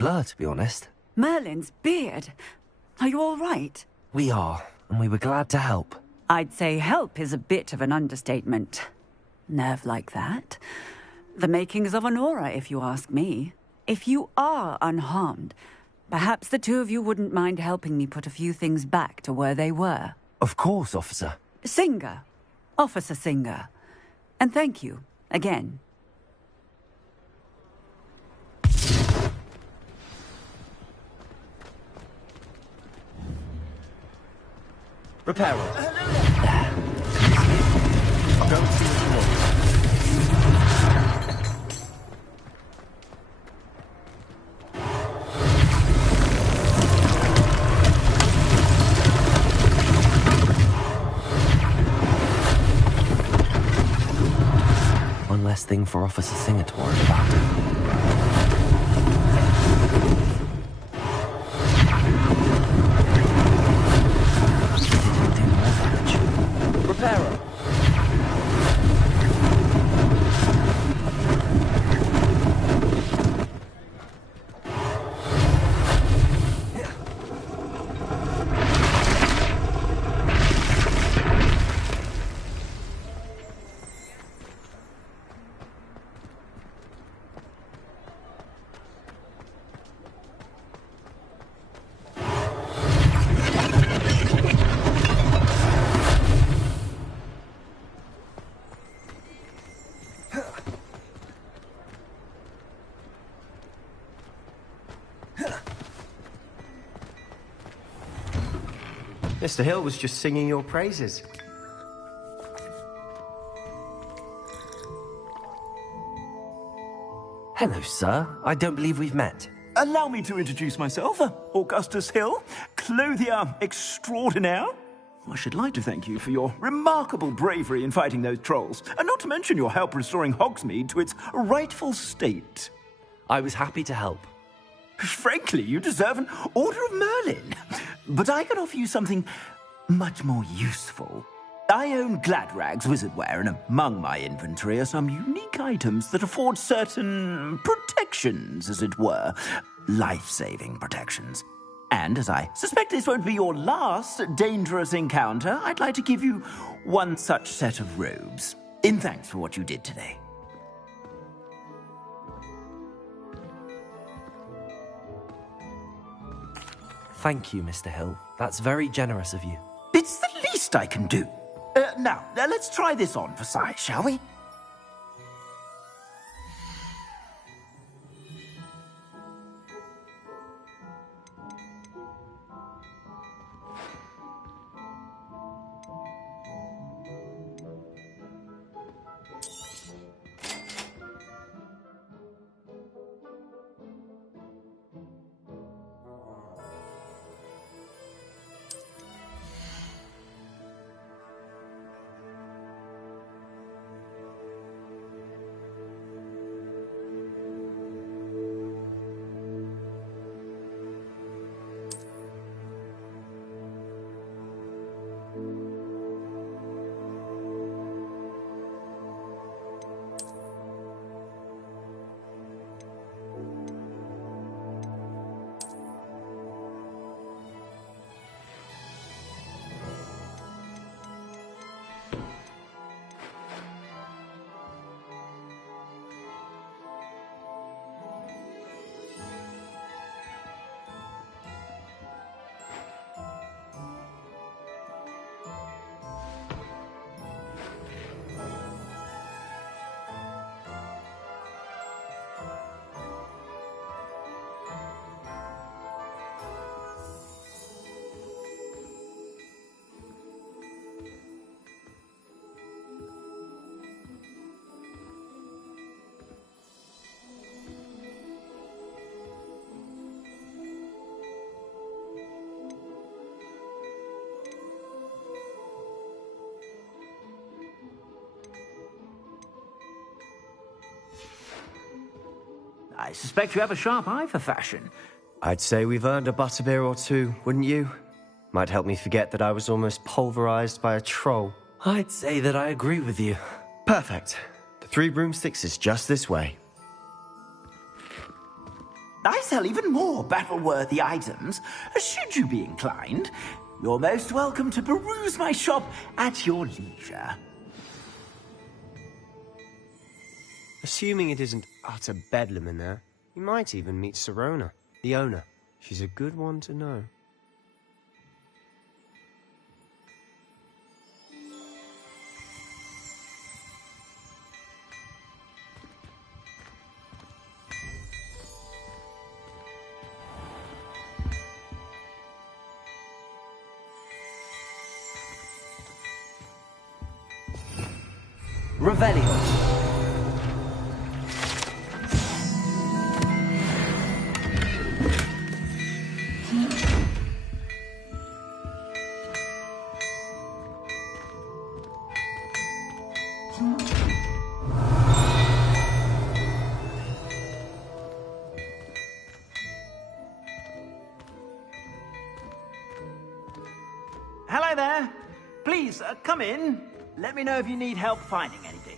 blur, to be honest. Merlin's beard. Are you all right? We are, and we were glad to help. I'd say help is a bit of an understatement. Nerve like that. The makings of an aura, if you ask me. If you are unharmed, perhaps the two of you wouldn't mind helping me put a few things back to where they were. Of course, officer. Singer. Officer Singer. And thank you, again. Repairer. I'll go and see what's wrong. One less thing for Officer Singer to worry about. Mr. Hill was just singing your praises. Hello, sir. I don't believe we've met. Allow me to introduce myself, Augustus Hill, clothier extraordinaire. I should like to thank you for your remarkable bravery in fighting those trolls, and not to mention your help restoring Hogsmeade to its rightful state. I was happy to help. Frankly, you deserve an Order of Merlin. But I can offer you something much more useful. I own Gladrag's wizardware, and among my inventory are some unique items that afford certain protections, as it were. Life-saving protections. And as I suspect this won't be your last dangerous encounter, I'd like to give you one such set of robes, in thanks for what you did today. Thank you, Mr. Hill. That's very generous of you. It's the least I can do. Now, let's try this on for size, shall we? I suspect you have a sharp eye for fashion. I'd say we've earned a butterbeer or two, wouldn't you? Might help me forget that I was almost pulverized by a troll. I'd say that I agree with you. Perfect. The 3 broomsticks is just this way. I sell even more battle-worthy items. Should you be inclined, you're most welcome to peruse my shop at your leisure. Assuming it isn't utter bedlam in there, you might even meet Sirona, the owner. She's a good one to know. Revelio. Hello there. Please, come in. Let me know if you need help finding anything.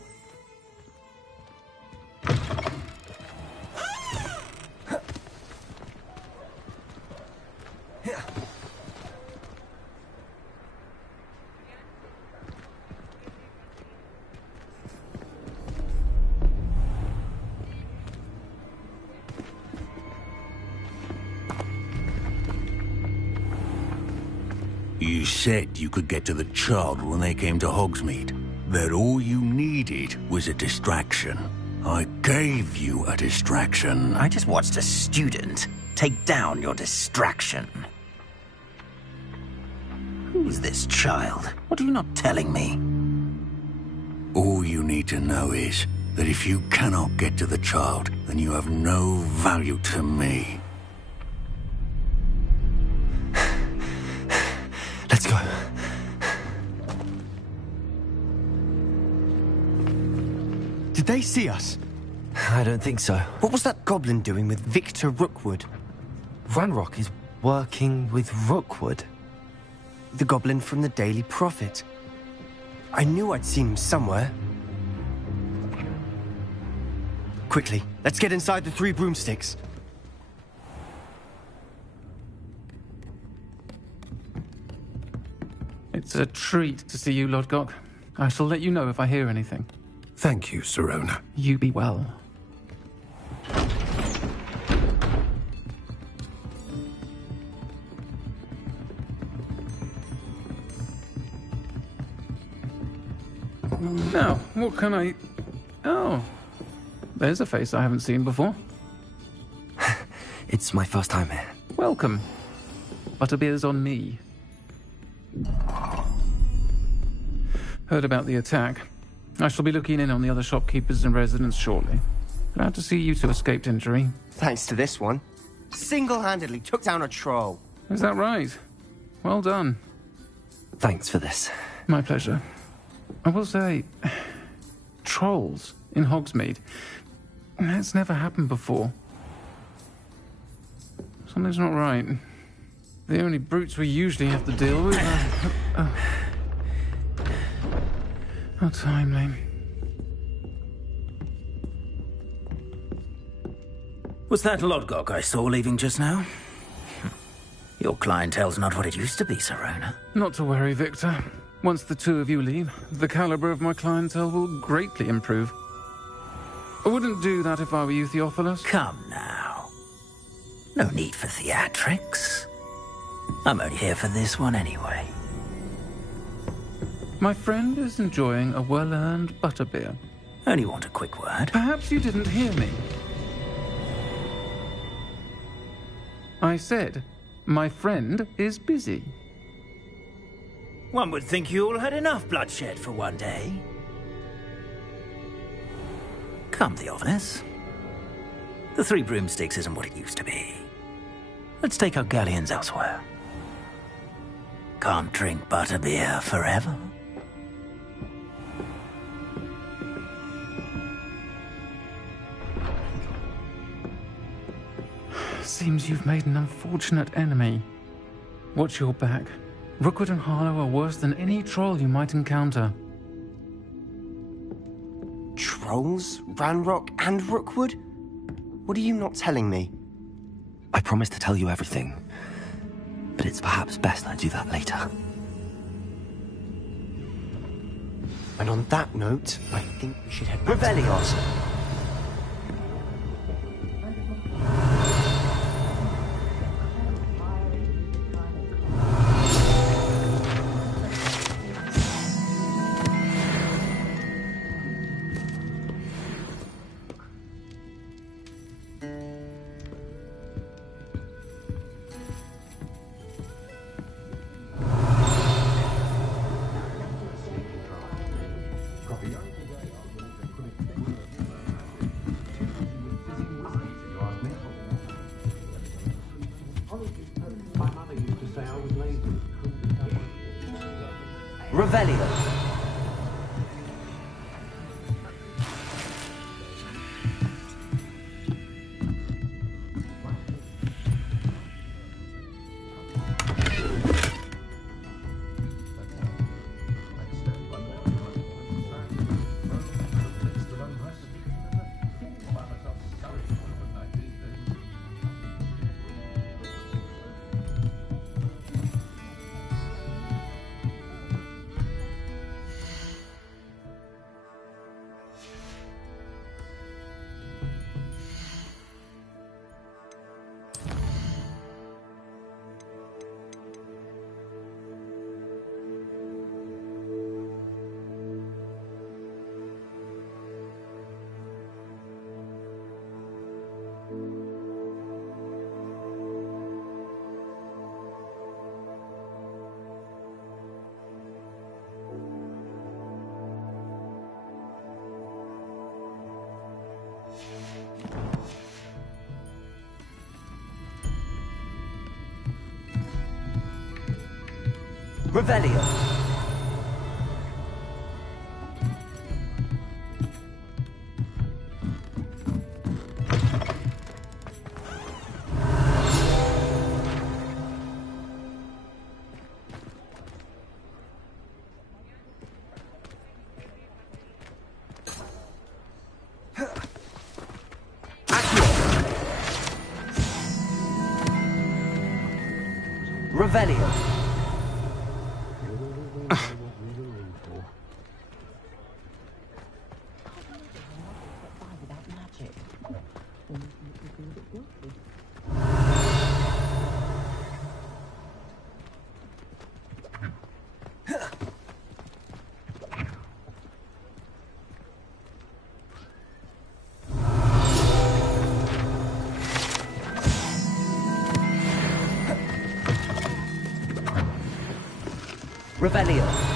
You said you could get to the child when they came to Hogsmeade. That all you needed was a distraction. I gave you a distraction. I just watched a student take down your distraction. Who's this child? What are you not telling me? All you need to know is that if you cannot get to the child, then you have no value to me. Let's go. Did they see us? I don't think so. What was that goblin doing with Victor Rookwood? Ranrock is working with Rookwood. The goblin from the Daily Prophet. I knew I'd seen him somewhere. Quickly, let's get inside the 3 broomsticks. It's a treat to see you, Lodgok. I shall let you know if I hear anything. Thank you, Sirona. You be well. Now, what can I... Oh, there's a face I haven't seen before. It's my first time here. Welcome. Butterbeer's on me. Heard about the attack. I shall be looking in on the other shopkeepers and residents shortly. Glad to see you two escaped injury. Thanks to this one. Single-handedly took down a troll. Is that right? Well done. Thanks for this. My pleasure. I will say, trolls in Hogsmeade. That's never happened before. Something's not right. The only brutes we usually have to deal with are... How timely. Was that Lodgok I saw leaving just now? Your clientele's not what it used to be, Sirona. Not to worry, Victor. Once the two of you leave, the caliber of my clientele will greatly improve. I wouldn't do that if I were you, Theophilus. Come now. No need for theatrics. I'm only here for this one anyway. My friend is enjoying a well-earned butterbeer. Only want a quick word. Perhaps you didn't hear me. I said, my friend is busy. One would think you all had enough bloodshed for one day. Come, Theophilus. The 3 broomsticks isn't what it used to be. Let's take our galleons elsewhere. Can't drink butterbeer forever. Seems you've made an unfortunate enemy. Watch your back. Rookwood and Harlow are worse than any troll you might encounter. Trolls? Ranrock and Rookwood? What are you not telling me? I promise to tell you everything, but it's perhaps best I do that later. And on that note, I think we should head back to Revelio. the castle. Revelio. Revelio. Revelio. Revelio.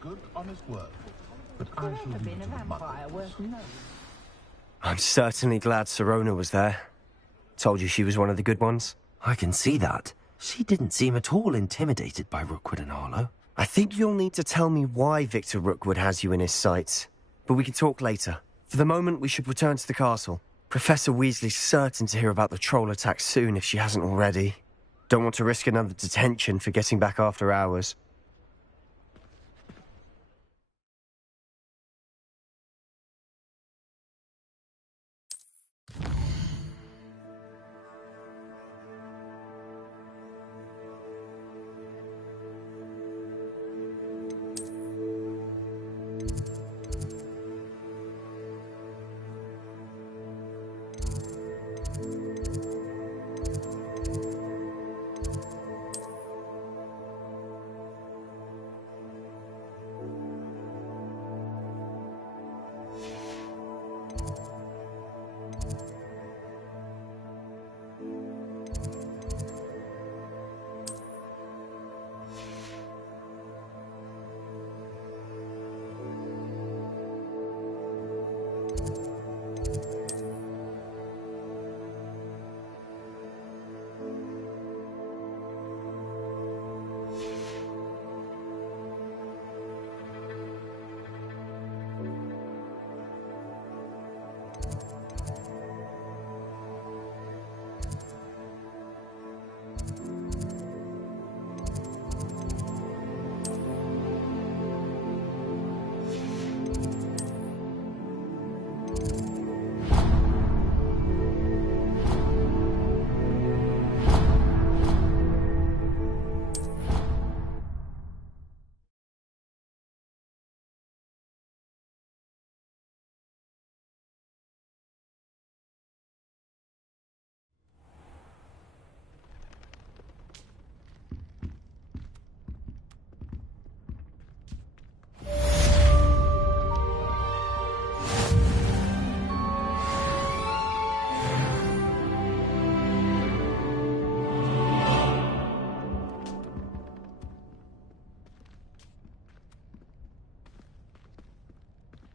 Good, honest work. But I shall leave it to the muggles. I'm certainly glad Sirona was there. Told you she was one of the good ones. I can see that. She didn't seem at all intimidated by Rookwood and Harlow. I think you'll need to tell me why Victor Rookwood has you in his sights. But we can talk later. For the moment, we should return to the castle. Professor Weasley's certain to hear about the troll attack soon if she hasn't already. Don't want to risk another detention for getting back after hours.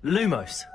Lumos.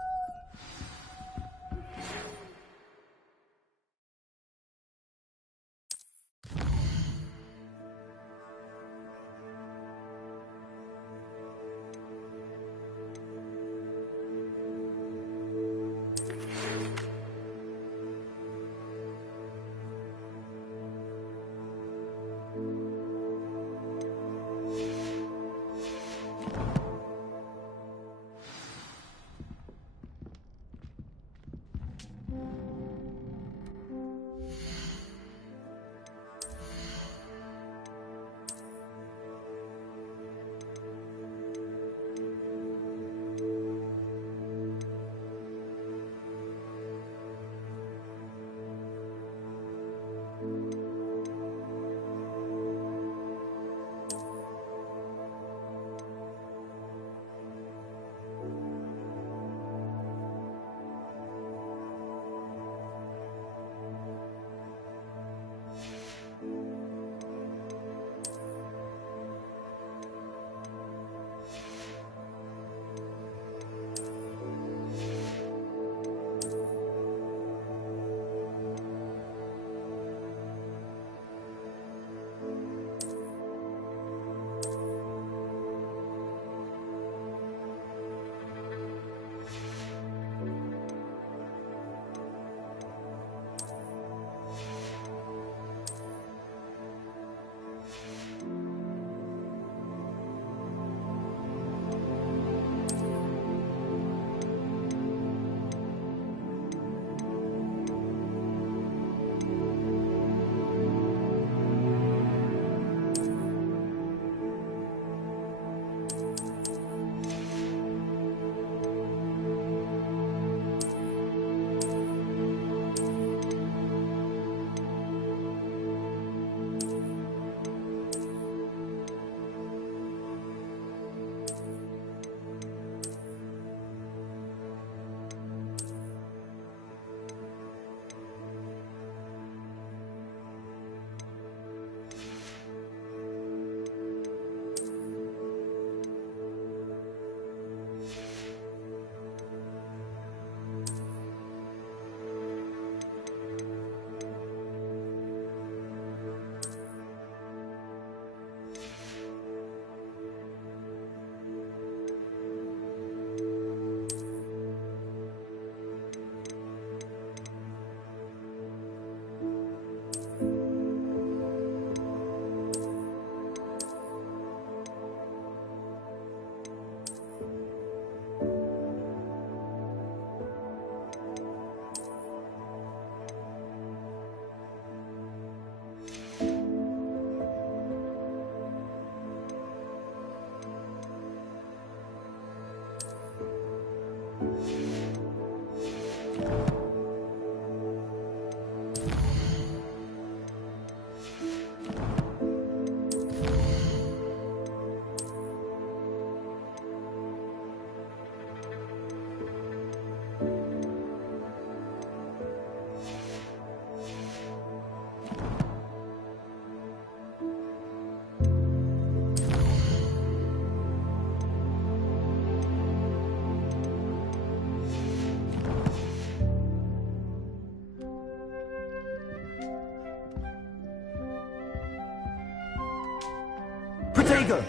Protego!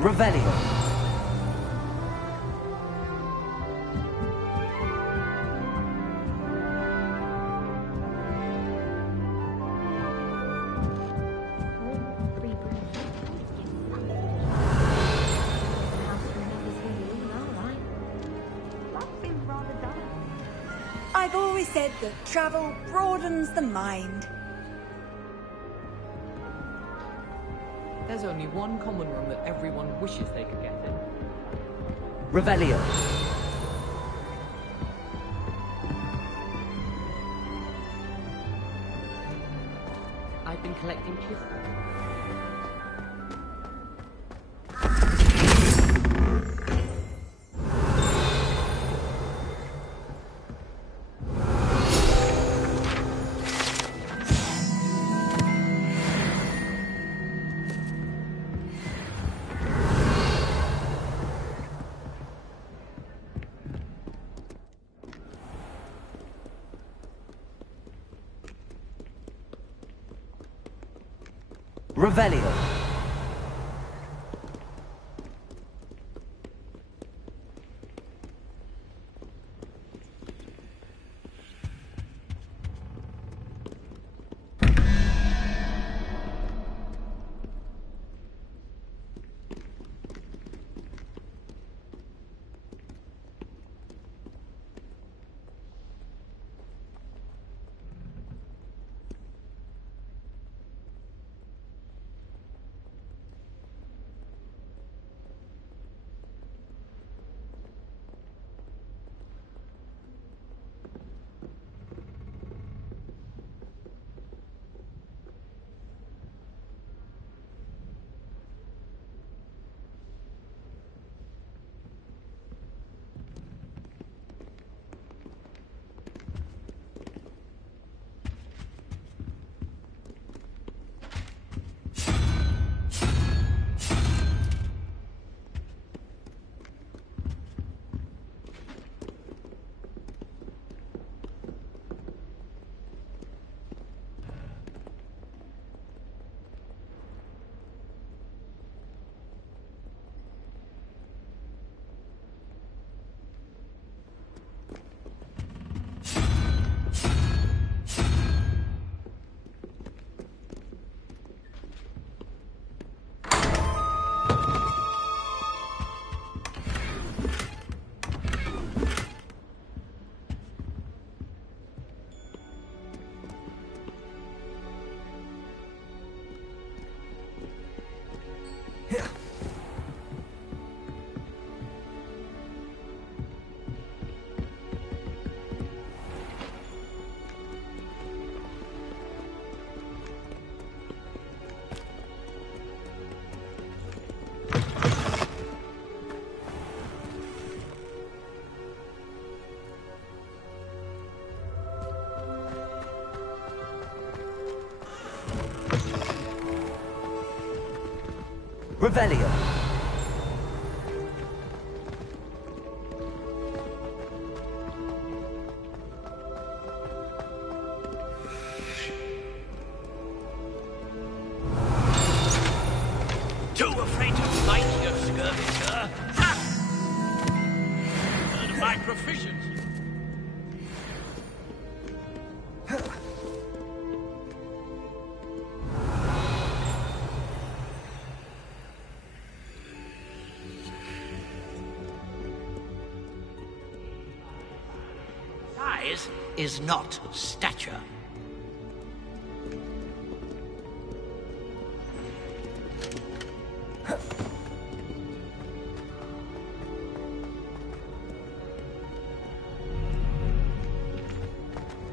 Revelio. I've always said that travel broadens the mind. There's only one common room that everyone wishes they could get in. Revelio. I've been collecting kisses. Revelio. Revelio. Too afraid to fight, you skirmisher? Ha! Heard of my proficiency. Size is not stature.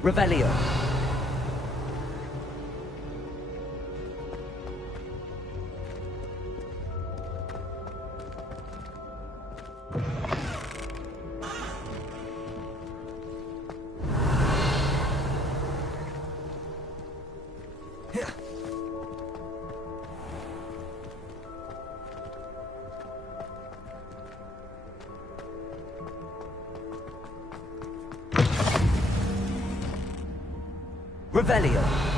Revelio. Revelio.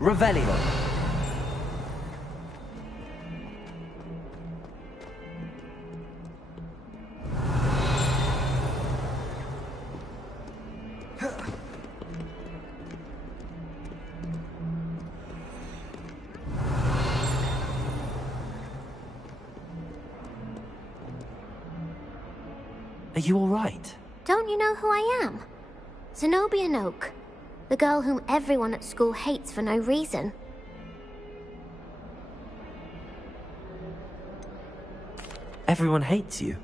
Revelio. Are you all right? Don't you know who I am? Zenobia Noak. The girl whom everyone at school hates for no reason. Everyone hates you.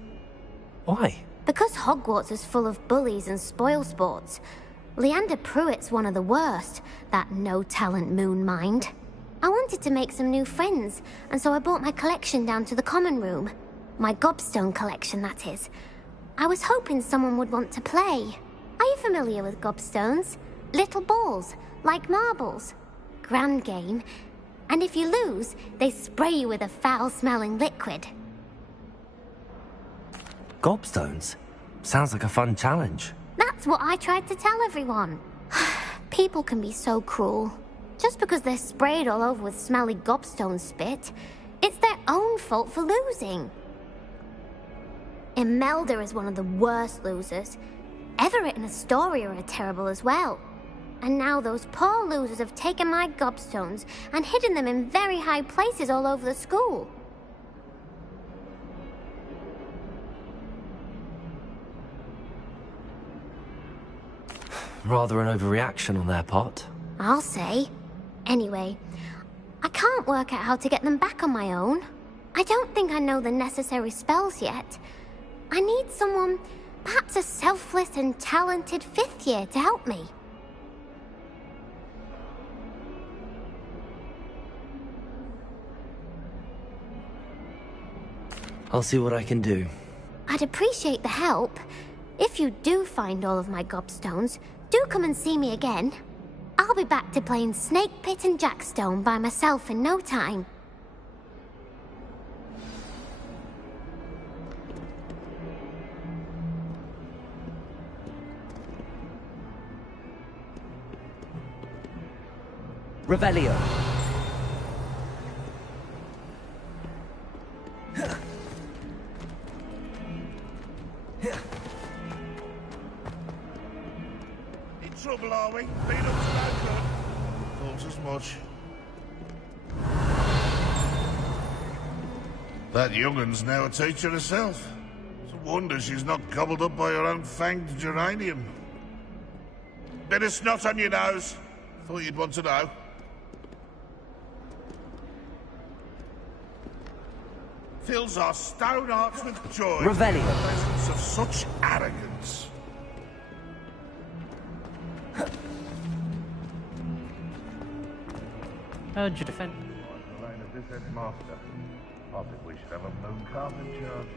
Why? Because Hogwarts is full of bullies and spoilsports. Leander Pruitt's one of the worst, that no-talent moon mind. I wanted to make some new friends, and so I brought my collection down to the common room. My gobstone collection, that is. I was hoping someone would want to play. Are you familiar with gobstones? Little balls, like marbles. Grand game. And if you lose, they spray you with a foul-smelling liquid. Gobstones? Sounds like a fun challenge. That's what I tried to tell everyone. People can be so cruel. Just because they're sprayed all over with smelly gobstone spit, it's their own fault for losing. Imelda is one of the worst losers. Everett and Astoria are terrible as well. And now those poor losers have taken my gobstones and hidden them in very high places all over the school. Rather an overreaction on their part. I'll say. Anyway, I can't work out how to get them back on my own. I don't think I know the necessary spells yet. I need someone, perhaps a selfless and talented 5th year to help me. I'll see what I can do. I'd appreciate the help. If you do find all of my gobstones, do come and see me again. I'll be back to playing Snake Pit and Jackstone by myself in no time. Revelio. In trouble, are we? Being up to no good. Thought as much. That young'un's now a teacher herself. It's a wonder she's not gobbled up by her own fanged geranium. Bit of snot on your nose. Thought you'd want to know. Fills our stone hearts with joy. Revelio. The presence of such arrogance. How'd you defend? The reign of this headmaster. I think we should have a moon calf in charge.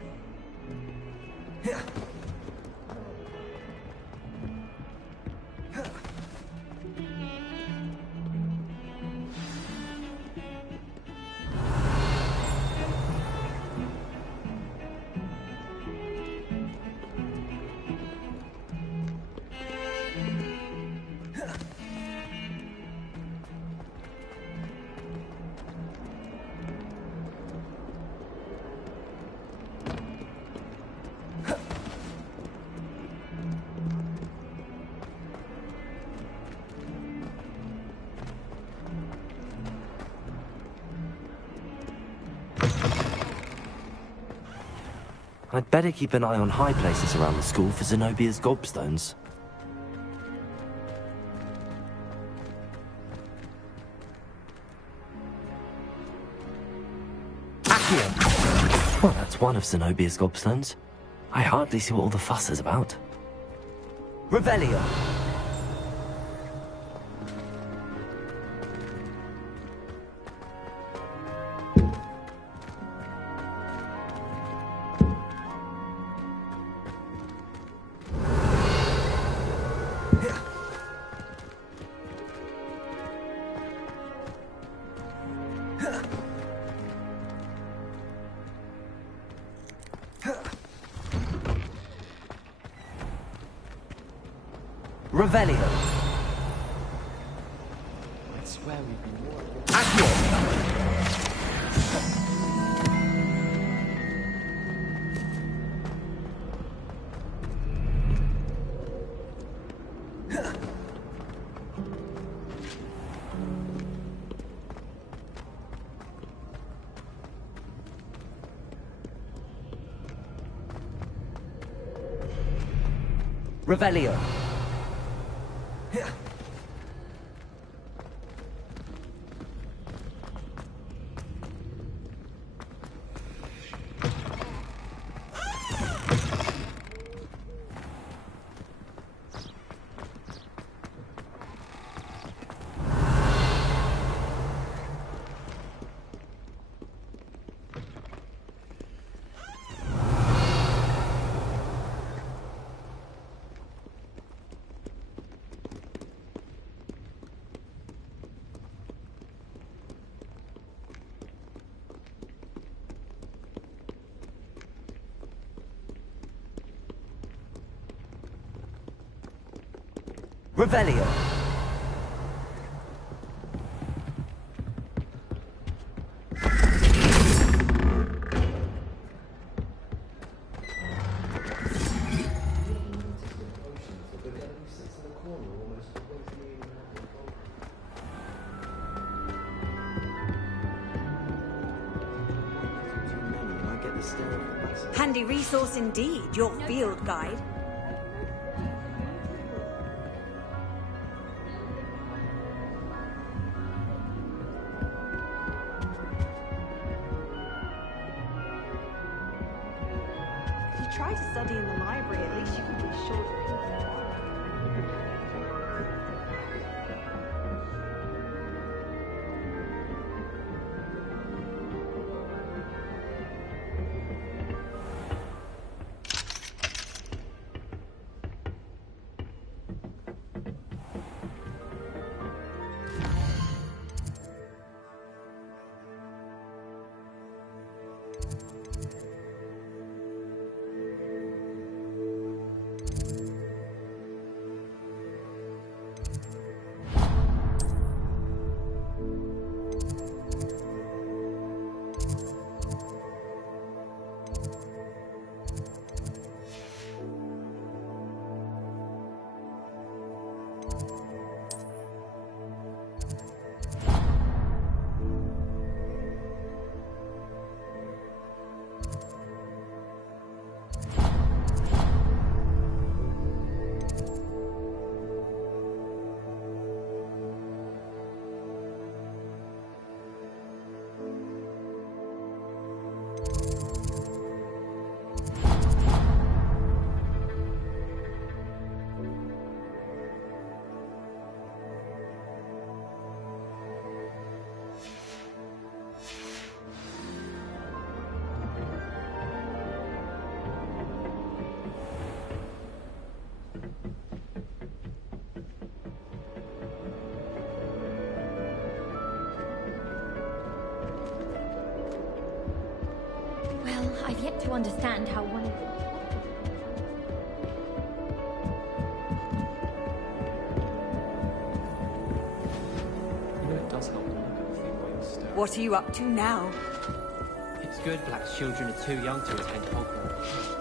I'd better keep an eye on high places around the school for Zenobia's gobstones. Accio! Well, that's one of Zenobia's gobstones. I hardly see what all the fuss is about. Revelio! Revelio. I swear we've been warned. Accio. Revelio. Revelio. Handy resource indeed, your field guide. If you try to study in the library, at least you can be sure to read. I've yet to understand how one... You know, it does help to look at the thing while you're staring. What are you up to now? It's good black children are too young to attend Hogwarts.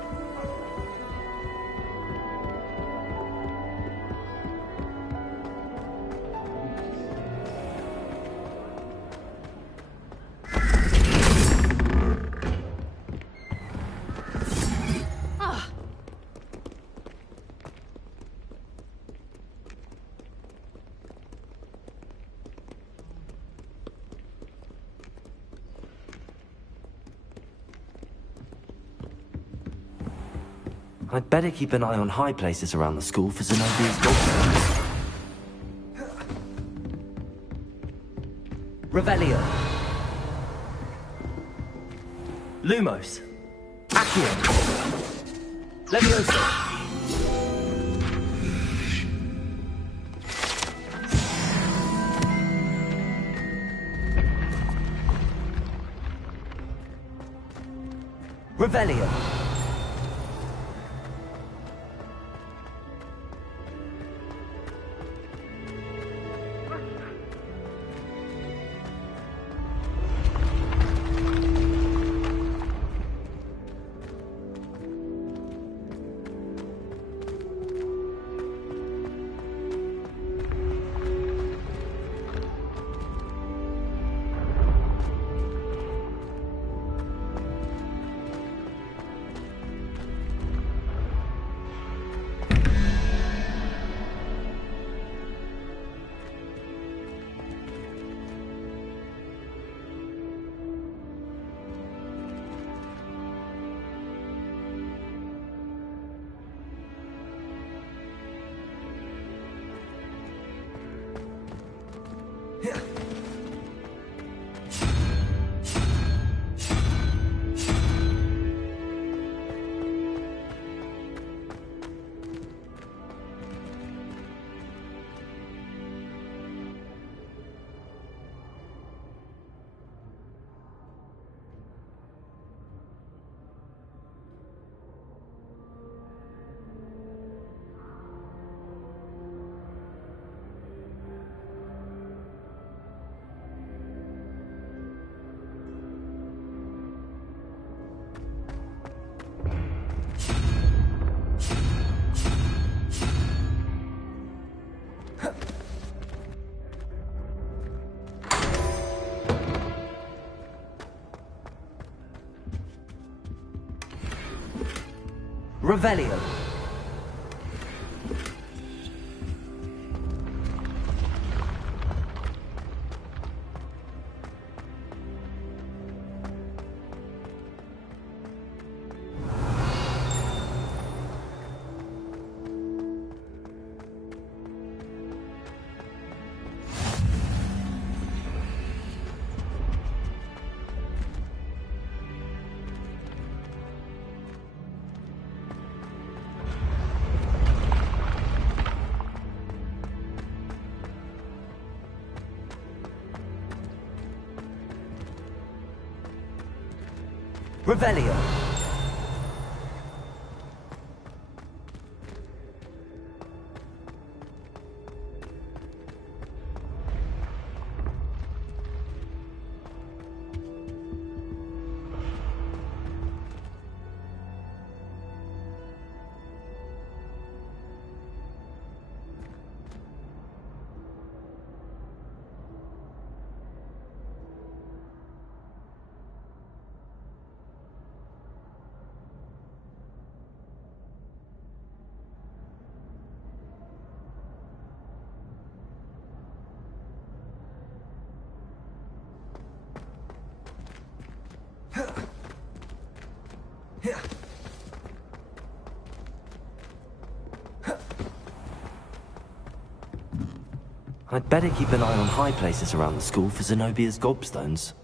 I'd better keep an eye on high places around the school for Zenobia's goblins. Revelio. Lumos. Accio. Leviosa. Revelio. Revelio. Revelio. I'd better keep an eye on high places around the school for Zenobia's gobstones.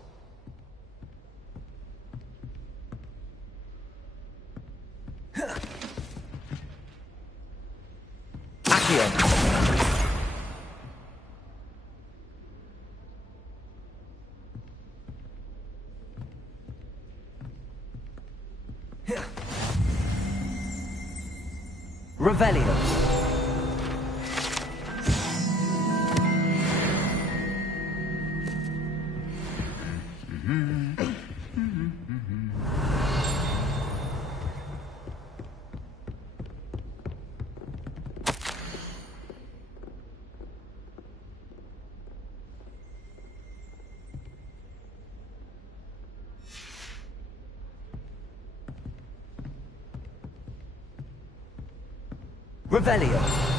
Revelio. Revelio.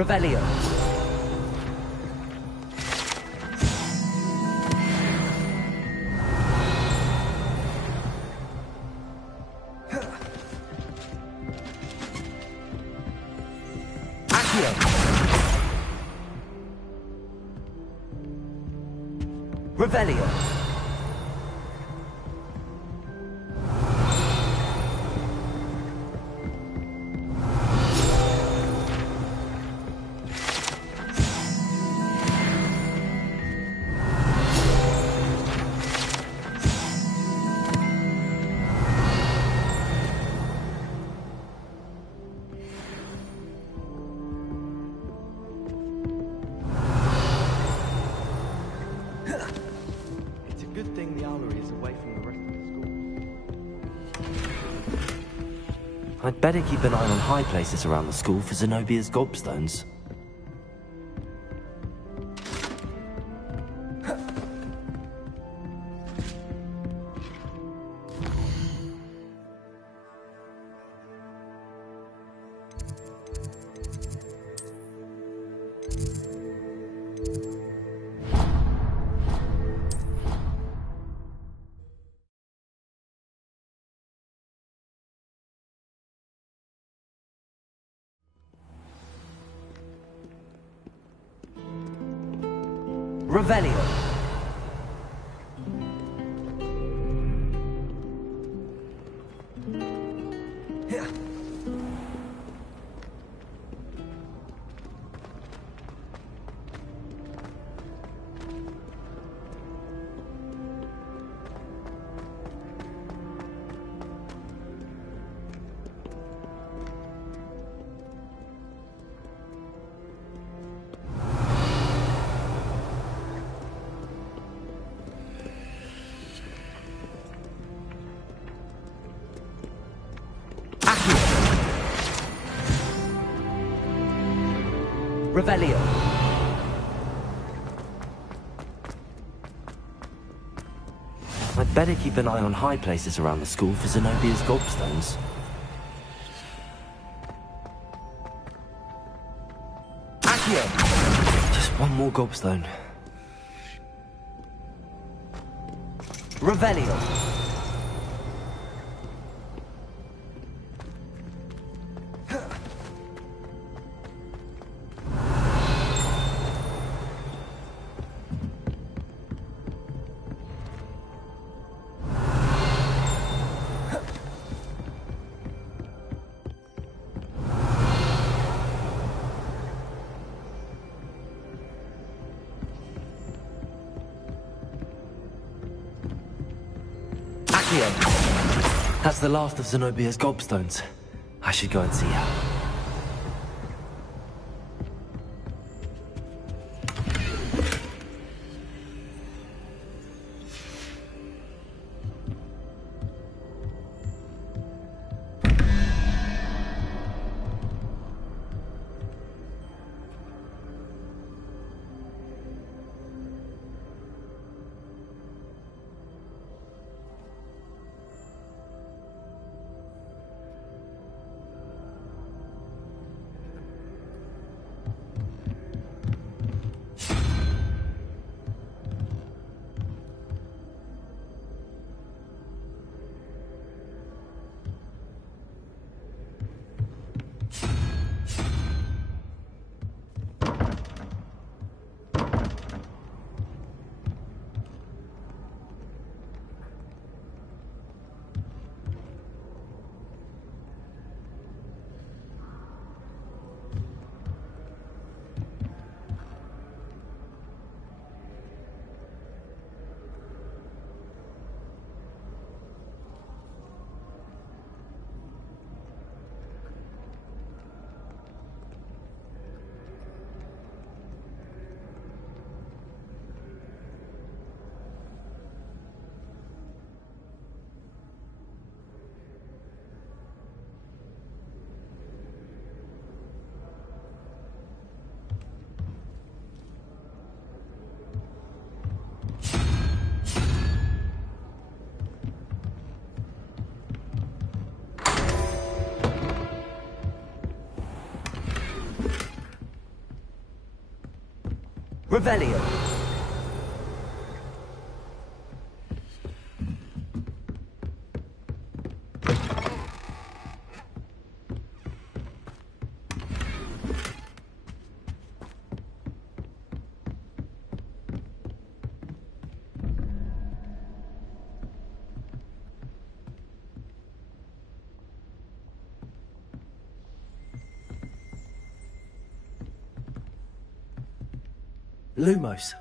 Revelio. Accio. Revelio. Good thing the armory is away from the rest of the school. I'd better keep an eye on high places around the school for Zenobia's gobstones. Revelio. Revelio. I'd better keep an eye on high places around the school for Zenobia's gobstones. Accio! Just one more gobstone. Revelio. That's the last of Zenobia's gobstones. I should go and see her. Revelio. Lumos.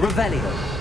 Revelio.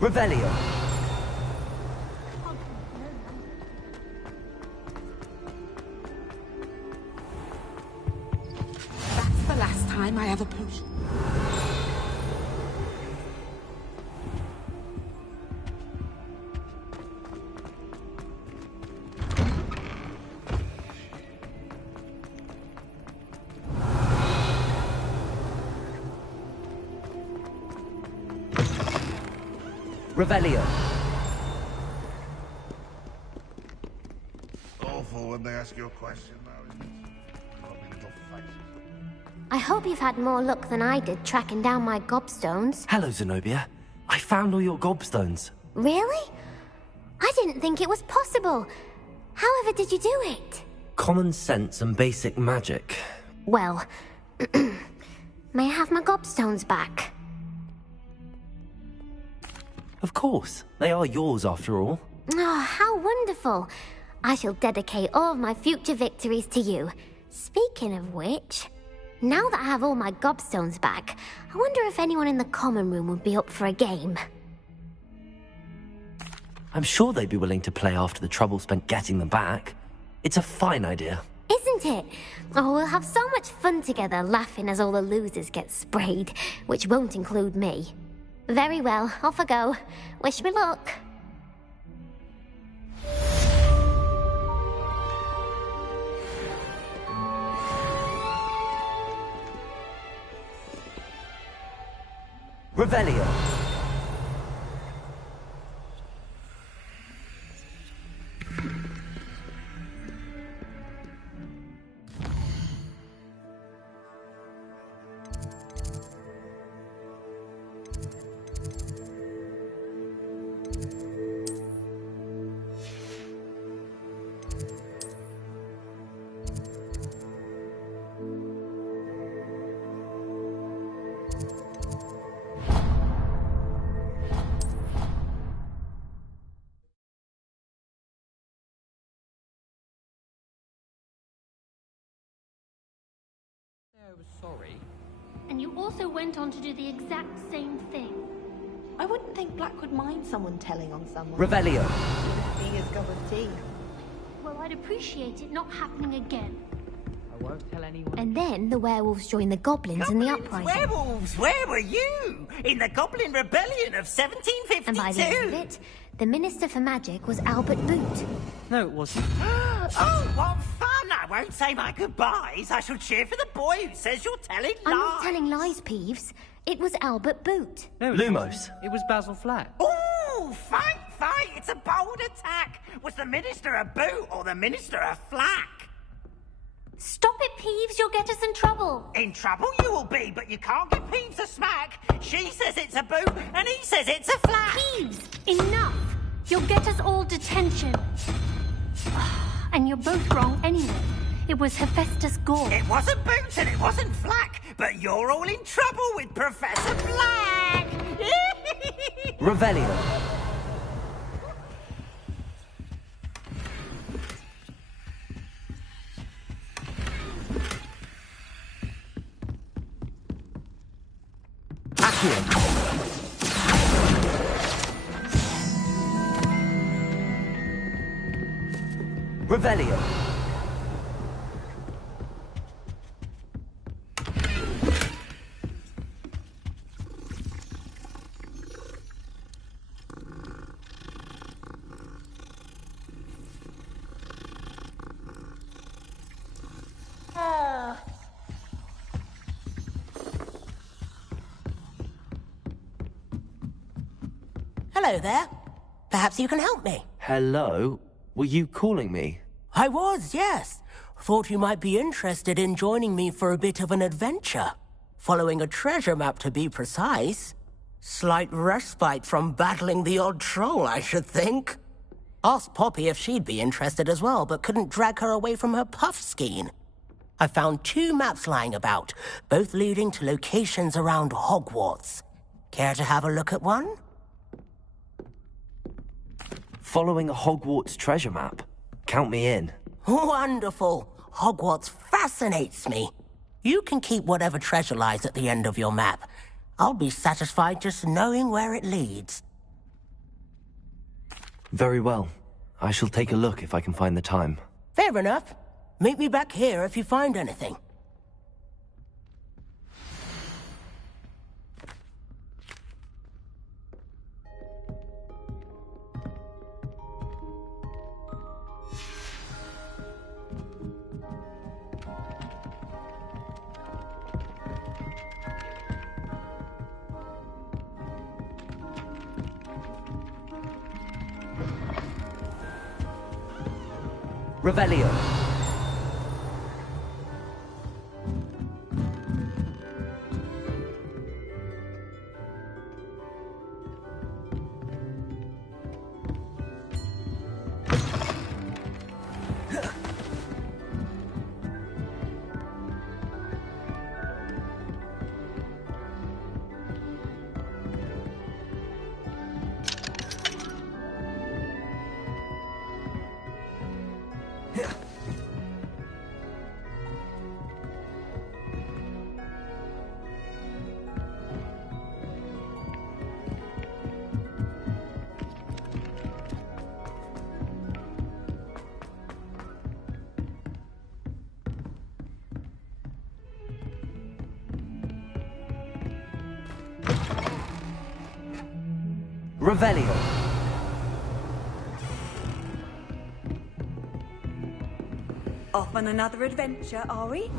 Revelio. That's the last time I have a potion. Revelio. Awful when they ask you a question, though, isn't it? Grubby little faces. I hope you've had more luck than I did tracking down my gobstones. Hello, Zenobia. I found all your gobstones. Really? I didn't think it was possible. However did you do it? Common sense and basic magic. Well, may I have my gobstones back? Of course. They are yours, after all. Oh, how wonderful. I shall dedicate all of my future victories to you. Speaking of which, now that I have all my gobstones back, I wonder if anyone in the common room would be up for a game. I'm sure they'd be willing to play after the trouble spent getting them back. It's a fine idea. Isn't it? Oh, we'll have so much fun together, laughing as all the losers get sprayed, which won't include me. Very well, off I go. Wish me luck. Revelio. I was sorry. And you also went on to do the exact same thing. I wouldn't think Black would mind someone telling on someone. Revelio. Being his cup of tea. Well, I'd appreciate it not happening again. I won't tell anyone. And then the werewolves joined the goblins in the uprising. Werewolves, where were you? In the Goblin Rebellion of 1752? And by the end of it, the Minister for Magic was Albert Boot. No, it wasn't. Oh, what fun! I won't say my goodbyes. I shall cheer for the boy who says you're telling lies. I'm not telling lies, Peeves. It was Albert Boot. No, Lumos. It was Basil Flack. Ooh, fight! It's a bold attack. Was the Minister a boot or the Minister a flack? Stop it, Peeves. You'll get us in trouble. In trouble you will be, but you can't give Peeves a smack. She says it's a boot, and he says it's a flack. Peeves, enough. You'll get us all detention. And you're both wrong anyway. It was Hephaestus Gore. It wasn't boot and it wasn't flack, but you're all in trouble with Professor Black. Revelio. here. Revelio. Hello there. Perhaps you can help me. Hello? Were you calling me? I was, yes. Thought you might be interested in joining me for a bit of an adventure. Following a treasure map, to be precise. Slight respite from battling the odd troll, I should think. Asked Poppy if she'd be interested as well, but couldn't drag her away from her puff skein. I found 2 maps lying about, both leading to locations around Hogwarts. Care to have a look at one? Following a Hogwarts treasure map? Count me in. Wonderful. Hogwarts fascinates me. You can keep whatever treasure lies at the end of your map. I'll be satisfied just knowing where it leads. Very well. I shall take a look if I can find the time. Fair enough. Meet me back here if you find anything. Revelio. Revelio. Off on another adventure, are we?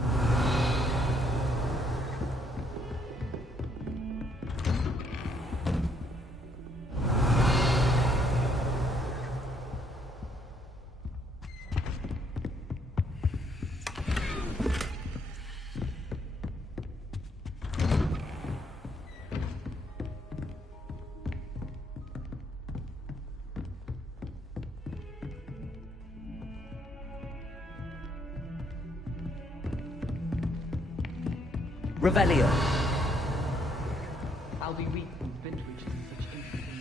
Revelio. I'll be weak from binge watching such interesting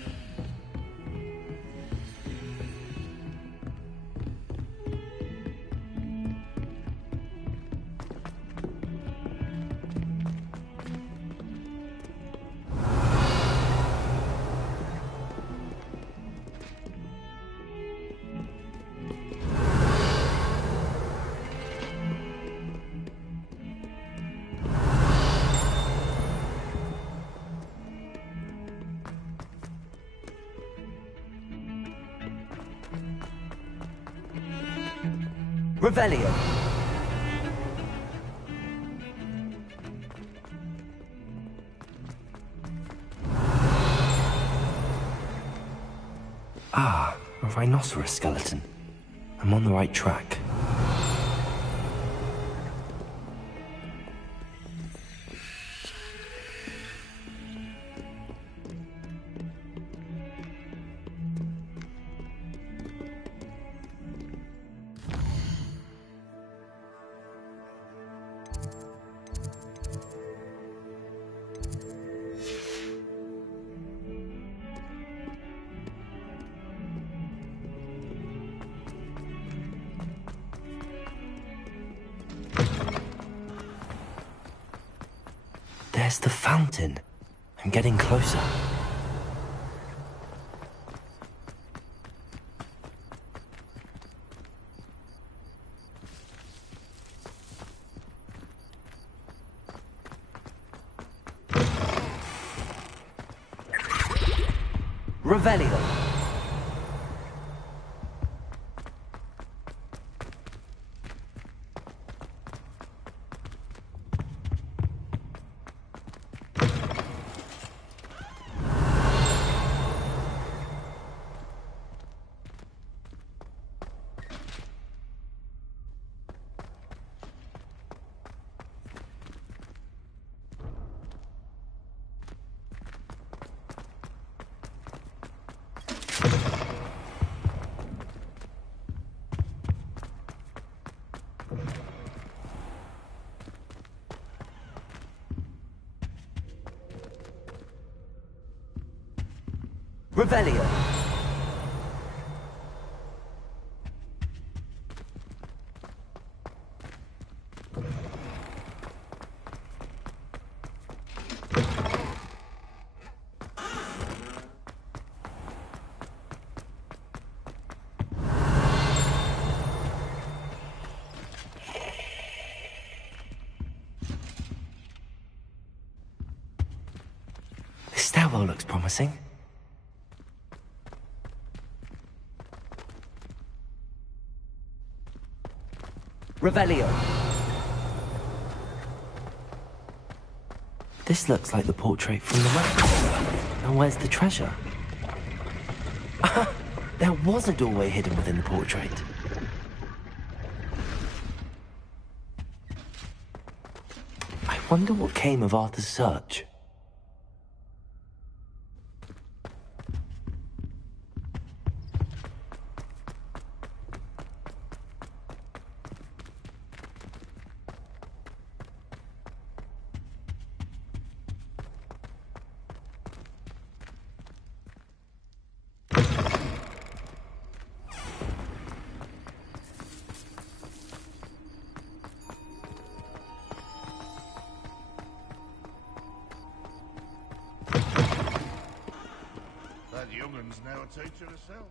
Revelio. Ah, a rhinoceros skeleton. I'm on the right track. There's the fountain. I'm getting closer. Revelio. Revelio. This stairwell looks promising. Revelio. This looks like the portrait from the map. Now where's the treasure? There was a doorway hidden within the portrait. I wonder what came of Arthur's search. That young'un's now a teacher herself.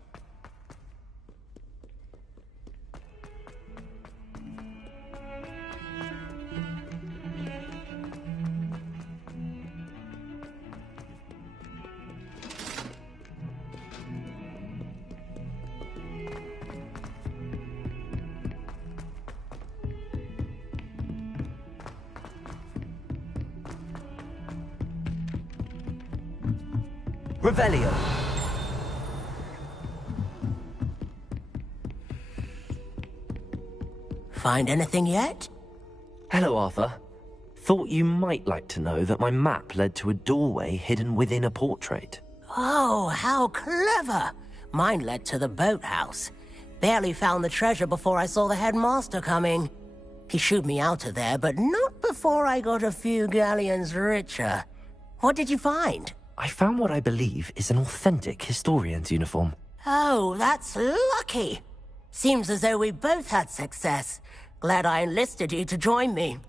Revelio. Find anything yet? Hello, Arthur. Thought you might like to know that my map led to a doorway hidden within a portrait. Oh, how clever! Mine led to the boathouse. Barely found the treasure before I saw the headmaster coming. He shooed me out of there, but not before I got a few galleons richer. What did you find? I found what I believe is an authentic historian's uniform. Oh, that's lucky. Seems as though we both had success. Glad I enlisted you to join me.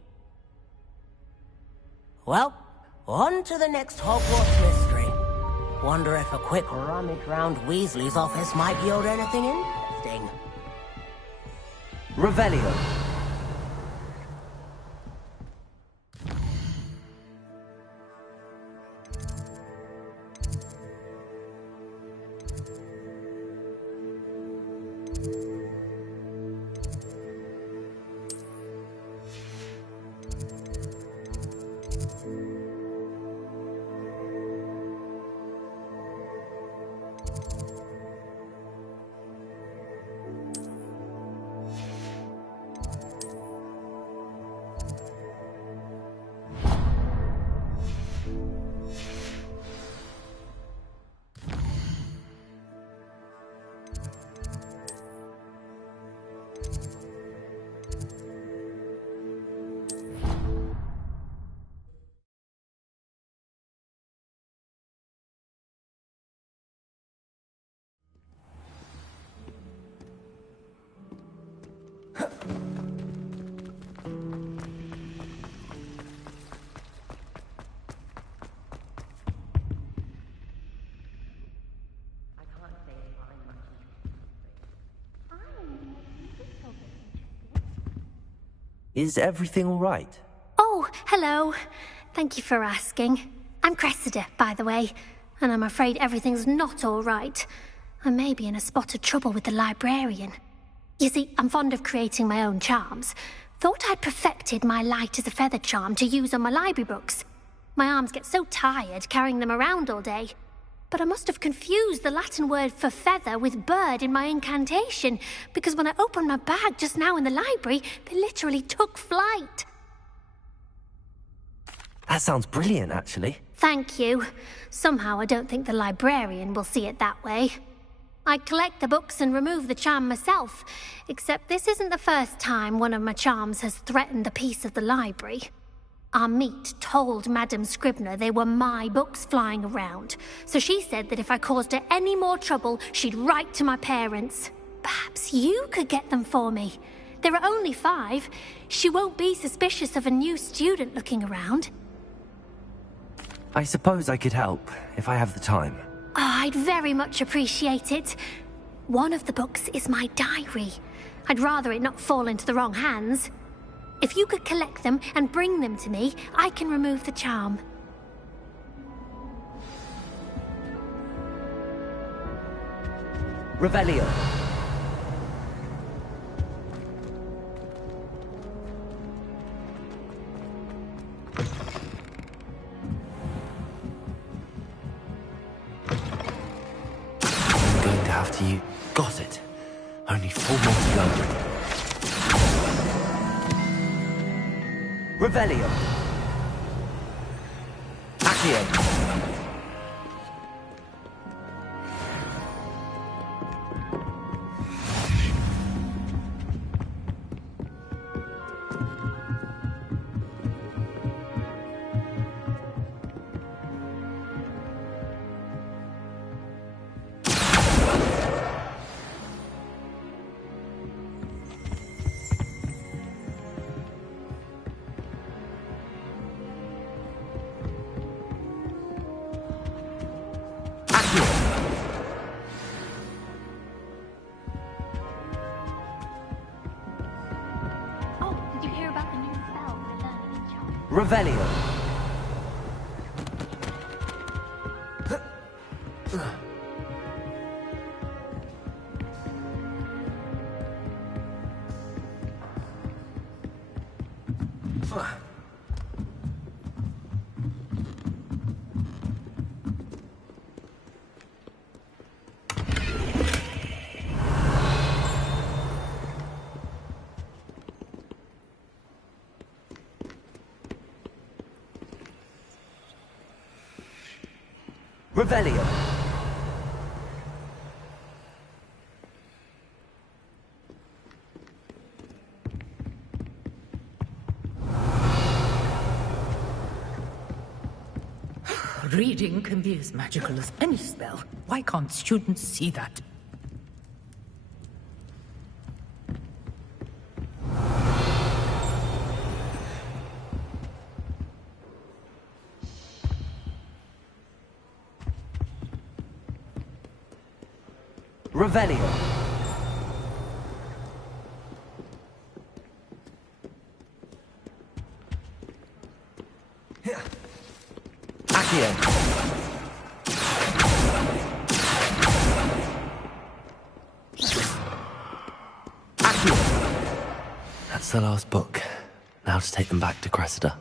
Well, on to the next Hogwarts mystery. Wonder if a quick rummage round Weasley's office might yield anything interesting. Revelio. Is everything all right? Oh, hello. Thank you for asking. I'm Cressida, by the way, and I'm afraid everything's not all right. I may be in a spot of trouble with the librarian. You see, I'm fond of creating my own charms. Thought I'd perfected my light as a feather charm to use on my library books. My arms get so tired carrying them around all day. But I must have confused the Latin word for feather with bird in my incantation, because when I opened my bag just now in the library, they literally took flight. That sounds brilliant, actually. Thank you. Somehow I don't think the librarian will see it that way. I collect the books and remove the charm myself, except this isn't the first time one of my charms has threatened a piece of the library. Our meet told Madame Scribner they were my books flying around, so she said that if I caused her any more trouble, she'd write to my parents. Perhaps you could get them for me. There are only 5. She won't be suspicious of a new student looking around. I suppose I could help, if I have the time. Oh, I'd very much appreciate it. One of the books is my diary. I'd rather it not fall into the wrong hands. If you could collect them and bring them to me, I can remove the charm. Revelio. I'm going to have to use... Got it. Only 4 more to go. Revelio. Accio. Revelio. Revelio. Reading can be as magical as any spell. Why can't students see that? Revelio. Accio. Accio. That's the last book. Now to take them back to Cressida.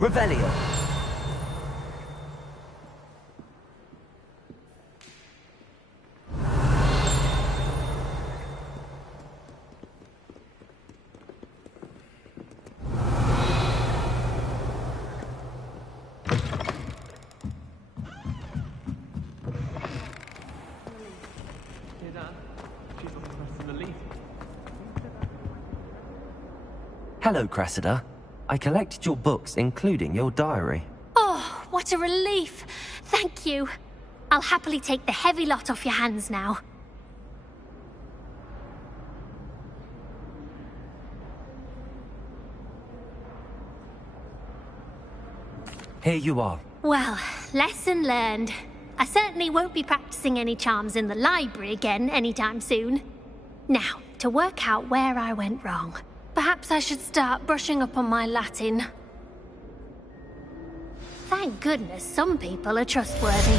Revelio. Hello, Cressida. I collected your books, including your diary. Oh, what a relief. Thank you. I'll happily take the heavy lot off your hands now. Here you are. Well, lesson learned. I certainly won't be practicing any charms in the library again anytime soon. Now, to work out where I went wrong. Perhaps I should start brushing up on my Latin. Thank goodness some people are trustworthy.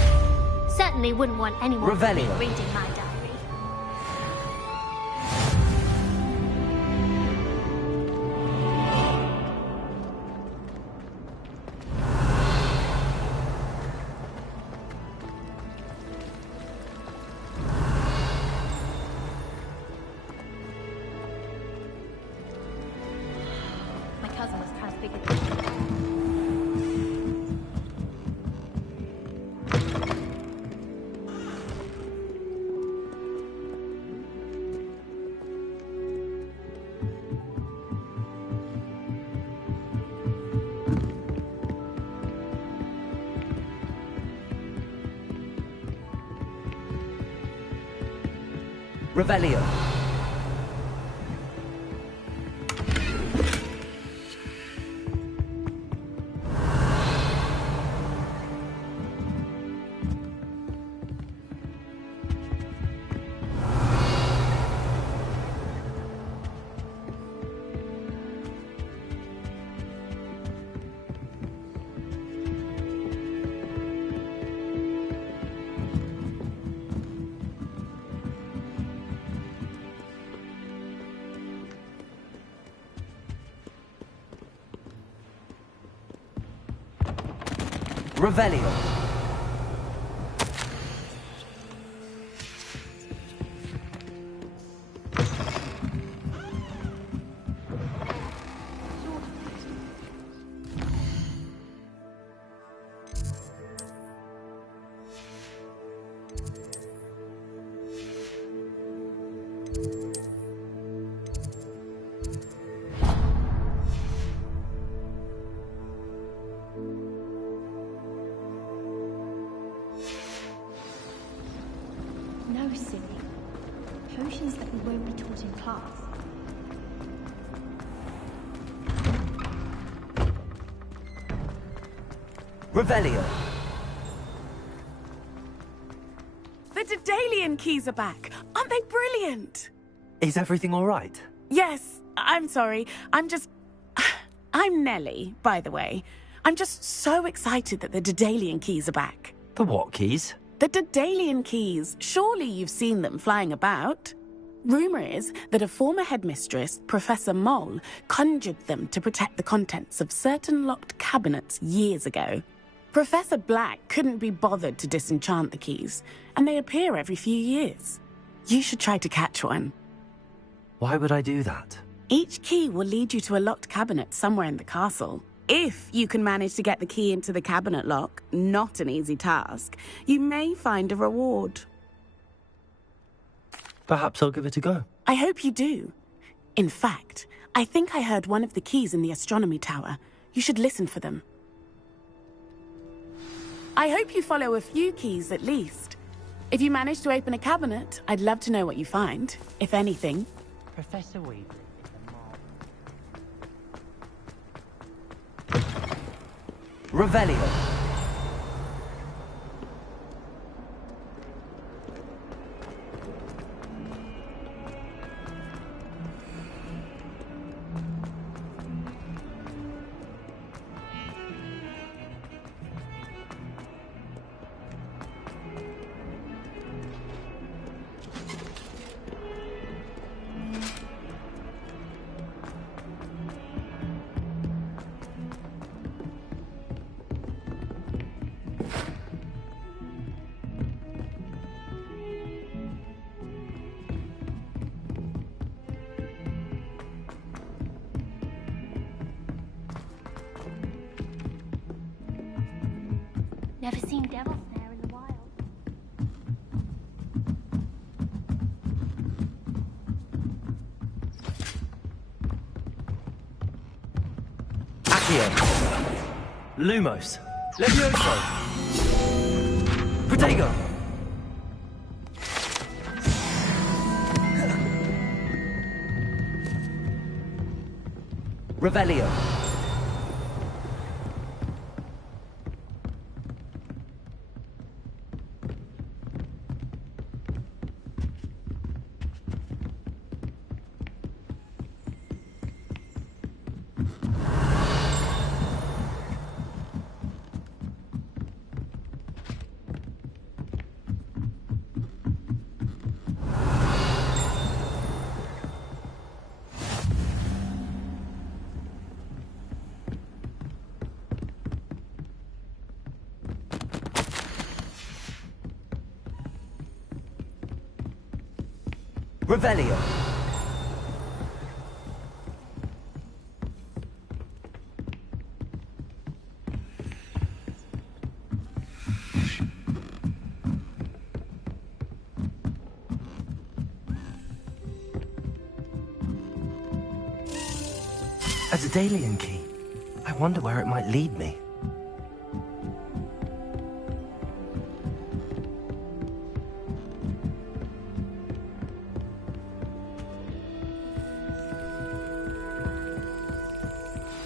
Certainly wouldn't want anyone Revelio. reading my diary. My cousin was transfigured. Revelio. Revelio. No, silly. Potions that we won't be taught in class. Revelio. The Daedalian keys are back. Aren't they brilliant? Is everything all right? Yes, I'm sorry. I'm Nellie, by the way. I'm just so excited that the Daedalian keys are back. The what keys? The Daedalian keys. Surely you've seen them flying about. Rumour is that a former headmistress, Professor Moll, conjured them to protect the contents of certain locked cabinets years ago. Professor Black couldn't be bothered to disenchant the keys, and they appear every few years. You should try to catch one. Why would I do that? Each key will lead you to a locked cabinet somewhere in the castle. If you can manage to get the key into the cabinet lock, not an easy task, you may find a reward. Perhaps I'll give it a go. I hope you do. In fact, I think I heard one of the keys in the astronomy tower. You should listen for them. I hope you follow a few keys at least. If you manage to open a cabinet, I'd love to know what you find, if anything. Professor Weasley. Revelio. Never seen devil snare in the wild. Accio. Lumos. Levioso. Protego. Revelio. Revelio. A Daedalian key. I wonder where it might lead me.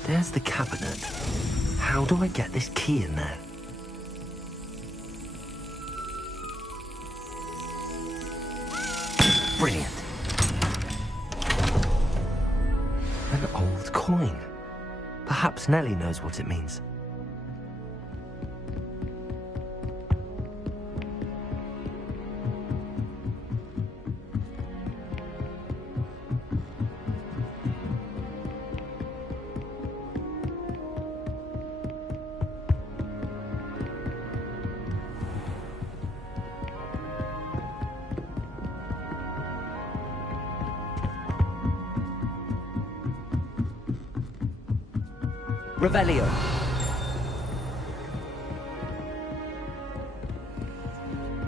There's the cabinet. How do I get this key in there? Brilliant. An old coin. Perhaps Nellie knows what it means. Revelio.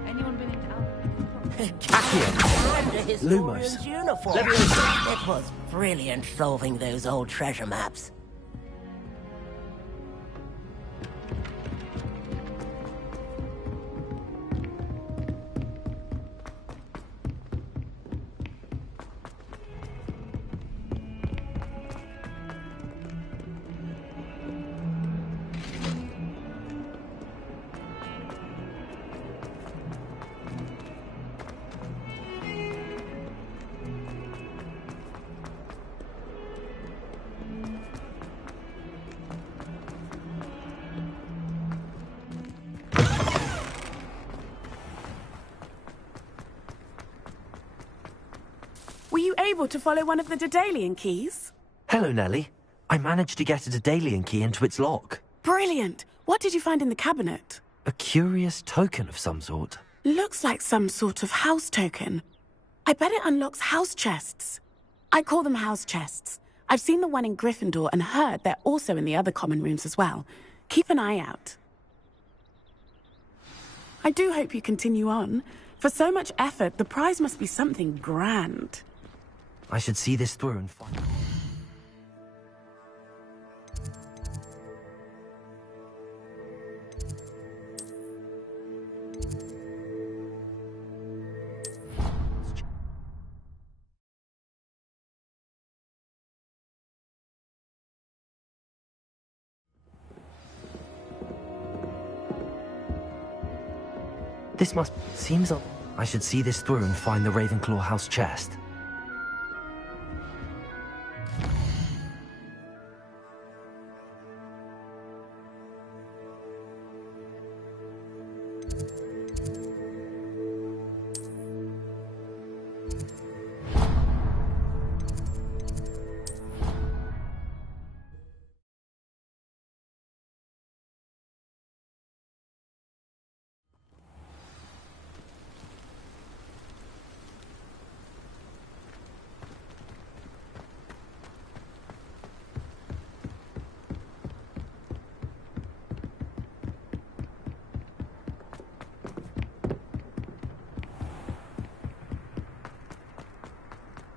Anyone been into Accio. Lumos. Uniform. It was brilliant solving those old treasure maps. Were you able to follow one of the Daedalian keys? Hello, Nellie. I managed to get a Daedalian key into its lock. Brilliant! What did you find in the cabinet? A curious token of some sort. Looks like some sort of house token. I bet it unlocks house chests. I call them house chests. I've seen the one in Gryffindor and heard they're also in the other common rooms as well. Keep an eye out. I do hope you continue on. For so much effort, the prize must be something grand. I should see this through and find... This must... seems... I should see this through and find the Ravenclaw house chest.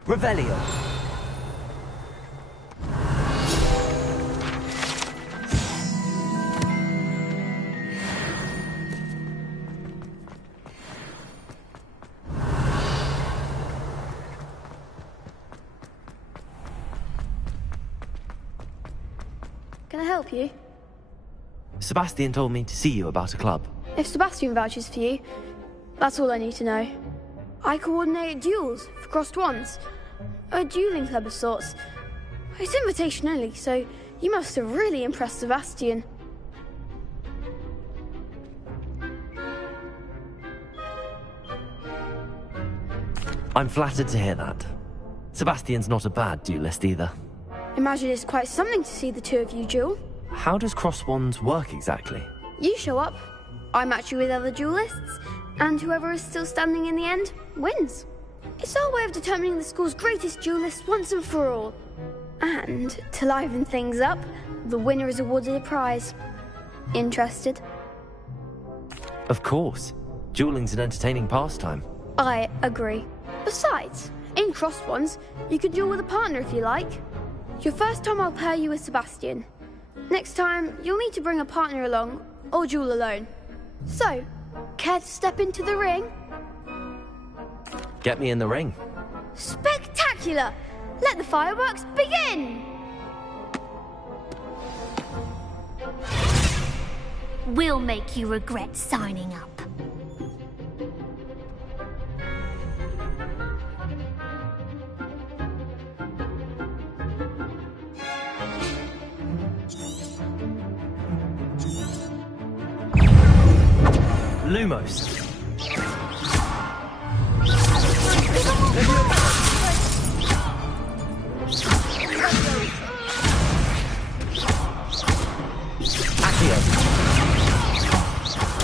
Revelio. Can I help you? Sebastian told me to see you about a club. If Sebastian vouches for you, that's all I need to know. I coordinate duels for crossed wands. A dueling club of sorts. It's invitation only, so you must have really impressed Sebastian. I'm flattered to hear that. Sebastian's not a bad duelist either. Imagine it's quite something to see the two of you duel. How does cross wands work exactly? You show up, I match you with other duelists, and whoever is still standing in the end wins. It's our way of determining the school's greatest duelist once and for all. And, to liven things up, the winner is awarded a prize. Interested? Of course. Dueling's an entertaining pastime. I agree. Besides, in crossed ones, you can duel with a partner if you like. Your first time I'll pair you with Sebastian. Next time, you'll need to bring a partner along, or duel alone. So, care to step into the ring? Get me in the ring. Spectacular! Let the fireworks begin! We'll make you regret signing up. Lumos.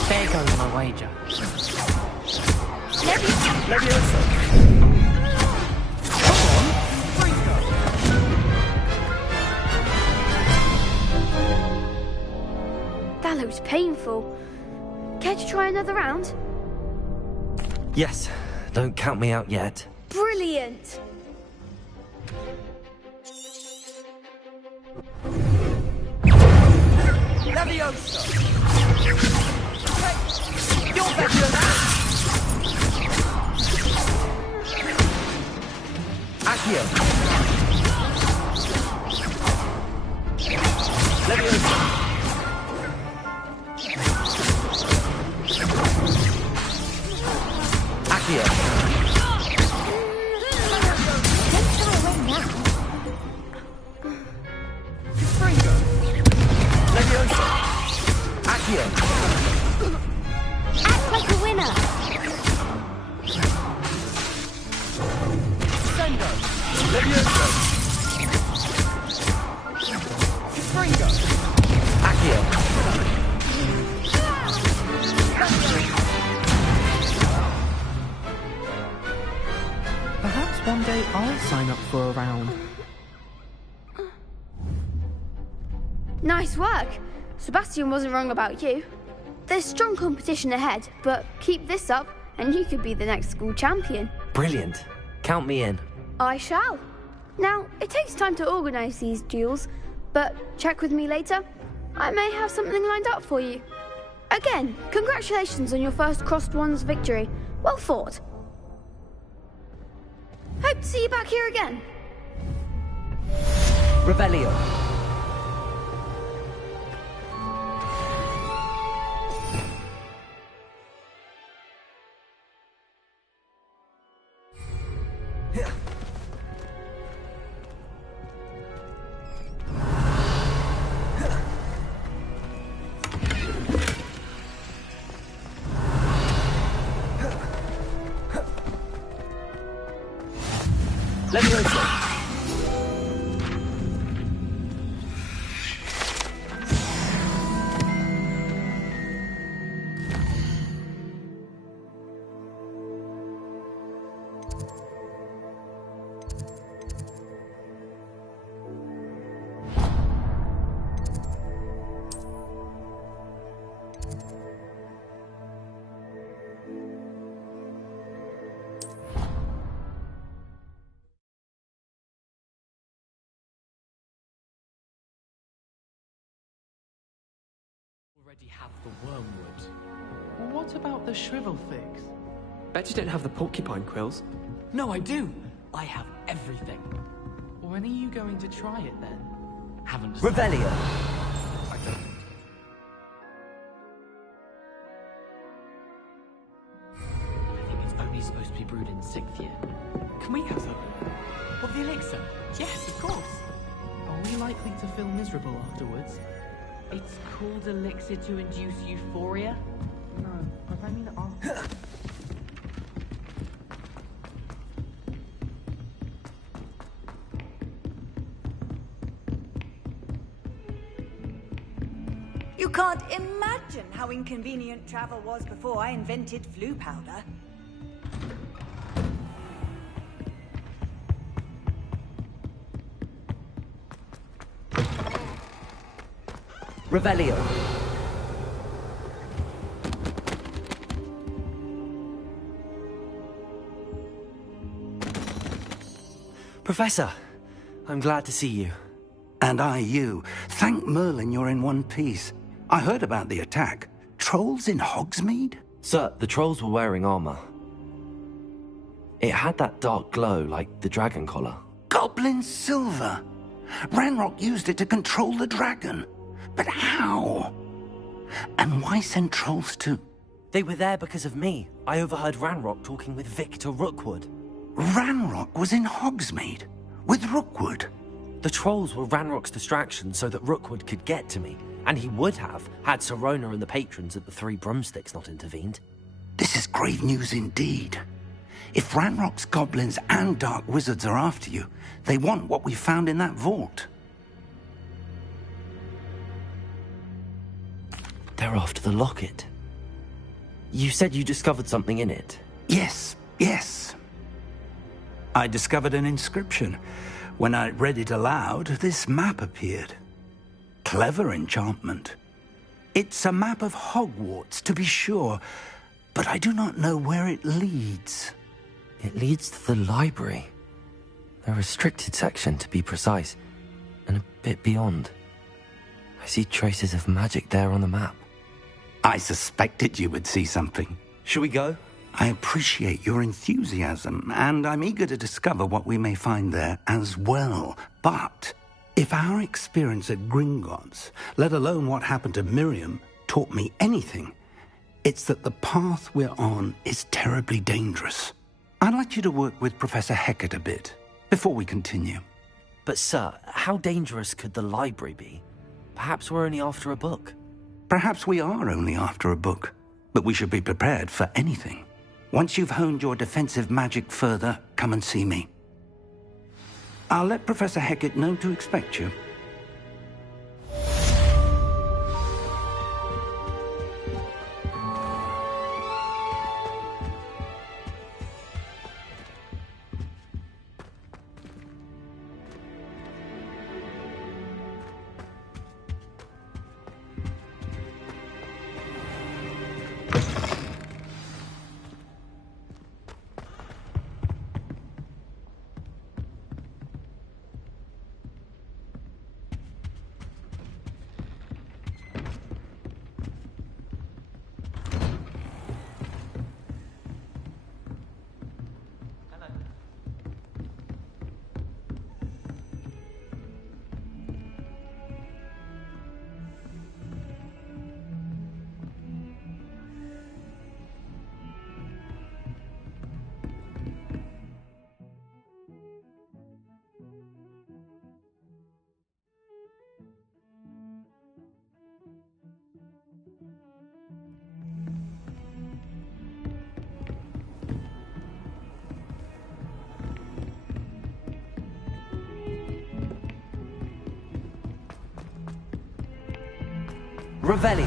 There goes my wager. Leviosa. That looks painful. Care to try another round? Yes. Don't count me out yet. Brilliant! Leviosa! You're better than that! Accio. Leviosa. Accio. Leviosa. Accio. Act like a winner. Sendo! Leviosa. Fringo! Accio. Perhaps one day I'll sign up for a round. Nice work. Sebastian wasn't wrong about you. There's strong competition ahead, but keep this up and you could be the next school champion. Brilliant. Count me in. I shall. Now, it takes time to organise these duels, but check with me later. I may have something lined up for you. Again, congratulations on your first Crossed Ones victory. Well fought. Hope to see you back here again. Revelio. Leviosa. Already have the wormwood. Well, what about the shrivel figs? Bet you don't have the porcupine quills. No, I do. I have everything. When are you going to try it then? Haven't decided. Revelio. I don't. I think it's only supposed to be brewed in 6th year. Can we have some? What, the elixir? Yes, of course. Are we likely to feel miserable afterwards? It's called elixir to induce euphoria? No, but I mean after. You can't imagine how inconvenient travel was before I invented flu powder. Revelio. Professor, I'm glad to see you. And I you. Thank Merlin you're in one piece. I heard about the attack. Trolls in Hogsmeade? Sir, the trolls were wearing armor. It had that dark glow like the dragon collar. Goblin silver! Ranrock used it to control the dragon. But how? And why send trolls to... They were there because of me. I overheard Ranrock talking with Victor Rookwood. Ranrock was in Hogsmeade? With Rookwood? The trolls were Ranrock's distraction so that Rookwood could get to me. And he would have, had Sirona and the patrons at the Three Broomsticks not intervened. This is grave news indeed. If Ranrock's goblins and dark wizards are after you, they want what we found in that vault. They're after the locket. You said you discovered something in it. Yes. I discovered an inscription. When I read it aloud, this map appeared. Clever enchantment. It's a map of Hogwarts, to be sure, but I do not know where it leads. It leads to the library. The restricted section, to be precise, and a bit beyond. I see traces of magic there on the map. I suspected you would see something. Shall we go? I appreciate your enthusiasm, and I'm eager to discover what we may find there as well. But if our experience at Gringotts, let alone what happened to Miriam, taught me anything, it's that the path we're on is terribly dangerous. I'd like you to work with Professor Hecat a bit, before we continue. But sir, how dangerous could the library be? Perhaps we're only after a book. Perhaps we are only after a book, but we should be prepared for anything. Once you've honed your defensive magic further, come and see me. I'll let Professor Hecat know to expect you. Revelio.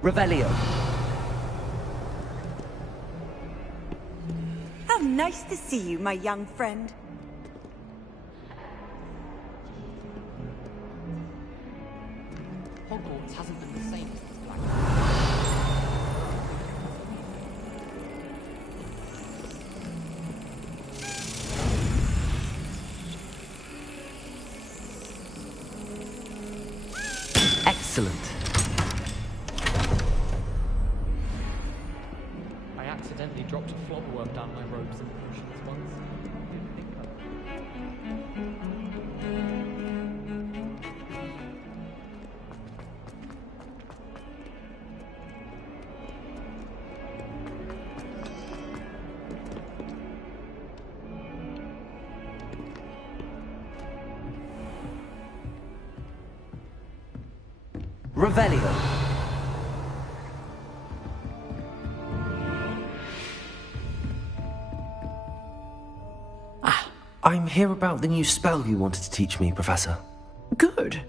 Revelio. How nice to see you, my young friend. Hogwarts hasn't been the same since Black. Excellent. I accidentally dropped a flopworm down my robes and potions once. Didn't think of it. Revelio. I'm here about the new spell you wanted to teach me, Professor. Good.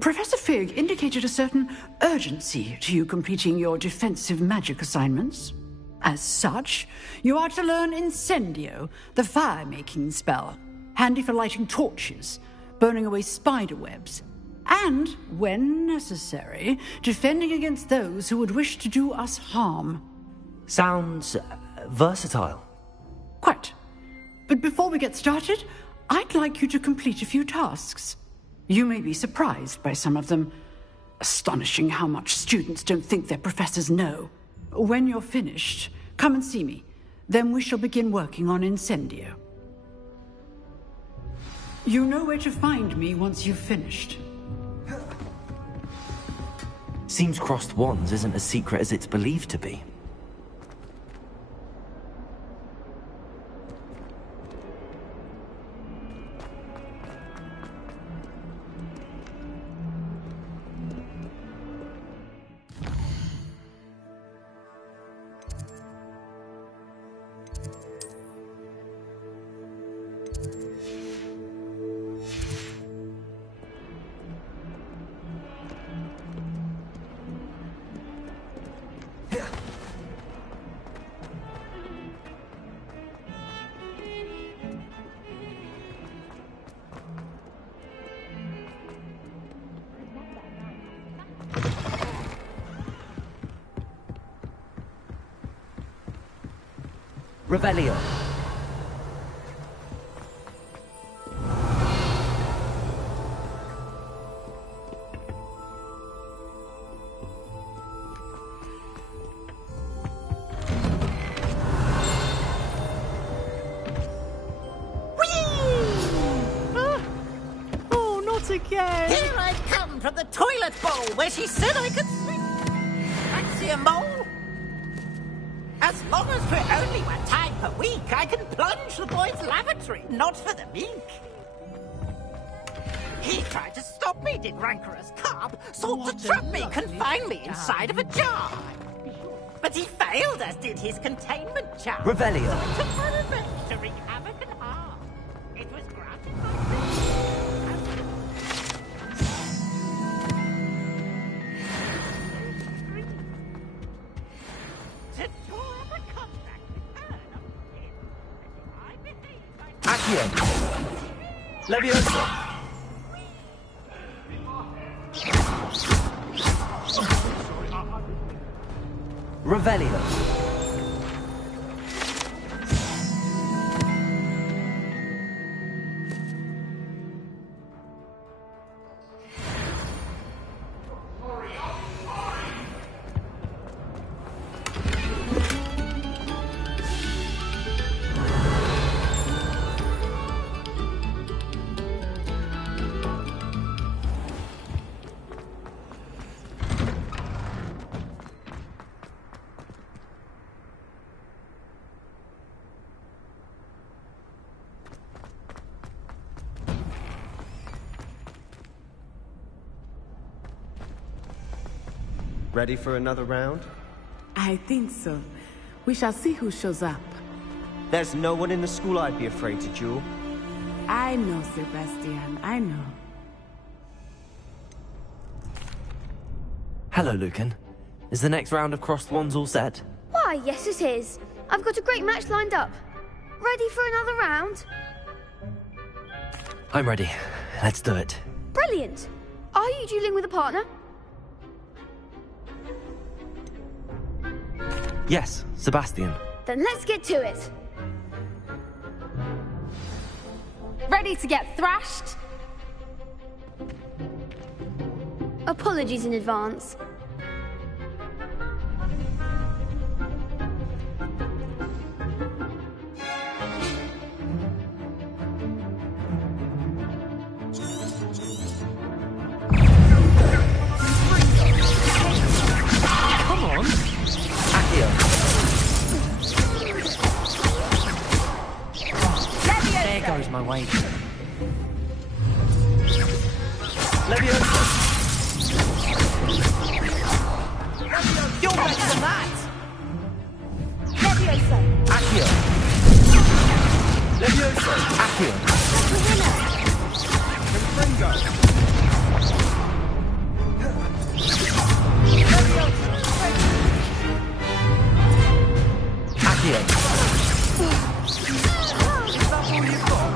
Professor Fig indicated a certain urgency to you completing your defensive magic assignments. As such, you are to learn Incendio, the fire-making spell, handy for lighting torches, burning away spider webs, and, when necessary, defending against those who would wish to do us harm. Sounds versatile. Quite. But before we get started, I'd like you to complete a few tasks. You may be surprised by some of them. Astonishing how much students don't think their professors know. When you're finished, come and see me. Then we shall begin working on Incendio. You know where to find me once you've finished. Seems crossed wands isn't as secret as it's believed to be. Revelio. Oh, not again! Here I come from the toilet bowl where she said I could swim. Fancy a mole? As long as for only one time per week, I can plunge the boy's lavatory, not for the meek. He tried to stop me, did rancorous carp, sought to trap me, confine me inside of a jar. But he failed, as did his containment charm. Revelio. So I took my revenge to wreak havoc and harm. It was Accio. Leviosa. Revelio. Ready for another round? I think so. We shall see who shows up. There's no one in the school I'd be afraid to duel. I know, Sebastian. I know. Hello, Lucan. Is the next round of crossed wands all set? Why, yes it is. I've got a great match lined up. Ready for another round? I'm ready. Let's do it. Brilliant. Are you dueling with a partner? Yes, Sebastian. Then let's get to it. Ready to get thrashed? Apologies in advance. Come on. Accio. There goes my wager. Leviosa. You're better than that! Levioso! Accio! Levioso! Accio! Confringo! Accio! Is that all you've got?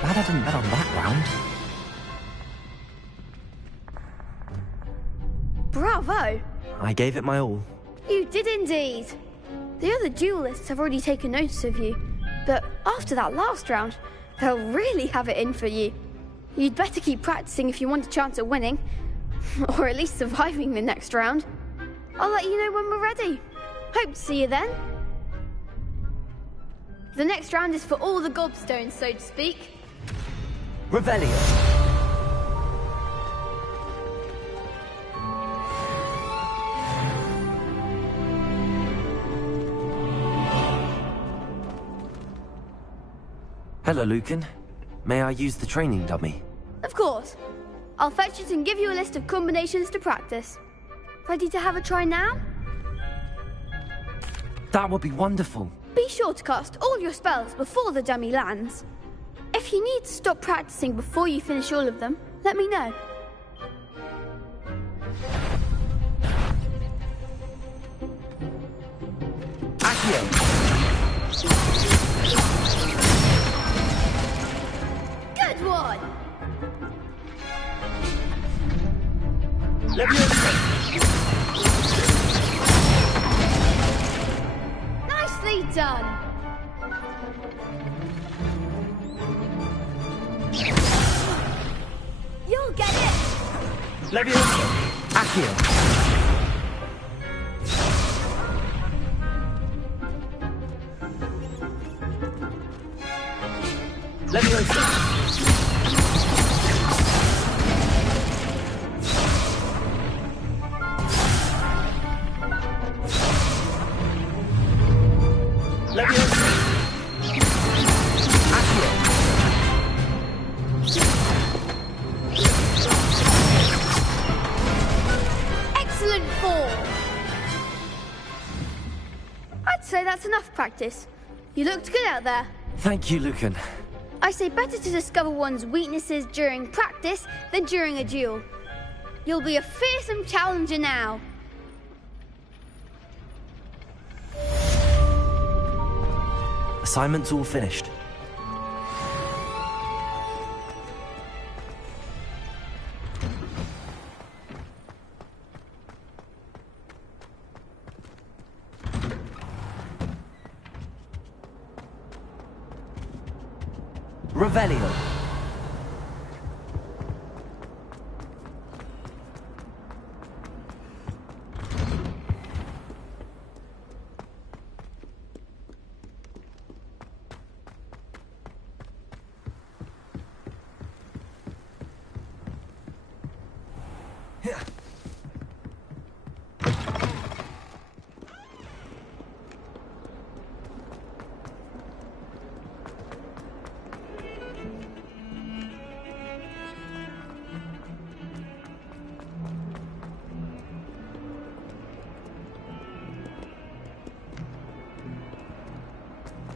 Glad I didn't bet on that round. Bravo! I gave it my all. You did indeed. The other duelists have already taken notice of you, but after that last round, they'll really have it in for you. You'd better keep practicing if you want a chance at winning, or at least surviving the next round. I'll let you know when we're ready. Hope to see you then. The next round is for all the gobstones, so to speak. Revelio. Hello, Lucan. May I use the training dummy? Of course. I'll fetch it and give you a list of combinations to practice. Ready to have a try now? That would be wonderful. Be sure to cast all your spells before the dummy lands. If you need to stop practicing before you finish all of them, let me know. Accio. Good one! Levioso. Nicely done! You'll get it! Levioso. Accio. Levioso. Levioso. Accio. Excellent form! I'd say that's enough practice. You looked good out there. Thank you, Lucan. I say better to discover one's weaknesses during practice than during a duel. You'll be a fearsome challenger now. Assignment's all finished. Revelio.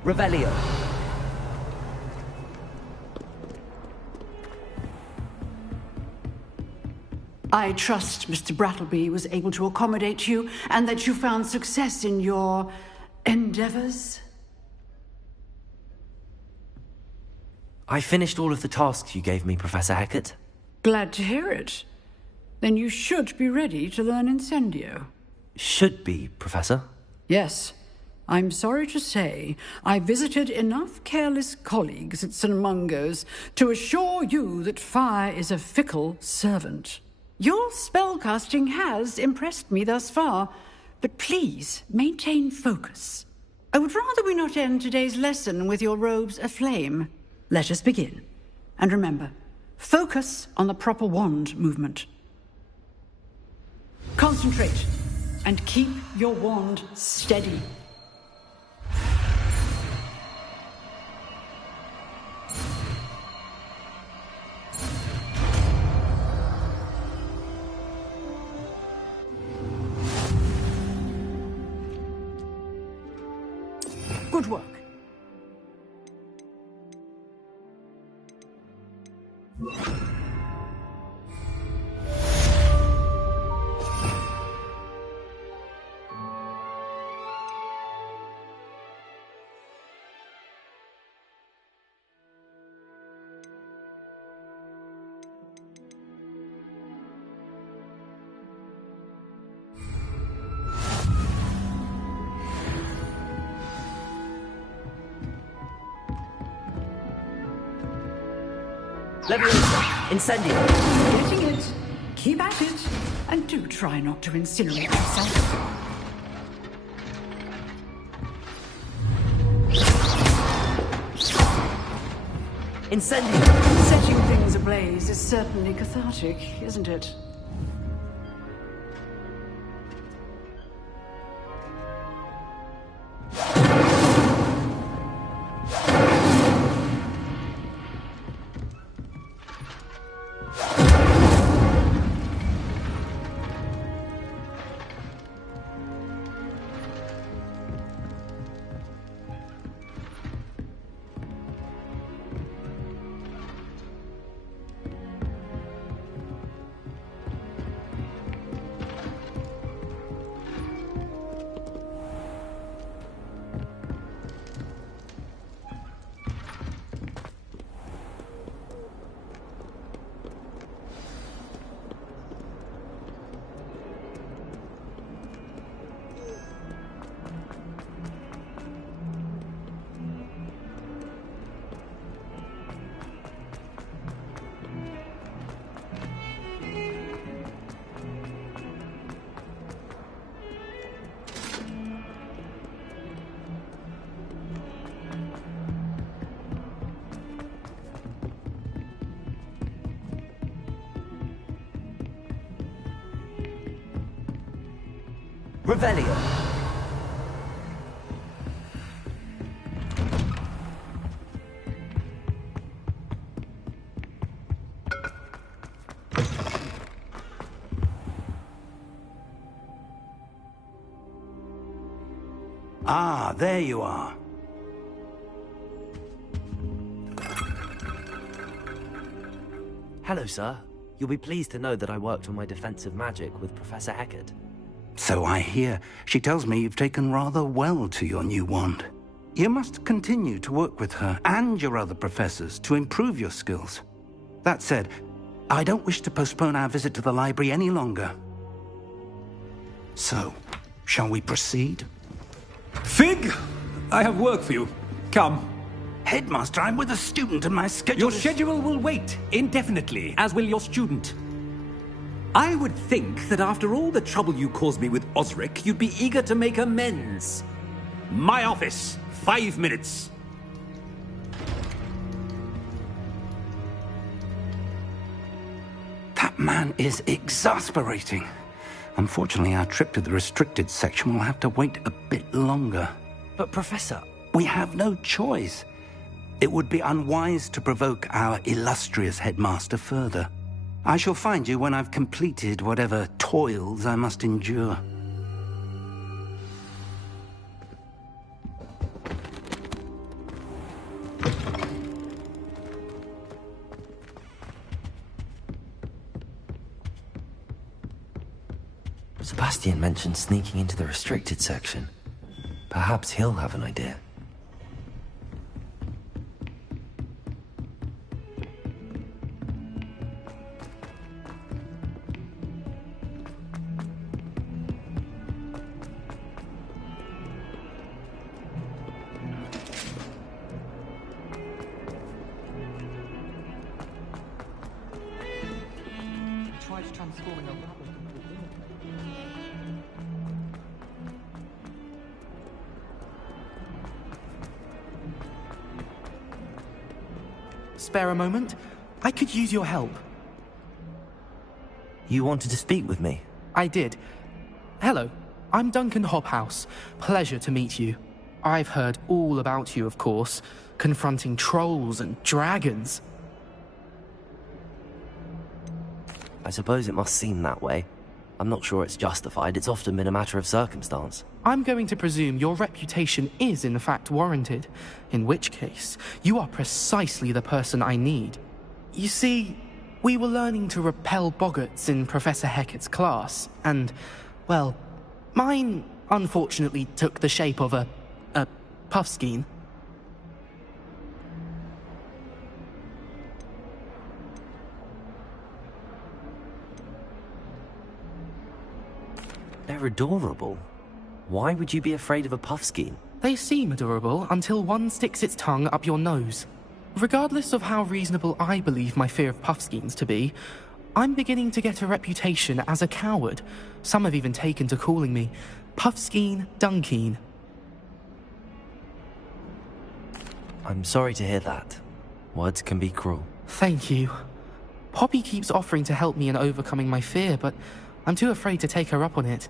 Revelio. I trust Mr. Brattleby was able to accommodate you and that you found success in your endeavors. I finished all of the tasks you gave me, Professor Hecat. Glad to hear it. Then you should be ready to learn Incendio. Should be, Professor. Yes. I'm sorry to say, I visited enough careless colleagues at St. Mungo's to assure you that fire is a fickle servant. Your spellcasting has impressed me thus far, but please maintain focus. I would rather we not end today's lesson with your robes aflame. Let us begin. And remember, focus on the proper wand movement. Concentrate, and keep your wand steady. Good work. Leviosa! Incendio! Getting it. Keep at it. And do try not to incinerate yourself. Incendio! Setting things ablaze is certainly cathartic, isn't it? Revelio! Ah, there you are. Hello, sir. You'll be pleased to know that I worked on my defensive magic with Professor Hecat. So I hear. She tells me you've taken rather well to your new wand. You must continue to work with her and your other professors to improve your skills. That said, I don't wish to postpone our visit to the library any longer. So, shall we proceed? Fig! I have work for you. Come. Headmaster, I'm with a student and my schedule Your schedule will wait indefinitely, as will your student. I would think that after all the trouble you caused me with Osric, you'd be eager to make amends. My office, 5 minutes. That man is exasperating. Unfortunately, our trip to the restricted section will have to wait a bit longer. But, Professor... We have no choice. It would be unwise to provoke our illustrious headmaster further. I shall find you when I've completed whatever toils I must endure. Sebastian mentioned sneaking into the restricted section. Perhaps he'll have an idea. Tried transforming a lab into Spare a moment? I could use your help. You wanted to speak with me? I did. Hello, I'm Duncan Hobhouse. Pleasure to meet you. I've heard all about you, of course, confronting trolls and dragons. I suppose it must seem that way. I'm not sure it's justified. It's often been a matter of circumstance. I'm going to presume your reputation is in fact warranted, in which case, you are precisely the person I need. You see, we were learning to repel boggarts in Professor Hecat's class, and, well, mine unfortunately took the shape of a puffskein. They're adorable. Why would you be afraid of a puffskein? They seem adorable until one sticks its tongue up your nose. Regardless of how reasonable I believe my fear of puffskeins to be, I'm beginning to get a reputation as a coward. Some have even taken to calling me Puffskein Dunkeen. I'm sorry to hear that. Words can be cruel. Thank you. Poppy keeps offering to help me in overcoming my fear, but I'm too afraid to take her up on it.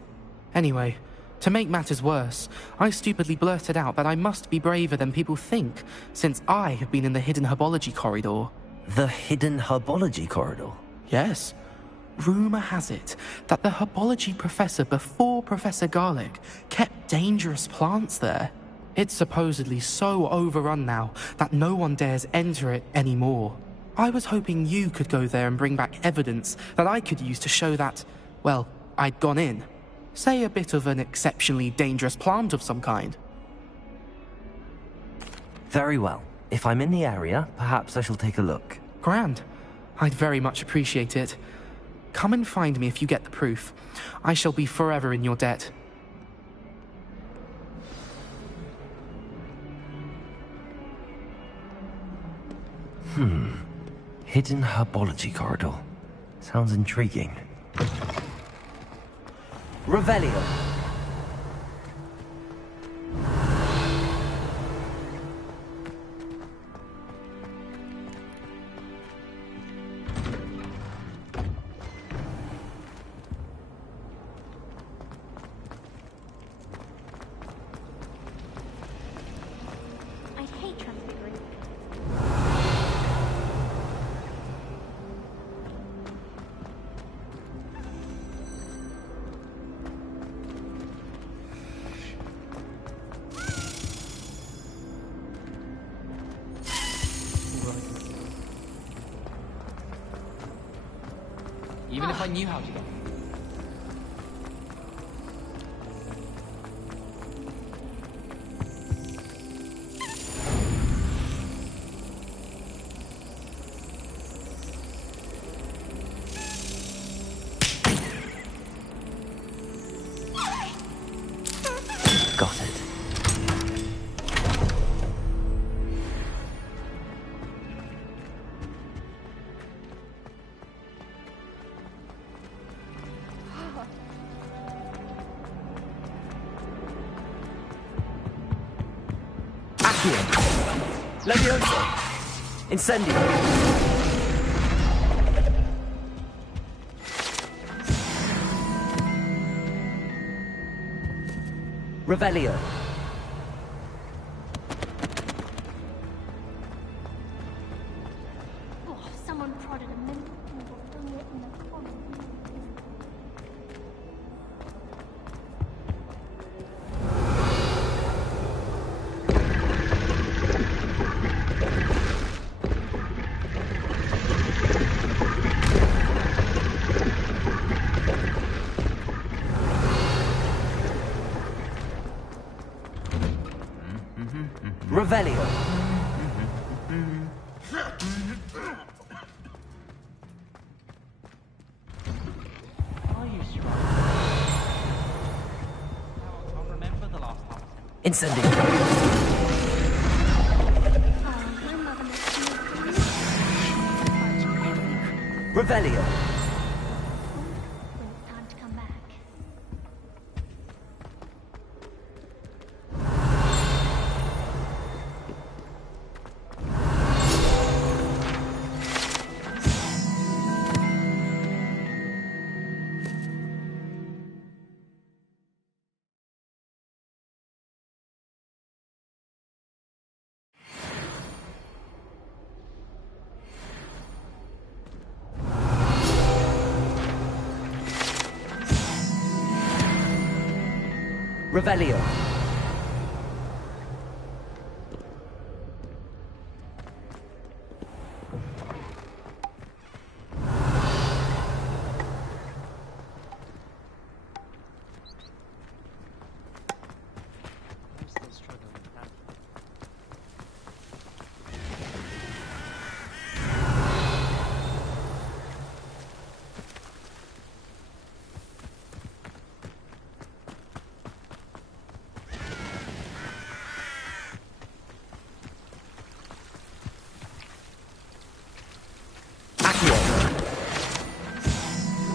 Anyway, to make matters worse, I stupidly blurted out that I must be braver than people think, since I have been in the hidden herbology corridor. The hidden herbology corridor? Yes. Rumour has it that the herbology professor before Professor Garlic kept dangerous plants there. It's supposedly so overrun now that no one dares enter it anymore. I was hoping you could go there and bring back evidence that I could use to show that, well, I'd gone in. Say a bit of an exceptionally dangerous plant of some kind. Very well. If I'm in the area, perhaps I shall take a look. Grand. I'd very much appreciate it. Come and find me if you get the proof. I shall be forever in your debt. Hidden herbology corridor. Sounds intriguing. Revelio. I hate transfiguring. Even if I knew how to do it. Got it. Levioso! Incendio! Revelio! Oh, someone prodded a mental thing in the common. Revelio. Are you strong? I'll remember the last time. Incendio. Revelio. Time to come back. Revelio. I'm still struggling with that.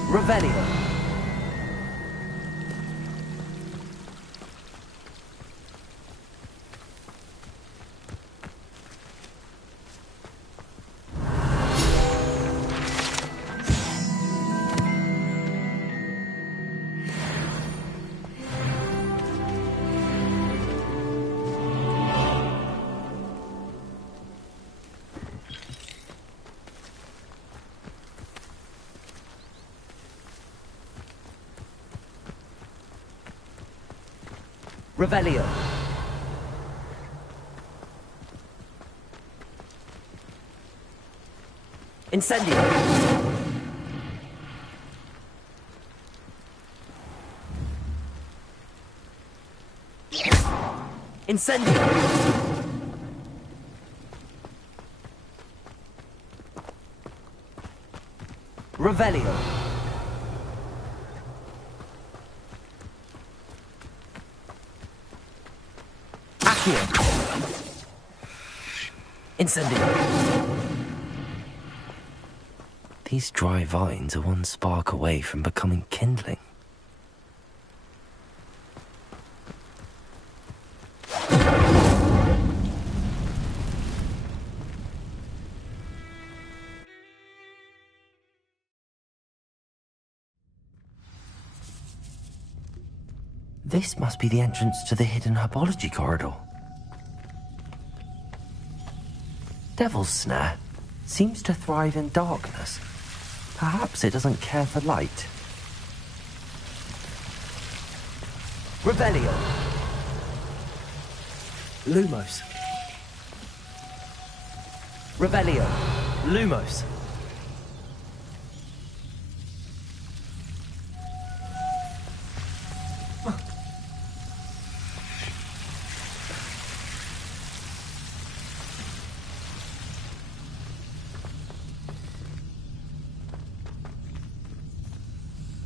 Revelio. Revelio. Incendio. Incendio. Revelio. Incendio. These dry vines are one spark away from becoming kindling. This must be the entrance to the hidden herbology corridor. Devil's Snare seems to thrive in darkness. Perhaps it doesn't care for light. Revelio. Lumos. Revelio. Lumos.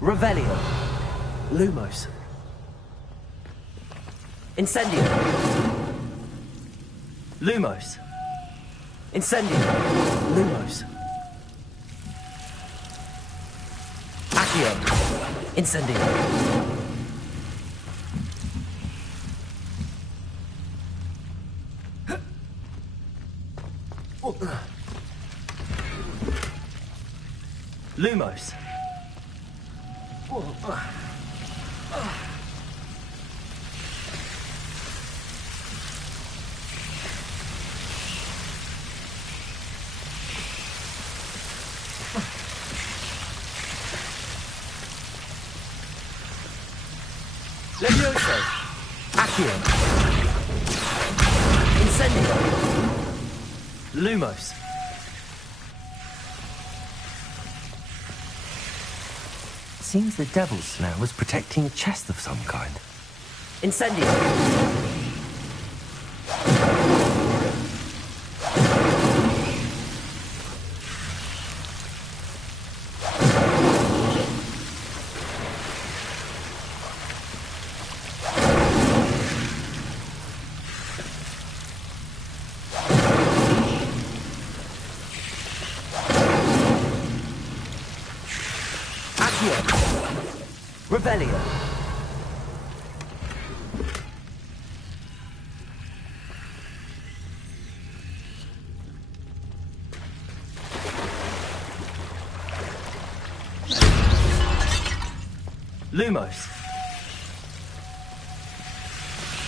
Revelio. Lumos. Incendio. Lumos. Incendio. Lumos. Accio. Incendio. Lumos. Levioso. Accio. Incendio. Lumos. Seems the Devil's Snare was protecting a chest of some kind. Incendio. Revelio. Lumos.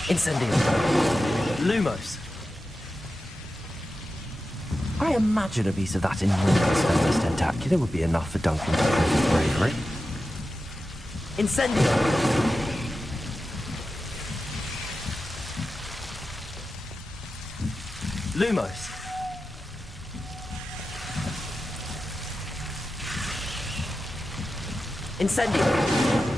Incendio. Lumos. I imagine a piece of that enormous feminist tentacular would be enough for Duncan to prove his bravery. Incendio. Lumos. Incendio.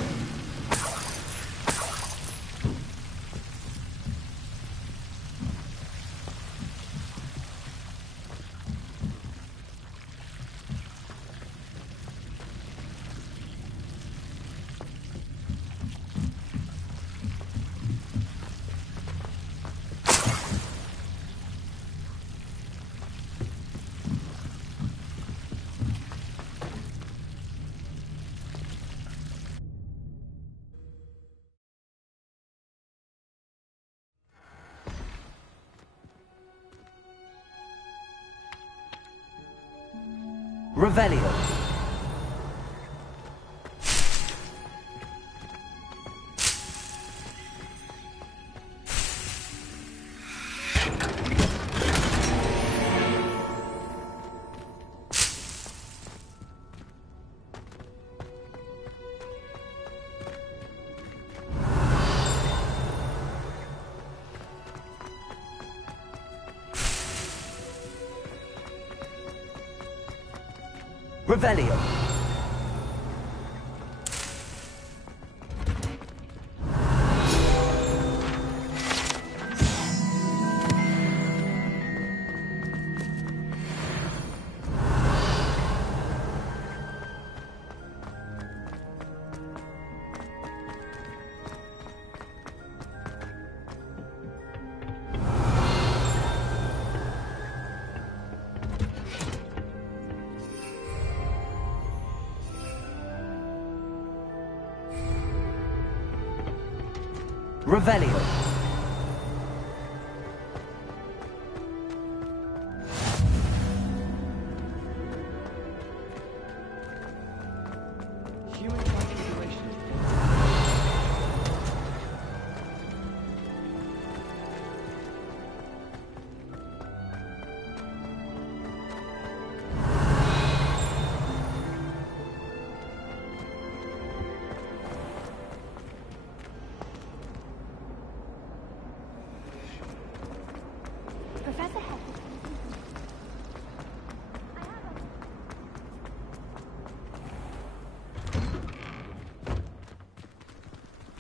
Revelio. Revelio. Revelio.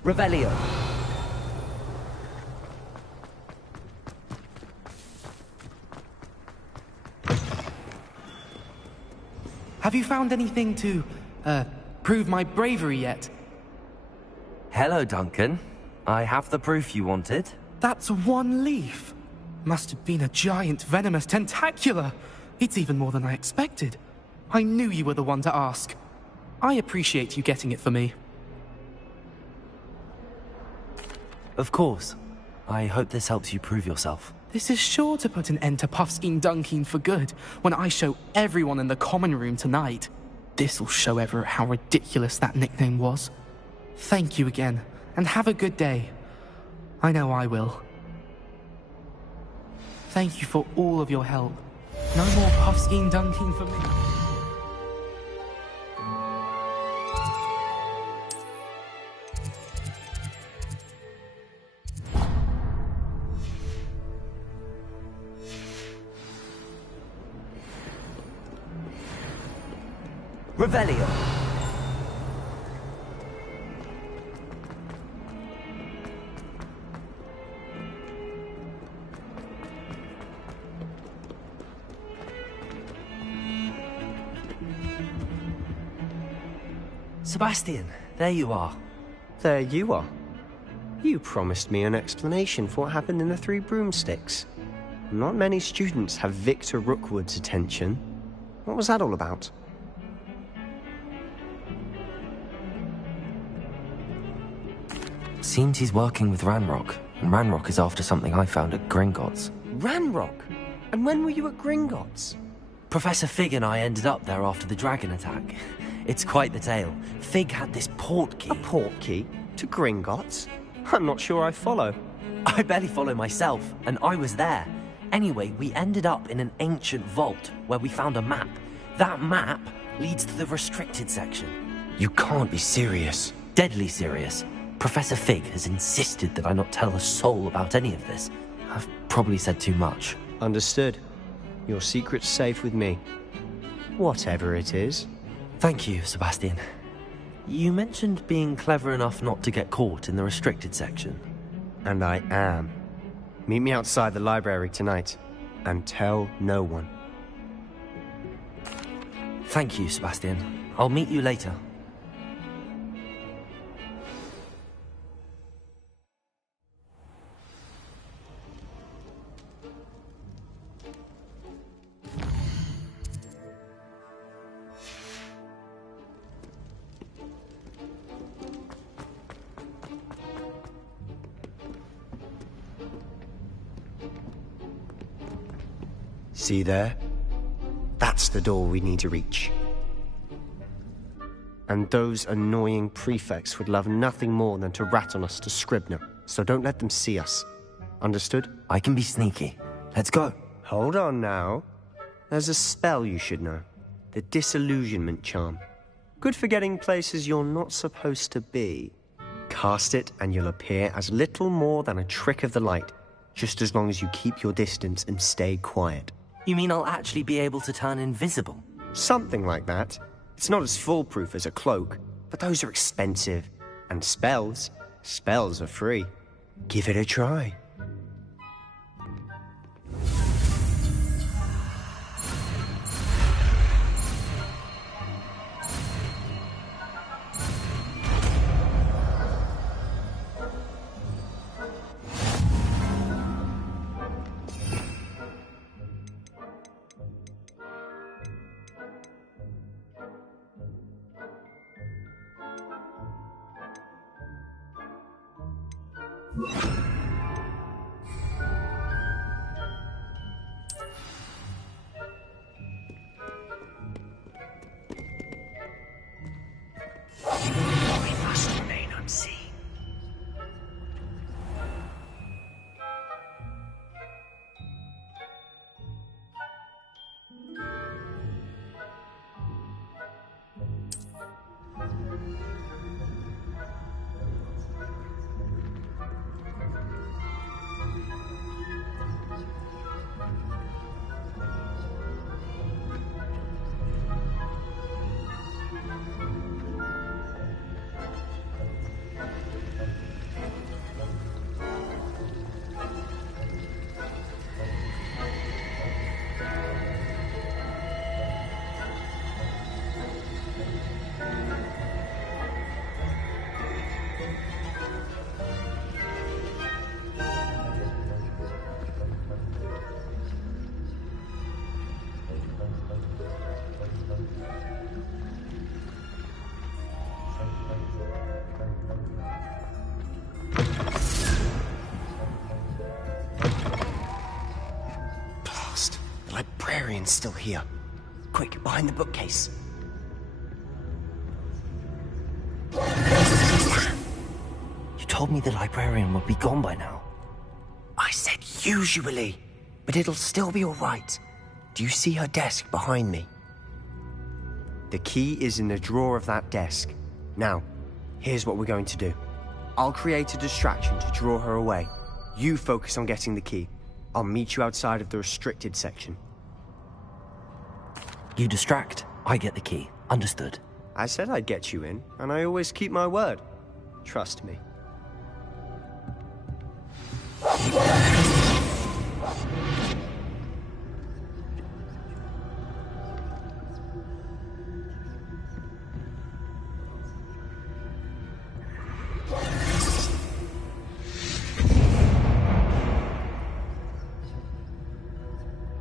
Revelio. Have you found anything to, prove my bravery yet? Hello, Duncan. I have the proof you wanted. That's one leaf. Must have been a giant venomous tentacula. It's even more than I expected. I knew you were the one to ask. I appreciate you getting it for me. Of course. I hope this helps you prove yourself. This is sure to put an end to Puffskein Dunking for good when I show everyone in the common room tonight. This'll show Everett how ridiculous that nickname was. Thank you again, and have a good day. I know I will. Thank you for all of your help. No more Puffskein Dunking for me. Revelio. Sebastian, there you are. There you are. You promised me an explanation for what happened in the Three Broomsticks. Not many students have Victor Rookwood's attention. What was that all about? seems he's working with Ranrock, and Ranrock is after something I found at Gringotts. Ranrock? And when were you at Gringotts? Professor Fig and I ended up there after the dragon attack. It's quite the tale. Fig had this port key. A port key? To Gringotts? I'm not sure I follow. I barely follow myself, and I was there. Anyway, we ended up in an ancient vault where we found a map. That map leads to the restricted section. You can't be serious. Deadly serious. Professor Fig has insisted that I not tell a soul about any of this. I've probably said too much. Understood. Your secret's safe with me. Whatever it is. Thank you, Sebastian. You mentioned being clever enough not to get caught in the restricted section. And I am. Meet me outside the library tonight, and tell no one. Thank you, Sebastian. I'll meet you later. See there? That's the door we need to reach. And those annoying prefects would love nothing more than to rat on us to Scribner, so don't let them see us. Understood? I can be sneaky. Let's go. Hold on now. There's a spell you should know. The Disillusionment Charm. Good for getting places you're not supposed to be. Cast it and you'll appear as little more than a trick of the light, just as long as you keep your distance and stay quiet. You mean I'll actually be able to turn invisible? Something like that. It's not as foolproof as a cloak, but those are expensive. And spells are free. Give it a try. Librarian's still here. Quick, behind the bookcase. You told me the librarian would be gone by now. I said usually, but it'll still be all right. Do you see her desk behind me? The key is in the drawer of that desk. Now, here's what we're going to do. I'll create a distraction to draw her away. You focus on getting the key. I'll meet you outside of the restricted section. You distract, I get the key. Understood. I said I'd get you in, and I always keep my word. Trust me.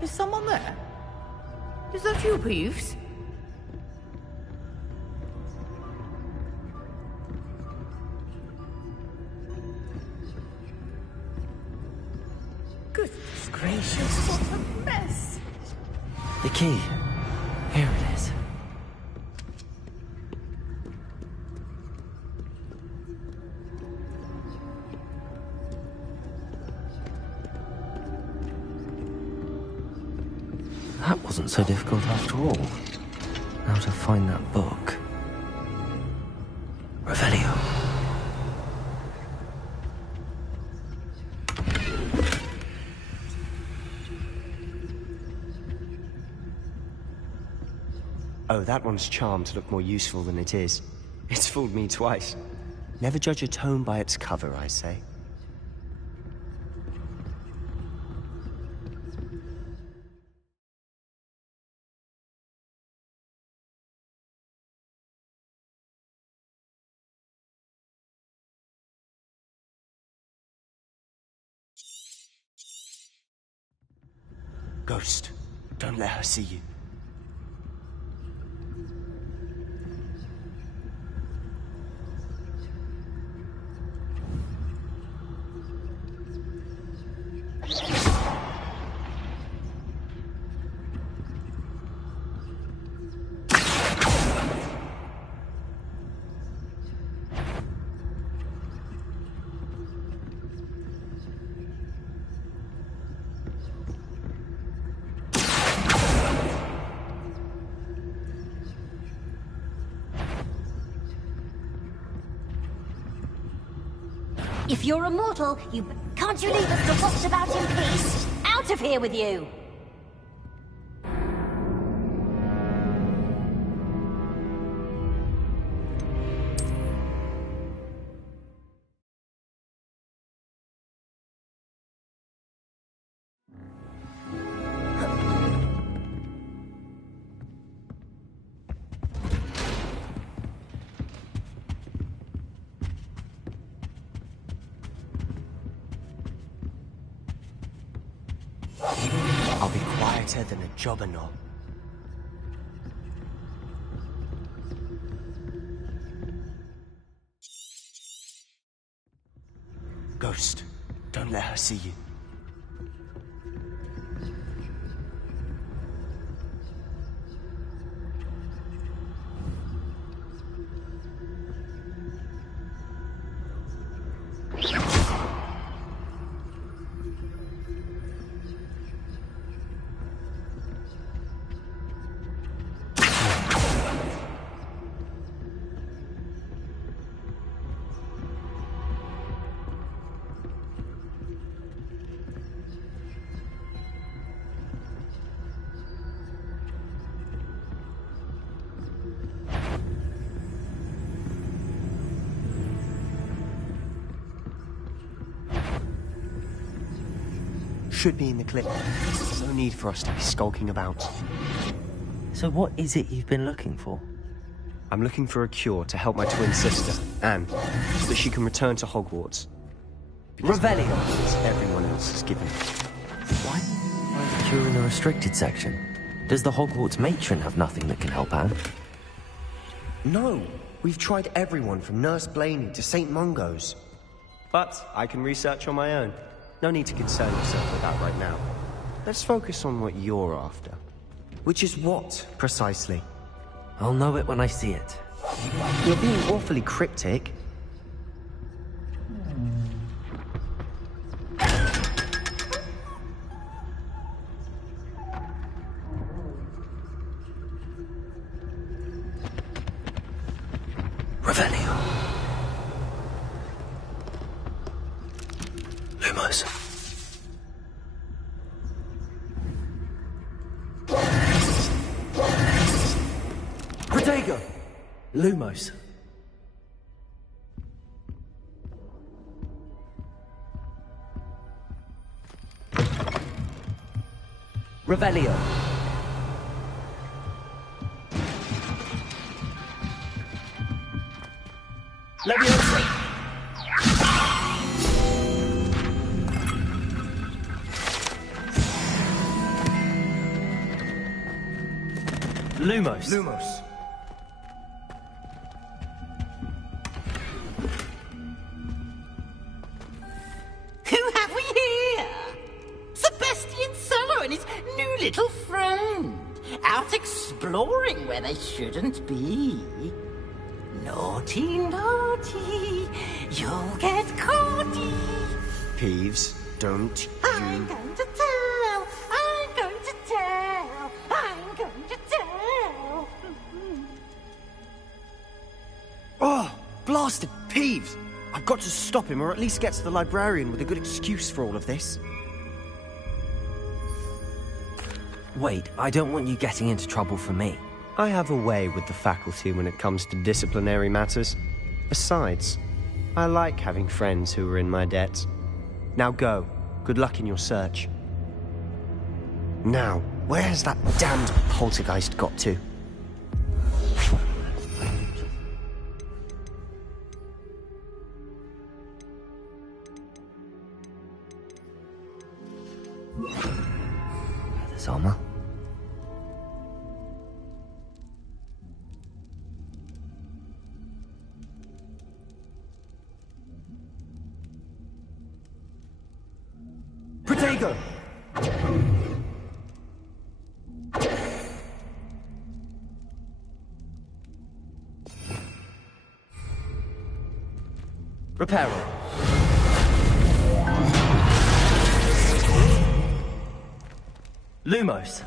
Is someone there? Is that you, Ps5s? What a mess! The key. Here it is. That wasn't so difficult after all. Now to find that book. Revelio. Oh, that one's charmed to look more useful than it is. It's fooled me twice. Never judge a tome by its cover, I say. Ghost, don't let her see you. If you're immortal, can't you leave us to watch about in peace? Out of here with you! I'll be quieter than a jobberknoll. Ghost, don't let her see you. Should be in the clip. There's no need for us to be skulking about. So what is it you've been looking for? I'm looking for a cure to help my twin sister, Anne, so that she can return to Hogwarts. Revelio! Everyone else is given. Why do you find a cure in the restricted section? Does the Hogwarts matron have nothing that can help Anne? No! We've tried everyone from Nurse Blaney to St. Mungo's. But I can research on my own. No need to concern yourself with that right now. Let's focus on what you're after. Which is what, precisely? I'll know it when I see it. You're being awfully cryptic. Revelio. Lumos. Protego. Lumos. Revelio. Leviosa. Lumos. Lumos. Who have we here? Sebastian Serge! little friend, out exploring where they shouldn't be. Naughty, naughty, you'll get caughty. Peeves, don't I'm going to tell, I'm going to tell, I'm going to tell. Oh, blasted Peeves! I've got to stop him, or at least get to the librarian with a good excuse for all of this. Wait, I don't want you getting into trouble for me. I have a way with the faculty when it comes to disciplinary matters. Besides, I like having friends who are in my debt. Now go. Good luck in your search. Now, where has that damned poltergeist got to? There's armor. Protego! Reparo. Lumos.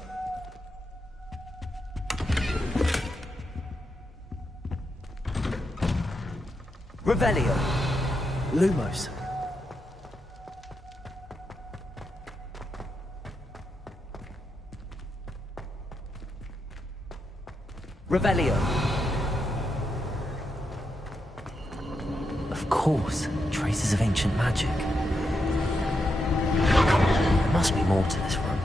Revelio. Lumos. Revelio. Of course, traces of ancient magic. There must be more to this run.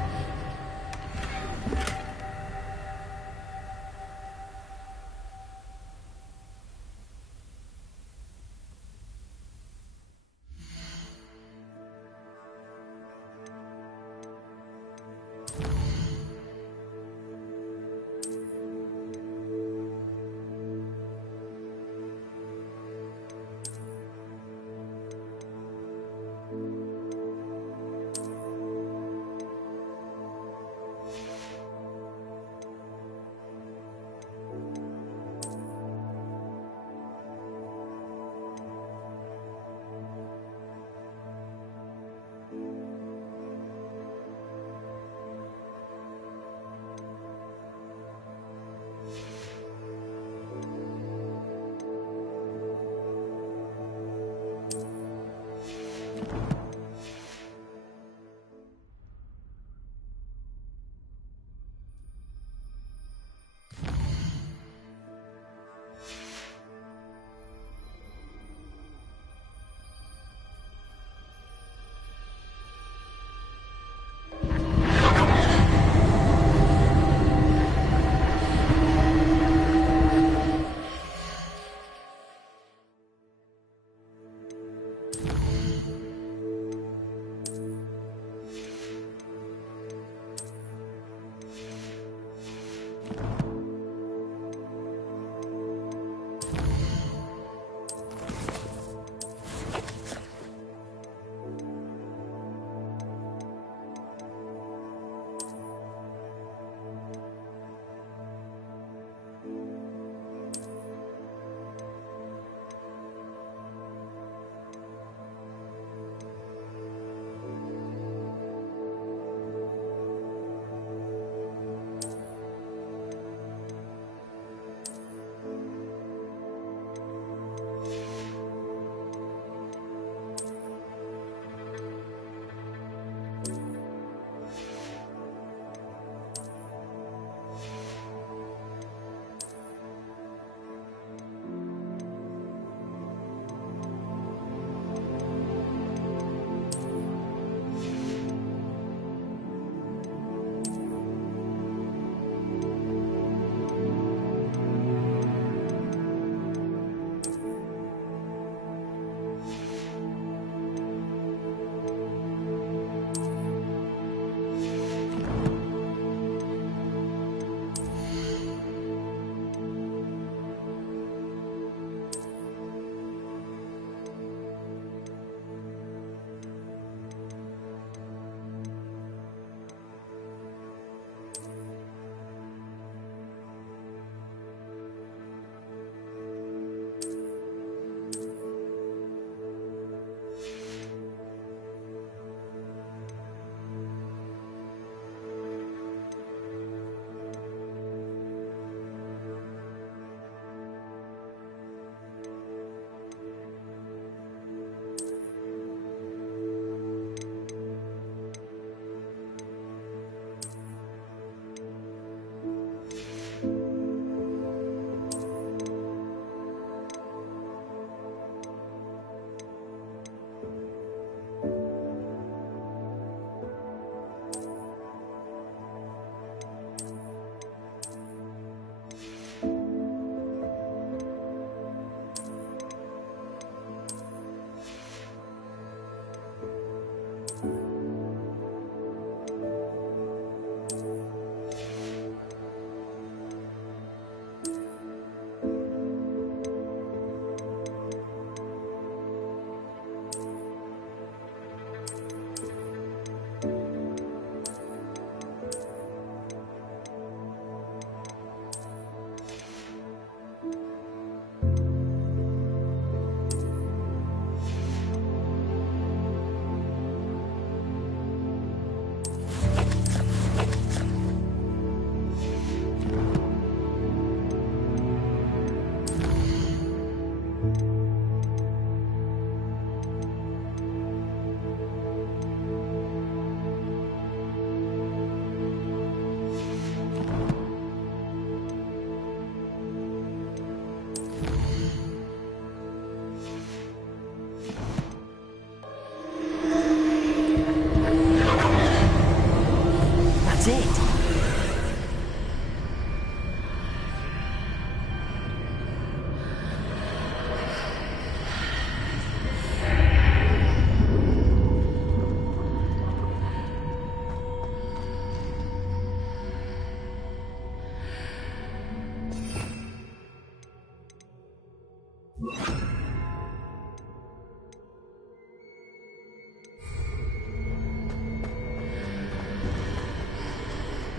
That's it.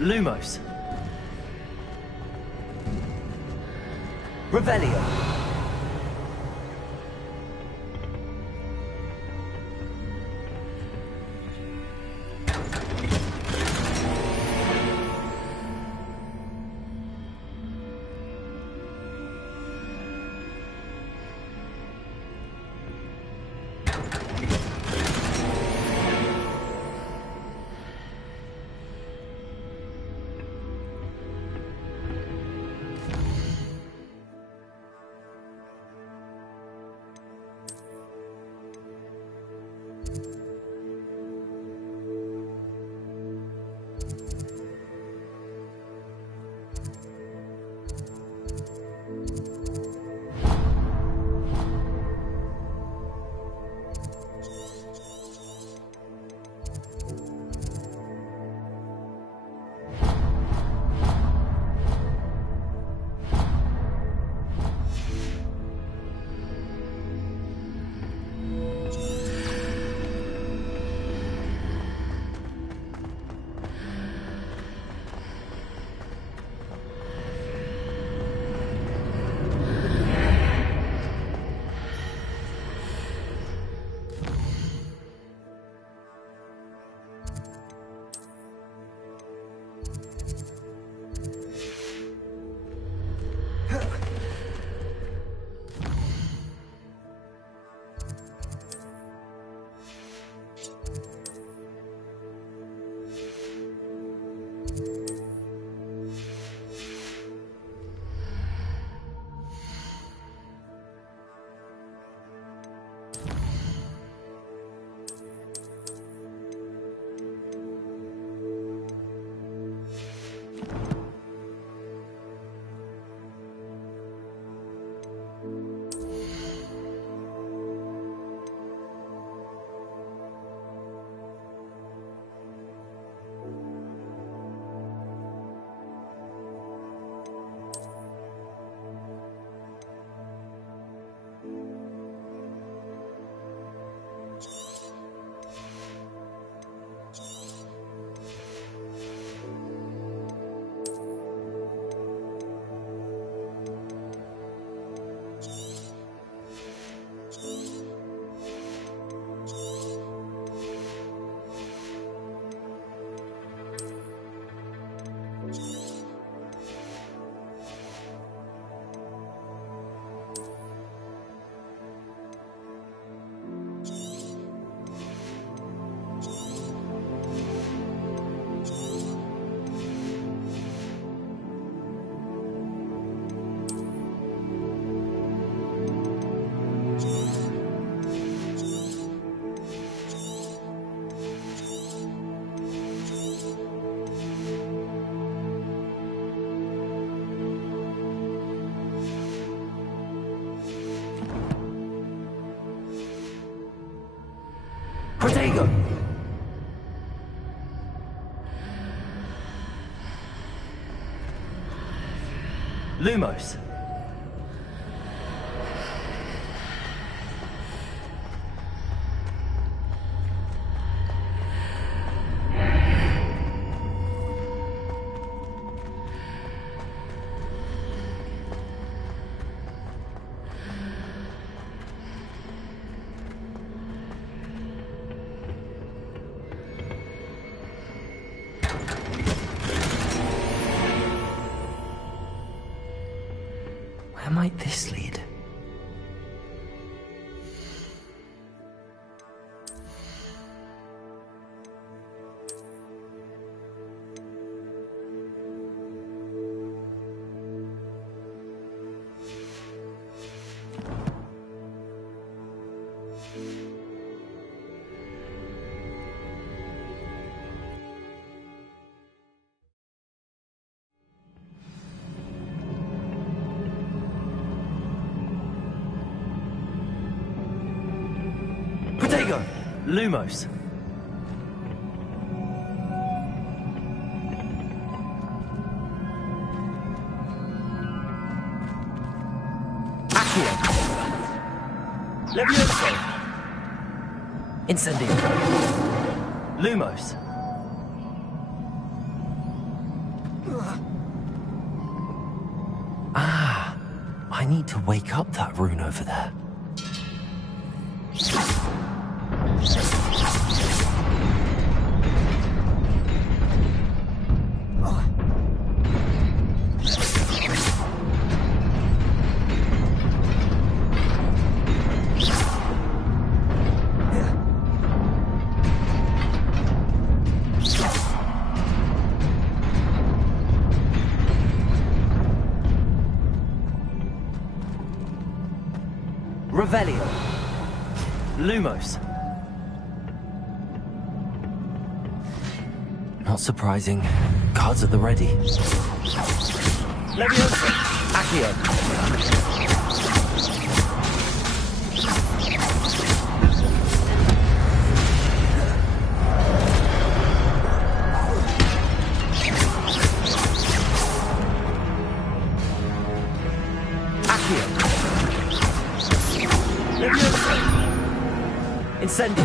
Lumos. Revelio. Protego! Lumos. Where might this lead? Lumos. Accio. Levioso. Incendio. Lumos. Ah, I need to wake up that rune over there. Revelio. Lumos. Not surprising. Guards at the ready. Levioso. Accio. Incendio.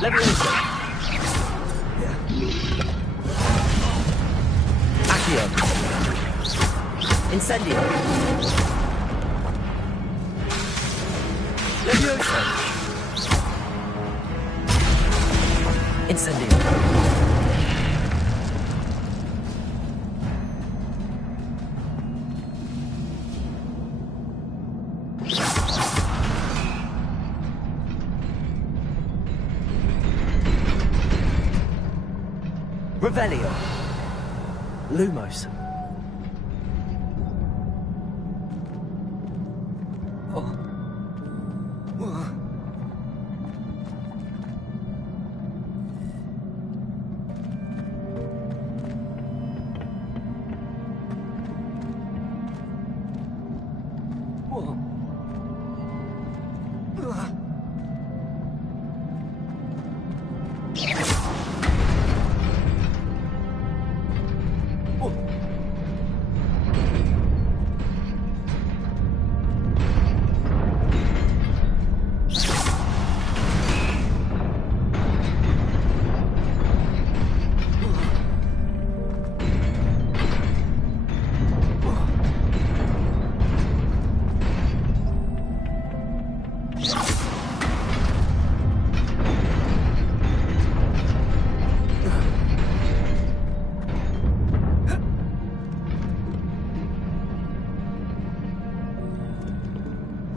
Levioso. Accio. Incendio. Levioso. Incendio. Revelio. Lumos.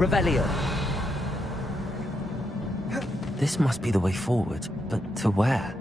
Revelio. This must be the way forward, but to where?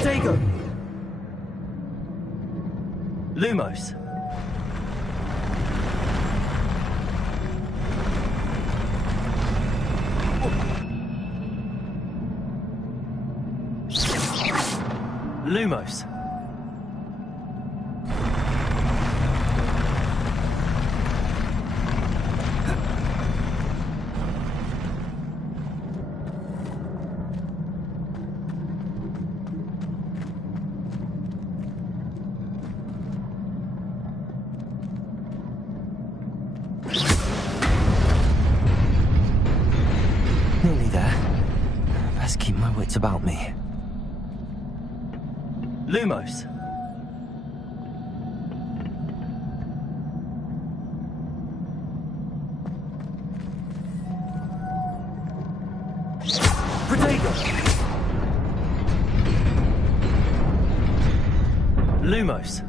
Protego! Lumos. Lumos. Nearly there. Best keep my wits about me. Lumos. Protego! Lumos.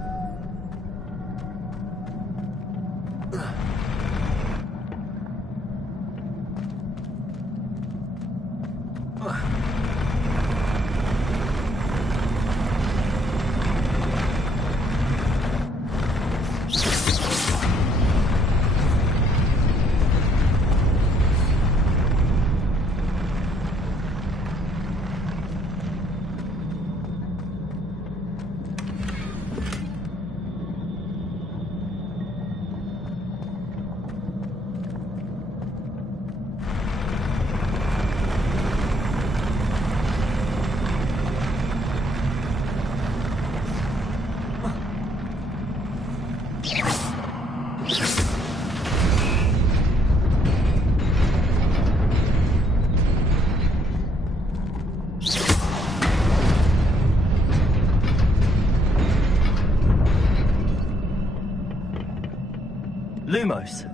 Lumos.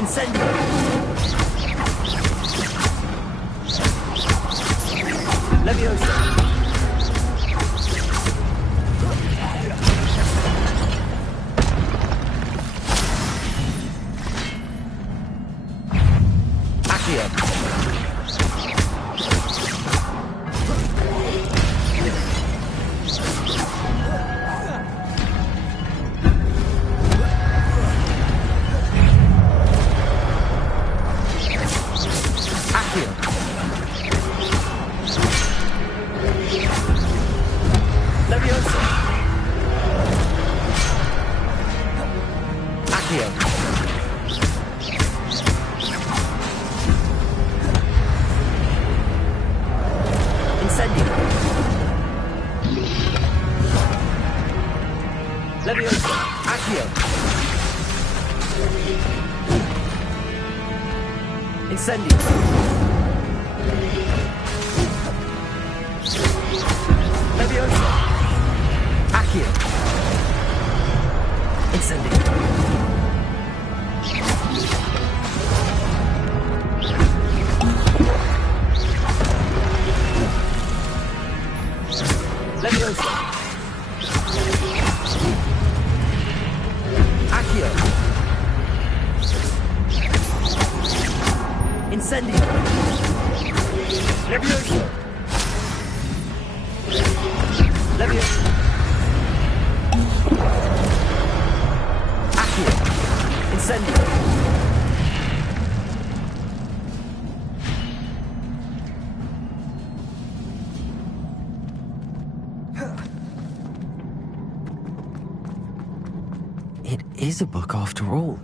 Incendio! Leviosa! Accio! Incendio! Leviosa! Accio! Incendio! Leviosa! Accio! Incendio! Leviosa! Leviosa! Accio! Incendio! is a book after all.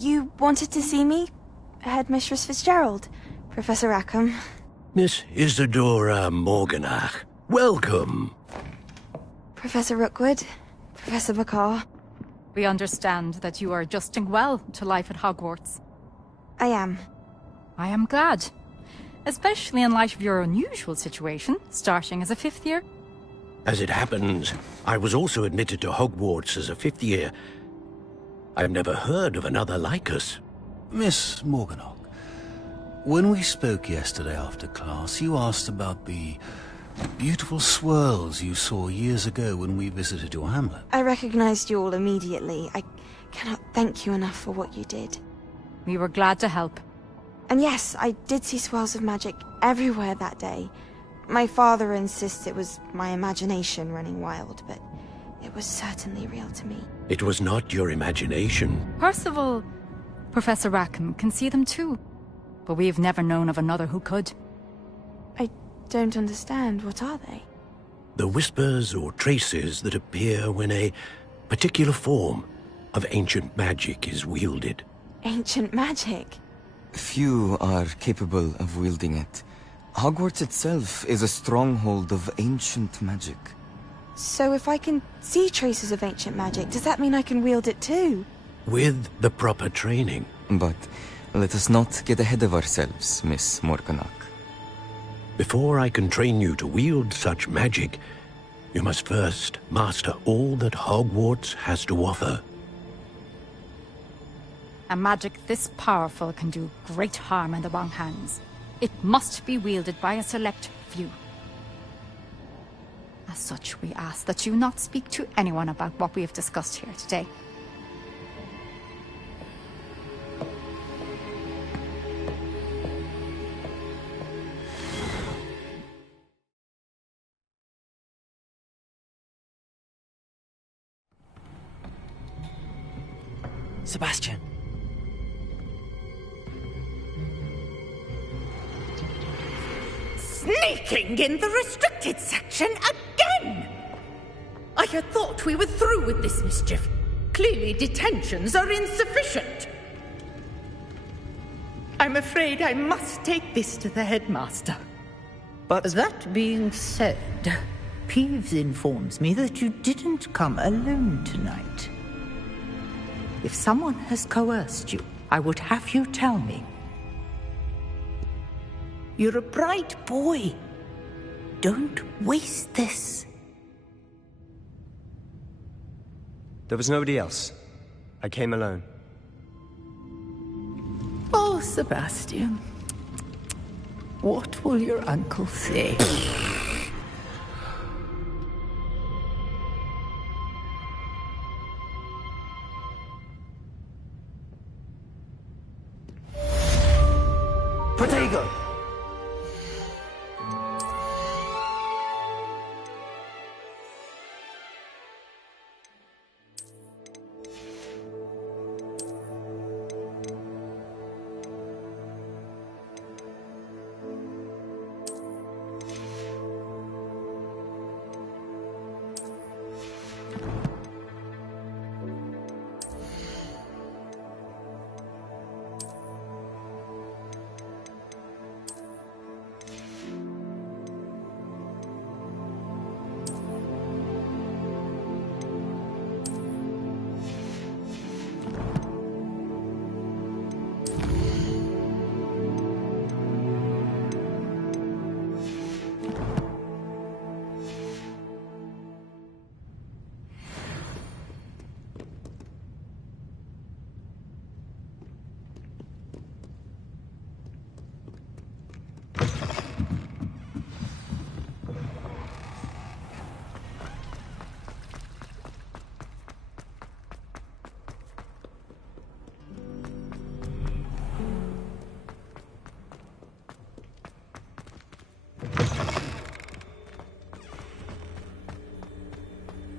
You wanted to see me? Headmistress Fitzgerald, Professor Rackham. Miss Isadora Morganach, welcome. Professor Rookwood, Professor Bakar. We understand that you are adjusting well to life at Hogwarts. I am. I am glad. Especially in light of your unusual situation, starting as a 5th year. As it happens, I was also admitted to Hogwarts as a 5th year. I've never heard of another like us. Miss Morganach, when we spoke yesterday after class, you asked about the beautiful swirls you saw years ago when we visited your hamlet. I recognized you all immediately. I cannot thank you enough for what you did. We were glad to help. And yes, I did see swirls of magic everywhere that day. My father insists it was my imagination running wild, but it was certainly real to me. It was not your imagination. Percival, Professor Rackham can see them too. But we have never known of another who could. I don't understand. What are they? The whispers or traces that appear when a particular form of ancient magic is wielded. Ancient magic? Few are capable of wielding it. Hogwarts itself is a stronghold of ancient magic. So if I can see traces of ancient magic, does that mean I can wield it too? With the proper training. But let us not get ahead of ourselves, Miss Morganach. Before I can train you to wield such magic, you must first master all that Hogwarts has to offer. A magic this powerful can do great harm in the wrong hands. It must be wielded by a select few. As such, we ask that you not speak to anyone about what we have discussed here today. Sebastian. Sneaking in the restricted section again! I had thought we were through with this mischief. Clearly detentions are insufficient. I'm afraid I must take this to the headmaster. But that being said, Ps informs me that you didn't come alone tonight. If someone has coerced you, I would have you tell me. You're a bright boy. Don't waste this. There was nobody else. I came alone. Oh, Sebastian. What will your uncle say? Protego!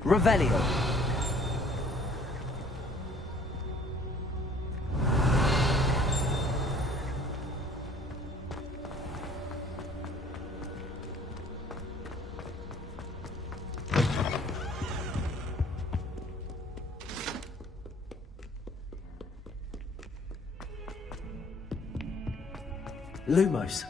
Revelio. Lumos.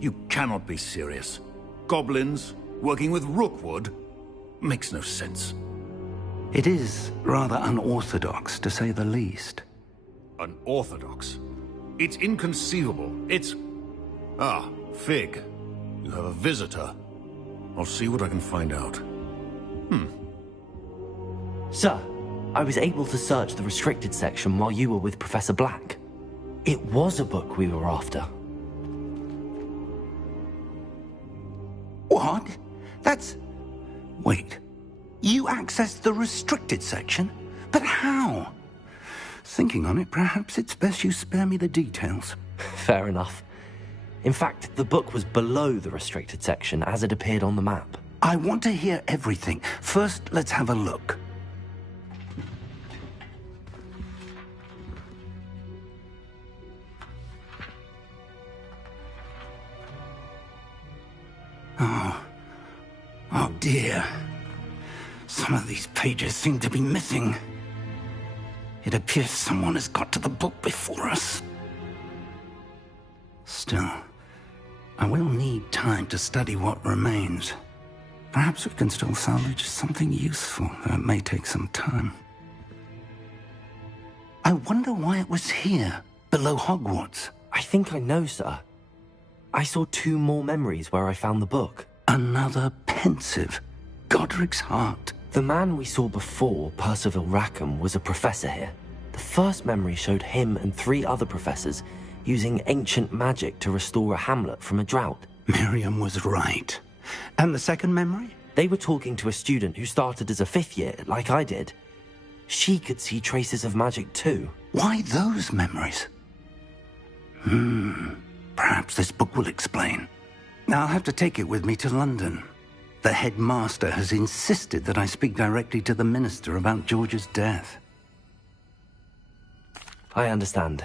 You cannot be serious. Goblins working with Rookwood? Makes no sense. It is rather unorthodox, to say the least. Unorthodox? It's inconceivable. It's... Ah, Fig. You have a visitor. I'll see what I can find out. Sir, I was able to search the restricted section while you were with Professor Black. It was a book we were after. What? That's... Wait. You accessed the restricted section? But how? Thinking on it, perhaps it's best you spare me the details. Fair enough. In fact, the book was below the restricted section as it appeared on the map. I want to hear everything. First, let's have a look. Oh dear. Some of these pages seem to be missing. It appears someone has got to the book before us. Still, I will need time to study what remains. Perhaps we can still salvage something useful, though it may take some time. I wonder why it was here, below Hogwarts. I think I know, sir. I saw 2 more memories where I found the book. Another pensive. Godric's heart. The man we saw before, Percival Rackham, was a professor here. The first memory showed him and 3 other professors using ancient magic to restore a hamlet from a drought. Miriam was right. And the second memory? They were talking to a student who started as a 5th year, like I did. She could see traces of magic too. Why those memories? Perhaps this book will explain. I'll have to take it with me to London. The headmaster has insisted that I speak directly to the minister about George's death. I understand.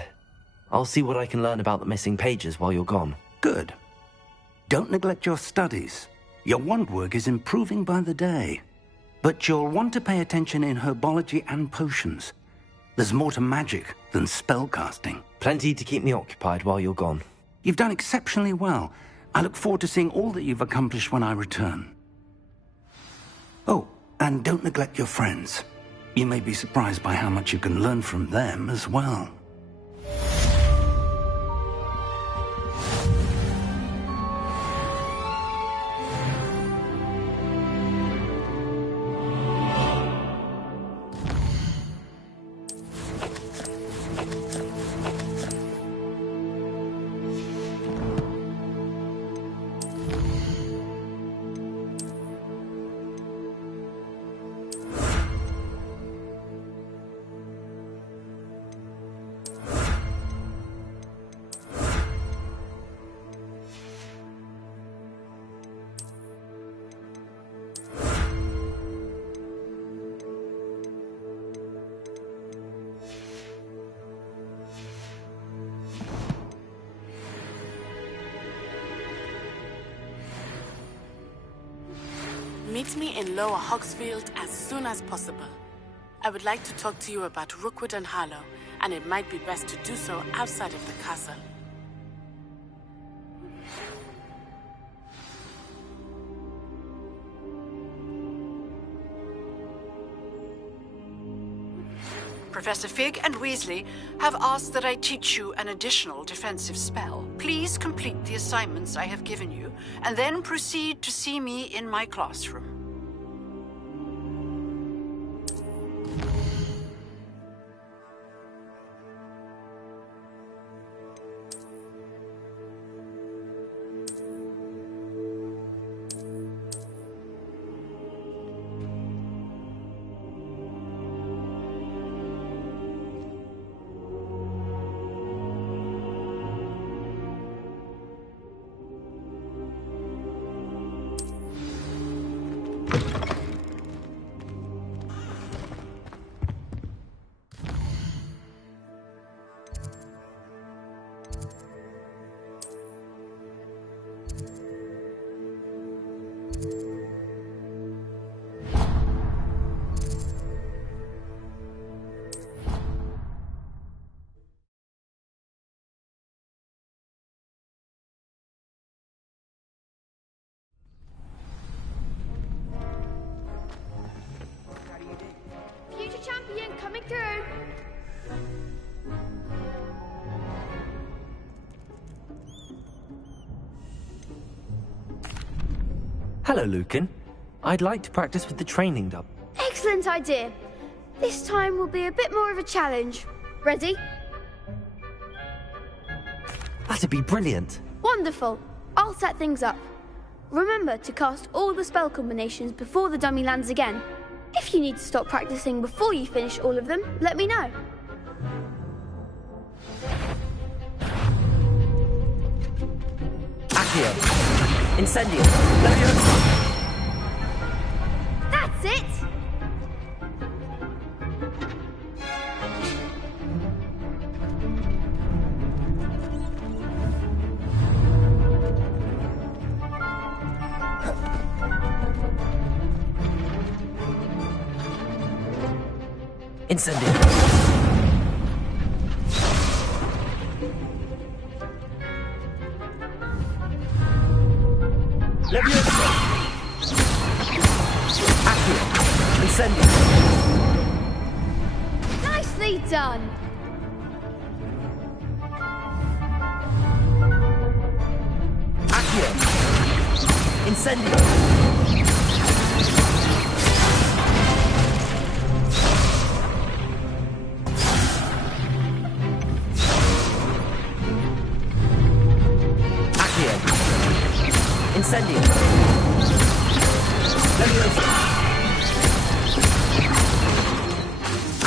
I'll see what I can learn about the missing pages while you're gone. Good. Don't neglect your studies. Your wand work is improving by the day. But you'll want to pay attention in herbology and potions. There's more to magic than spellcasting. Plenty to keep me occupied while you're gone. You've done exceptionally well. I look forward to seeing all that you've accomplished when I return. Oh, and don't neglect your friends. You may be surprised by how much you can learn from them as well. Meet me in Lower Hogsfield as soon as possible. I would like to talk to you about Rookwood and Harlow, and it might be best to do so outside of the castle. Professor Fig and Weasley have asked that I teach you an additional defensive spell. Please complete the assignments I have given you, and then proceed to see me in my classroom. Future champion coming through. Hello, Lucan. I'd like to practice with the training dub. Excellent idea. This time will be a bit more of a challenge. Ready? That'd be brilliant. Wonderful. I'll set things up. Remember to cast all the spell combinations before the dummy lands again. If you need to stop practicing before you finish all of them, let me know. Accio. Incendio. Leviosa. That's it! Incendio. Leviosa. Accio. Incendio. Nicely done! Accio. Incendio. Incendio. Leviosa.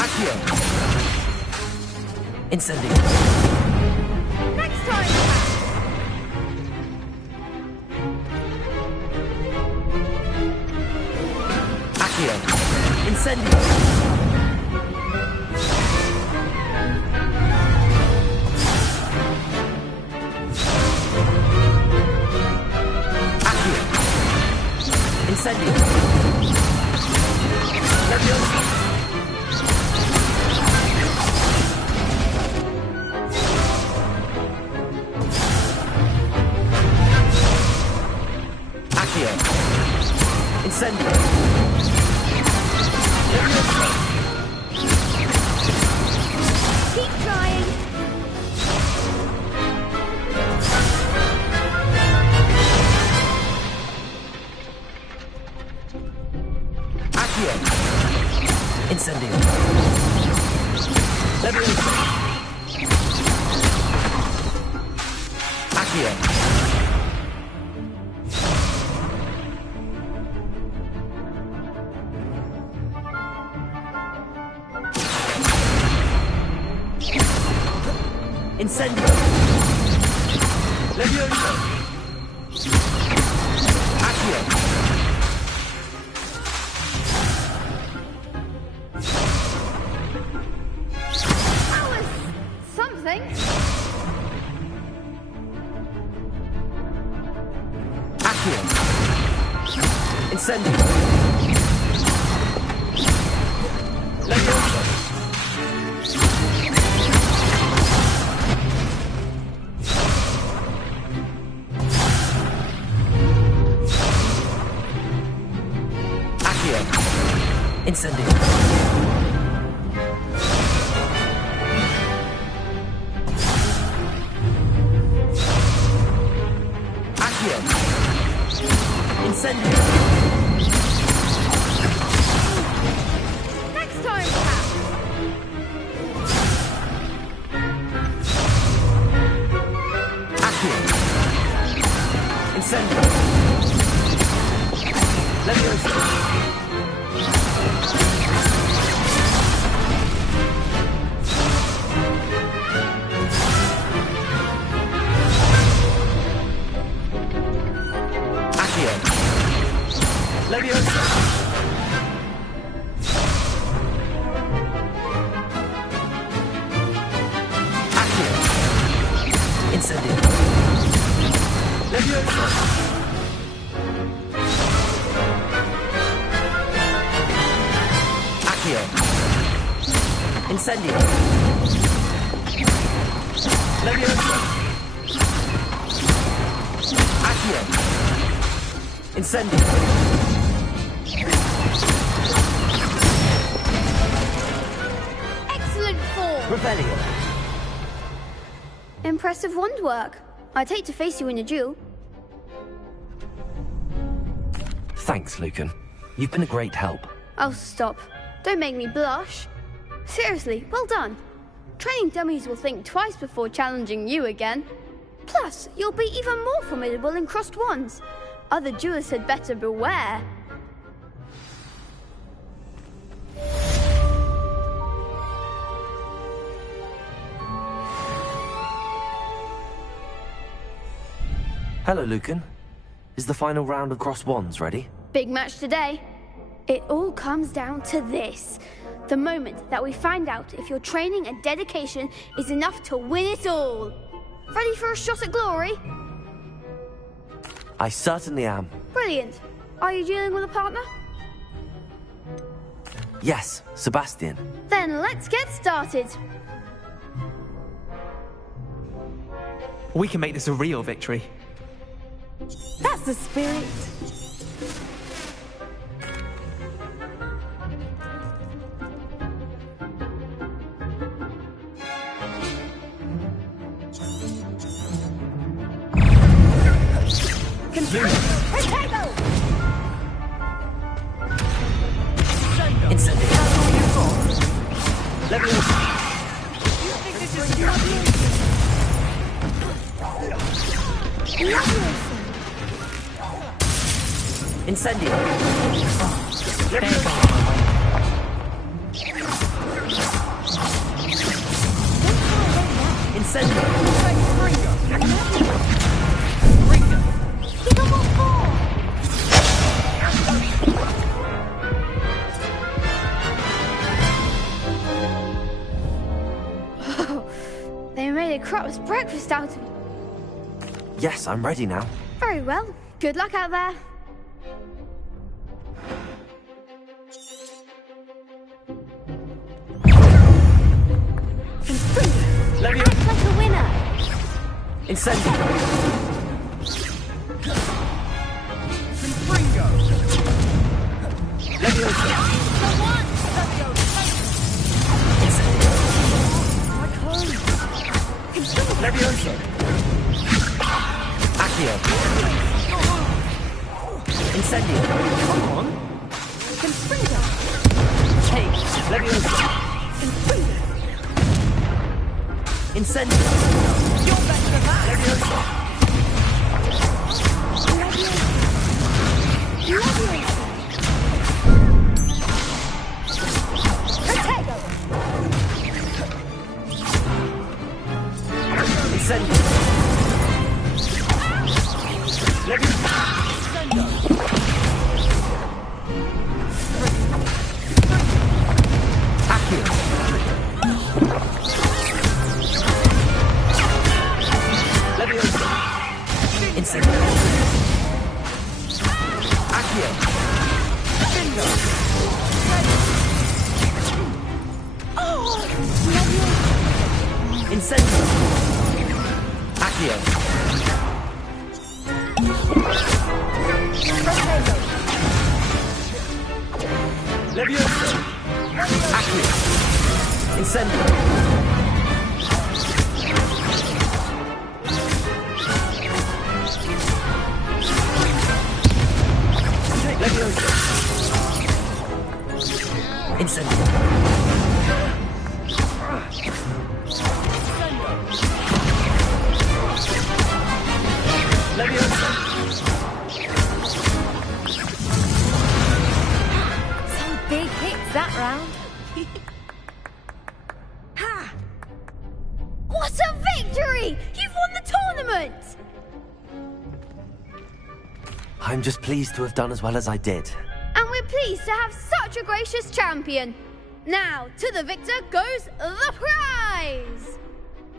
Accio. Incendio. Next time! Accio. Incendio. Incendio! Keep trying. Accio! Incendio! Levioso! Accio! Incendio! Levioso! Accio! That was something. Accio! Incendio! Levioso! Accio! Incendio! Accio! Incendio! Next time, perhaps. Accio! Incendio! Levioso! Accio! Levioso! Accio! Incendio! Levioso! Accio! Incendio! Levioso! Accio! Incendio! Excellent form. Revelio! Impressive wand work. I'd hate to face you in a duel. Thanks, Lucan. You've been a great help. Oh, stop. Don't make me blush. Seriously, well done. Training dummies will think twice before challenging you again. Plus, you'll be even more formidable in crossed wands. Other duelists had better beware. Hello, Lucan. Is the final round of crossed wands ready? Big match today. It all comes down to this. The moment that we find out if your training and dedication is enough to win it all. Ready for a shot at glory? I certainly am. Brilliant. Are you dealing with a partner? Yes, Sebastian. Then let's get started. We can make this a real victory. That's the spirit. Incendio! Levioso! You think this is Incendio! Incendio! They made a crap's breakfast out of me. Yes, I'm ready now. Very well. Good luck out there. Levioso! Like a winner. Incendio! Confringo! Levioso! Accio! Incendio! Come on! Confringo! Take! Levioso! Confringo! Incendio! You're better than that! Levioso! Incendio! Accio! Levioso! Incendio! Accio! Bingo! Incendio! Accio! Levioso! Accio! Incendio! Levioso! Incendio! Levioso! Some big hits that round. Ha! What a victory! You've won the tournament! I'm just pleased to have done as well as I did. And we're pleased to have such a gracious champion. Now, to the victor goes the prize!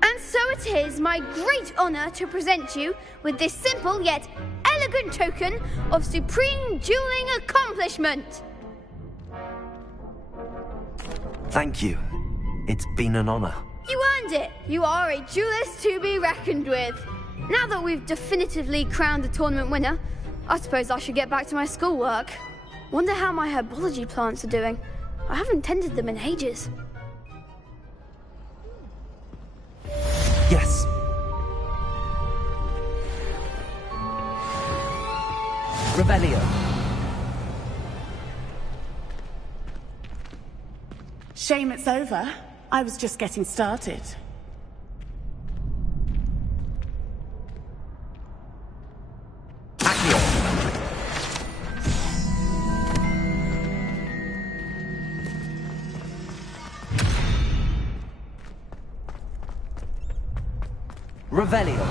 And so it is my great honour to present you with this simple yet elegant token of supreme dueling accomplishment. Thank you. It's been an honor. You earned it. You are a duelist to be reckoned with. Now that we've definitively crowned the tournament winner, I suppose I should get back to my schoolwork. Wonder how my herbology plants are doing. I haven't tended them in ages. Yes. Revelio. Shame it's over. I was just getting started. Accio. Revelio.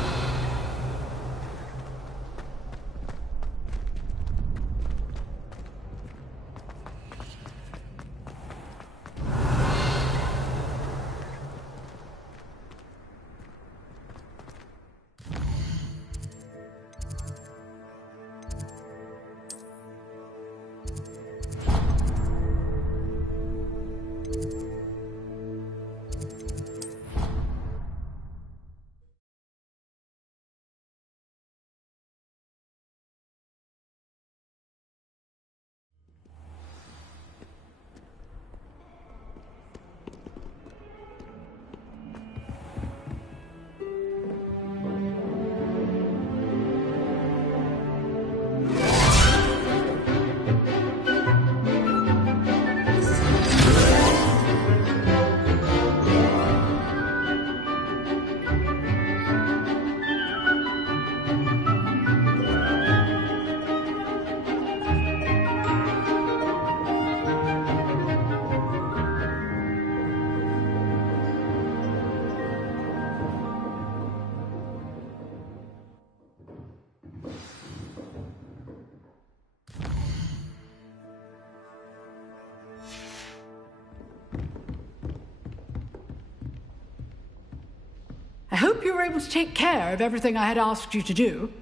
I hope you were able to take care of everything I had asked you to do.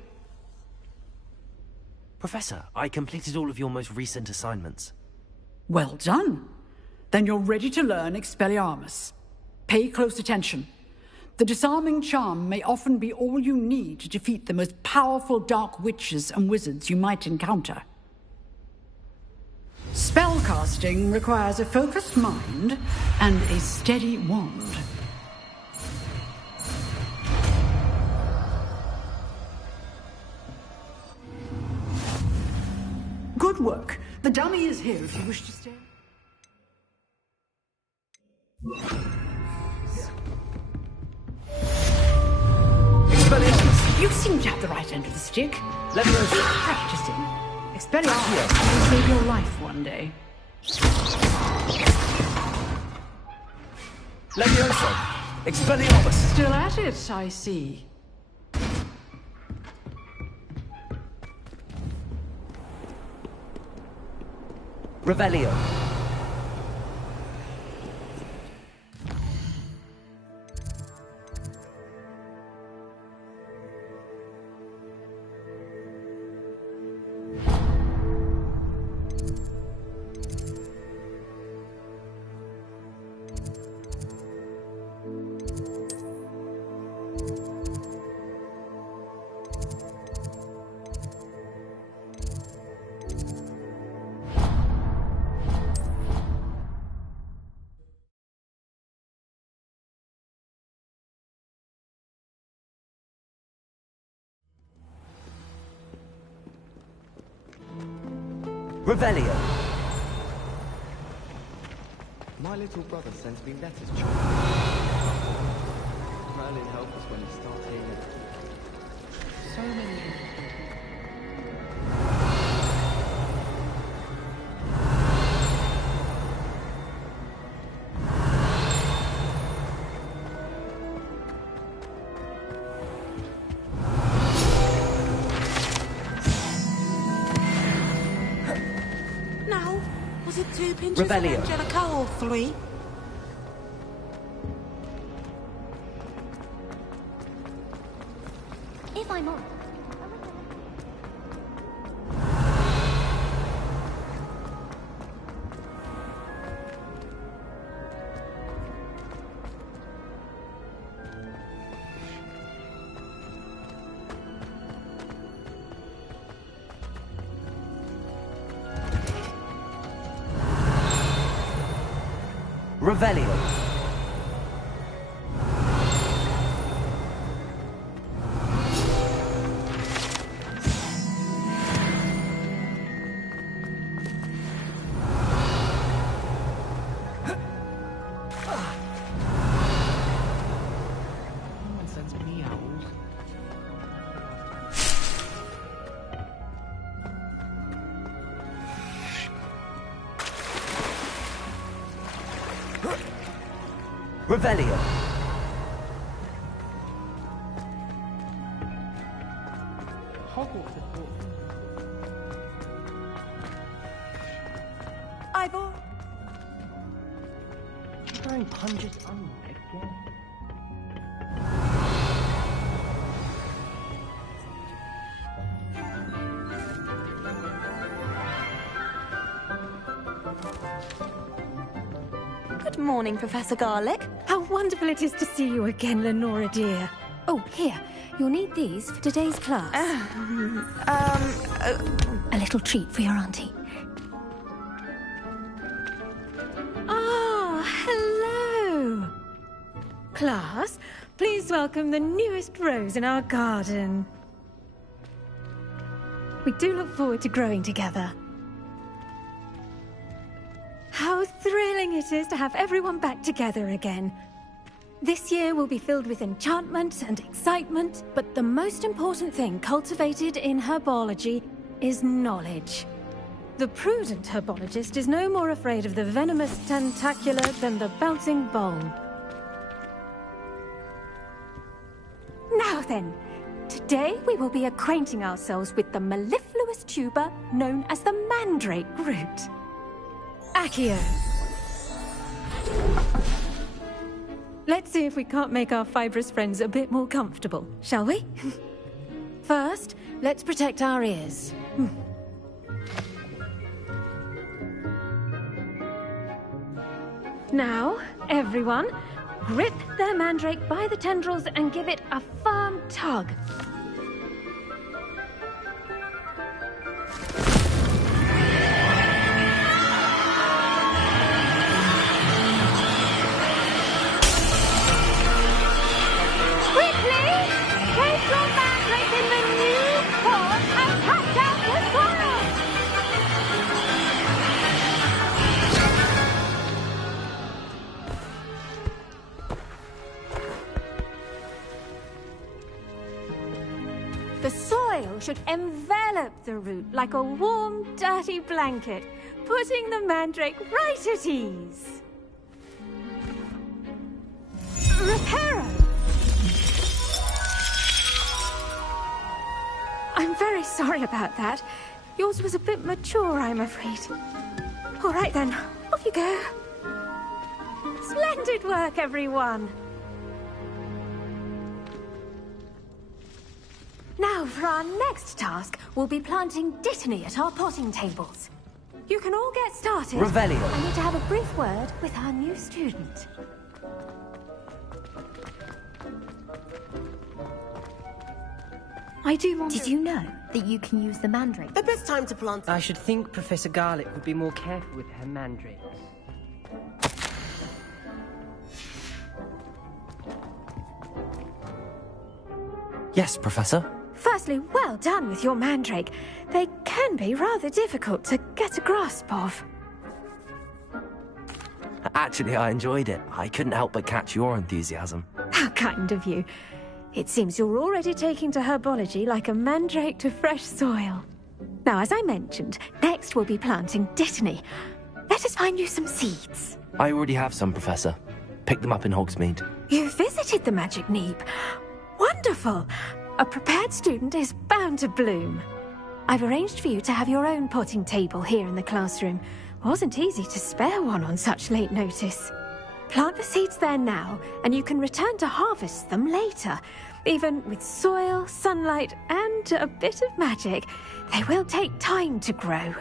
Professor, I completed all of your most recent assignments. Well done. Then you're ready to learn Expelliarmus. Pay close attention. The disarming charm may often be all you need to defeat the most powerful dark witches and wizards you might encounter. Spellcasting requires a focused mind and a steady wand. Good work. The dummy is here if you wish to stay. Expelliarmus! You seem to have the right end of the stick. Leviosa! Keep practicing. Expelliarmus will save your life one day. Leviosa! Expelliarmus! Still at it, I see. Revelio. Revelio. My little brother sends me letters, John. Merlin, help us when you start hearing it. So many. Was it 2 pinches Revelio. of Angelica or 3? If I'm on. Revelio. Someone sends me owls. Revelio. Hogwarts have brought Ivor. wearing hundreds unread again. Good morning, Professor Garlic. How wonderful it is to see you again, Lenora dear. Oh, here. You'll need these for today's class. A little treat for your auntie. Ah, hello. Class, please welcome the newest rose in our garden. We do look forward to growing together. How thrilling it is to have everyone back together again. This year will be filled with enchantment and excitement, but the most important thing cultivated in herbology is knowledge. The prudent herbologist is no more afraid of the venomous tentacula than the bouncing bowl. Now then, today we will be acquainting ourselves with the mellifluous tuber known as the mandrake root. Accio. Let's see if we can't make our fibrous friends a bit more comfortable, shall we? First, let's protect our ears. Now, everyone, grip their mandrake by the tendrils and give it a firm tug. should envelop the root like a warm, dirty blanket, putting the mandrake right at ease. Reparo! I'm very sorry about that. Yours was a bit mature, I'm afraid. All right then, off you go. Splendid work, everyone. Now, for our next task, we'll be planting Dittany at our potting tables. You can all get started. Revelio. I need to have a brief word with our new student. I do want Did you know that you can use the mandrake? The best time to plant... I should think Professor Garlick would be more careful with her mandrakes. Yes, Professor. Firstly, well done with your mandrake. They can be rather difficult to get a grasp of. Actually, I enjoyed it. I couldn't help but catch your enthusiasm. How kind of you. It seems you're already taking to herbology like a mandrake to fresh soil. Now, as I mentioned, next we'll be planting Dittany. Let us find you some seeds. I already have some, Professor. Picked them up in Hogsmeade. You visited the Magic Neep. Wonderful! A prepared student is bound to bloom. I've arranged for you to have your own potting table here in the classroom. Wasn't easy to spare one on such late notice. Plant the seeds there now, and you can return to harvest them later. Even with soil, sunlight, and a bit of magic, they will take time to grow.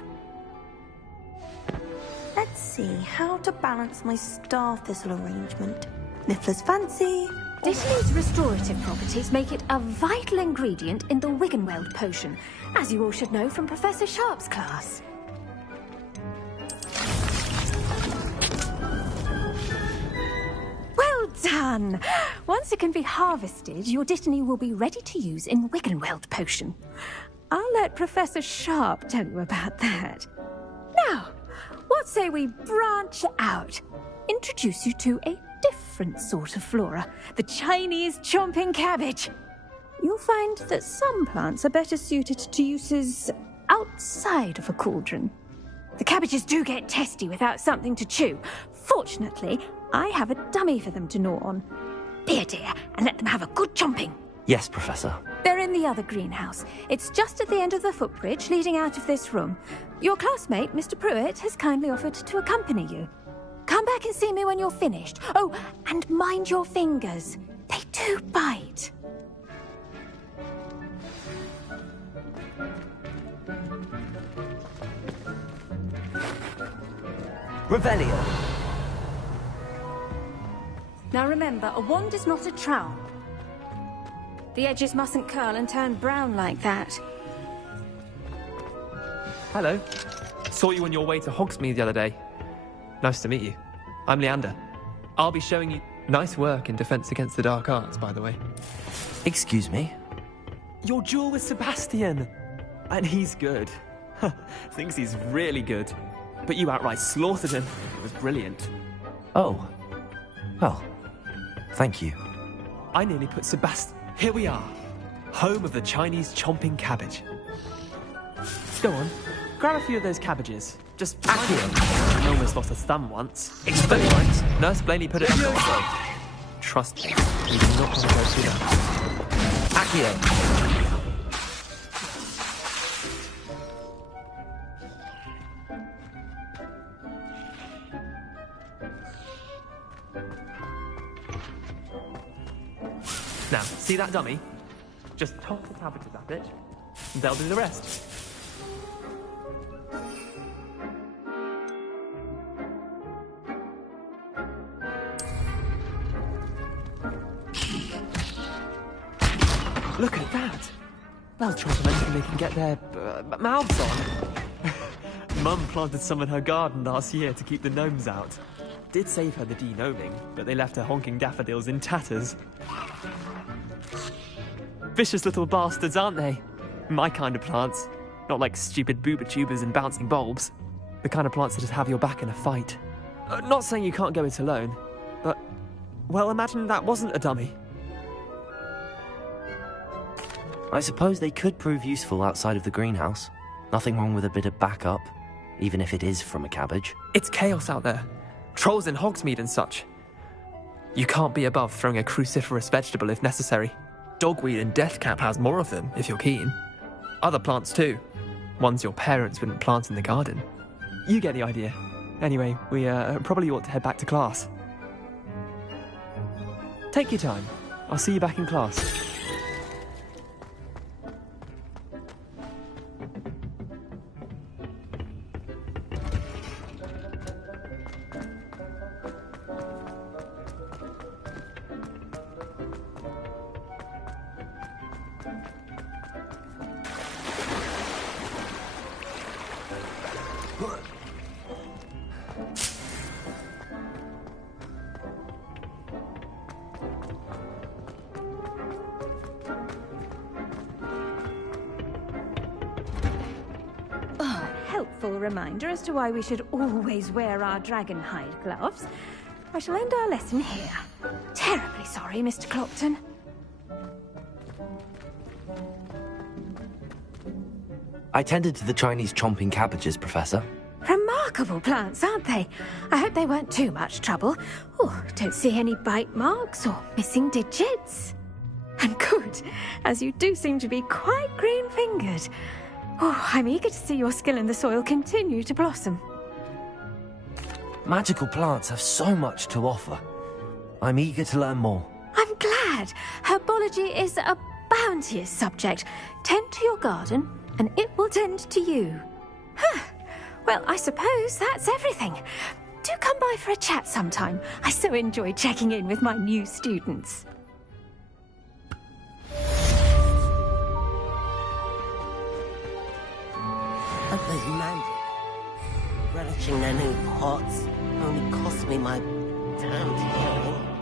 Let's see how to balance my star thistle arrangement. Niffler's fancy. Dittany's restorative properties make it a vital ingredient in the Wiggenweld potion, as you all should know from Professor Sharp's class. Well done! Once it can be harvested, your Dittany will be ready to use in Wiggenweld potion. I'll let Professor Sharp tell you about that. Now, what say we branch out? Introduce you to a different sort of flora, the Chinese chomping cabbage. You'll find that some plants are better suited to uses outside of a cauldron. The cabbages do get testy without something to chew. Fortunately, I have a dummy for them to gnaw on. Be a dear and let them have a good chomping. Yes, Professor. They're in the other greenhouse. It's just at the end of the footbridge leading out of this room. Your classmate, Mr. Pruitt, has kindly offered to accompany you. Come back and see me when you're finished. Oh, and mind your fingers. They do bite. Revelio. Now remember, a wand is not a trowel. The edges mustn't curl and turn brown like that. Hello. Saw you on your way to Hogsmeade the other day. Nice to meet you. I'm Leander. I'll be showing you... Nice work in Defense Against the Dark Arts, by the way. Excuse me? Your duel with Sebastian! And he's good. Thinks he's really good. But you outright slaughtered him. It was brilliant. Oh. Well, thank you. I nearly put Sebastian... Here we are. Home of the Chinese chomping cabbage. Go on. Grab a few of those cabbages. Just... I almost lost a thumb once. Experiment. Right. Nurse Blaney put it in your throat. Trust me. You do not want to go through that. Accio. Now, see that dummy? Just toss the cabbages at it, and they'll do the rest. Look at that! They'll chomp on anything they can get their mouths on. Mum planted some in her garden last year to keep the gnomes out. Did save her the de-gnoming, but they left her honking daffodils in tatters. Vicious little bastards, aren't they? My kind of plants. Not like stupid booba tubers and bouncing bulbs. The kind of plants that just have your back in a fight. Not saying you can't go it alone, but... Well, imagine that wasn't a dummy. I suppose they could prove useful outside of the greenhouse. Nothing wrong with a bit of backup, even if it is from a cabbage. It's chaos out there. Trolls in Hogsmeade and such. You can't be above throwing a cruciferous vegetable if necessary. Dogweed and deathcap has more of them, if you're keen. Other plants too. Ones your parents wouldn't plant in the garden. You get the idea. Anyway, we probably ought to head back to class. Take your time. I'll see you back in class. Reminder as to why we should always wear our dragon hide gloves. I shall end our lesson here. Terribly sorry, Mr. Clopton. I tended to the Chinese chomping cabbages, Professor. Remarkable plants, aren't they? I hope they weren't too much trouble. Oh, don't see any bite marks or missing digits. And good, as you do seem to be quite green-fingered. Oh, I'm eager to see your skill in the soil continue to blossom. Magical plants have so much to offer. I'm eager to learn more. I'm glad. Herbology is a bounteous subject. Tend to your garden, and it will tend to you. Huh. Well, I suppose that's everything. Do come by for a chat sometime. I so enjoy checking in with my new students. Those magic, relishing their new pots, only cost me my damned hearing.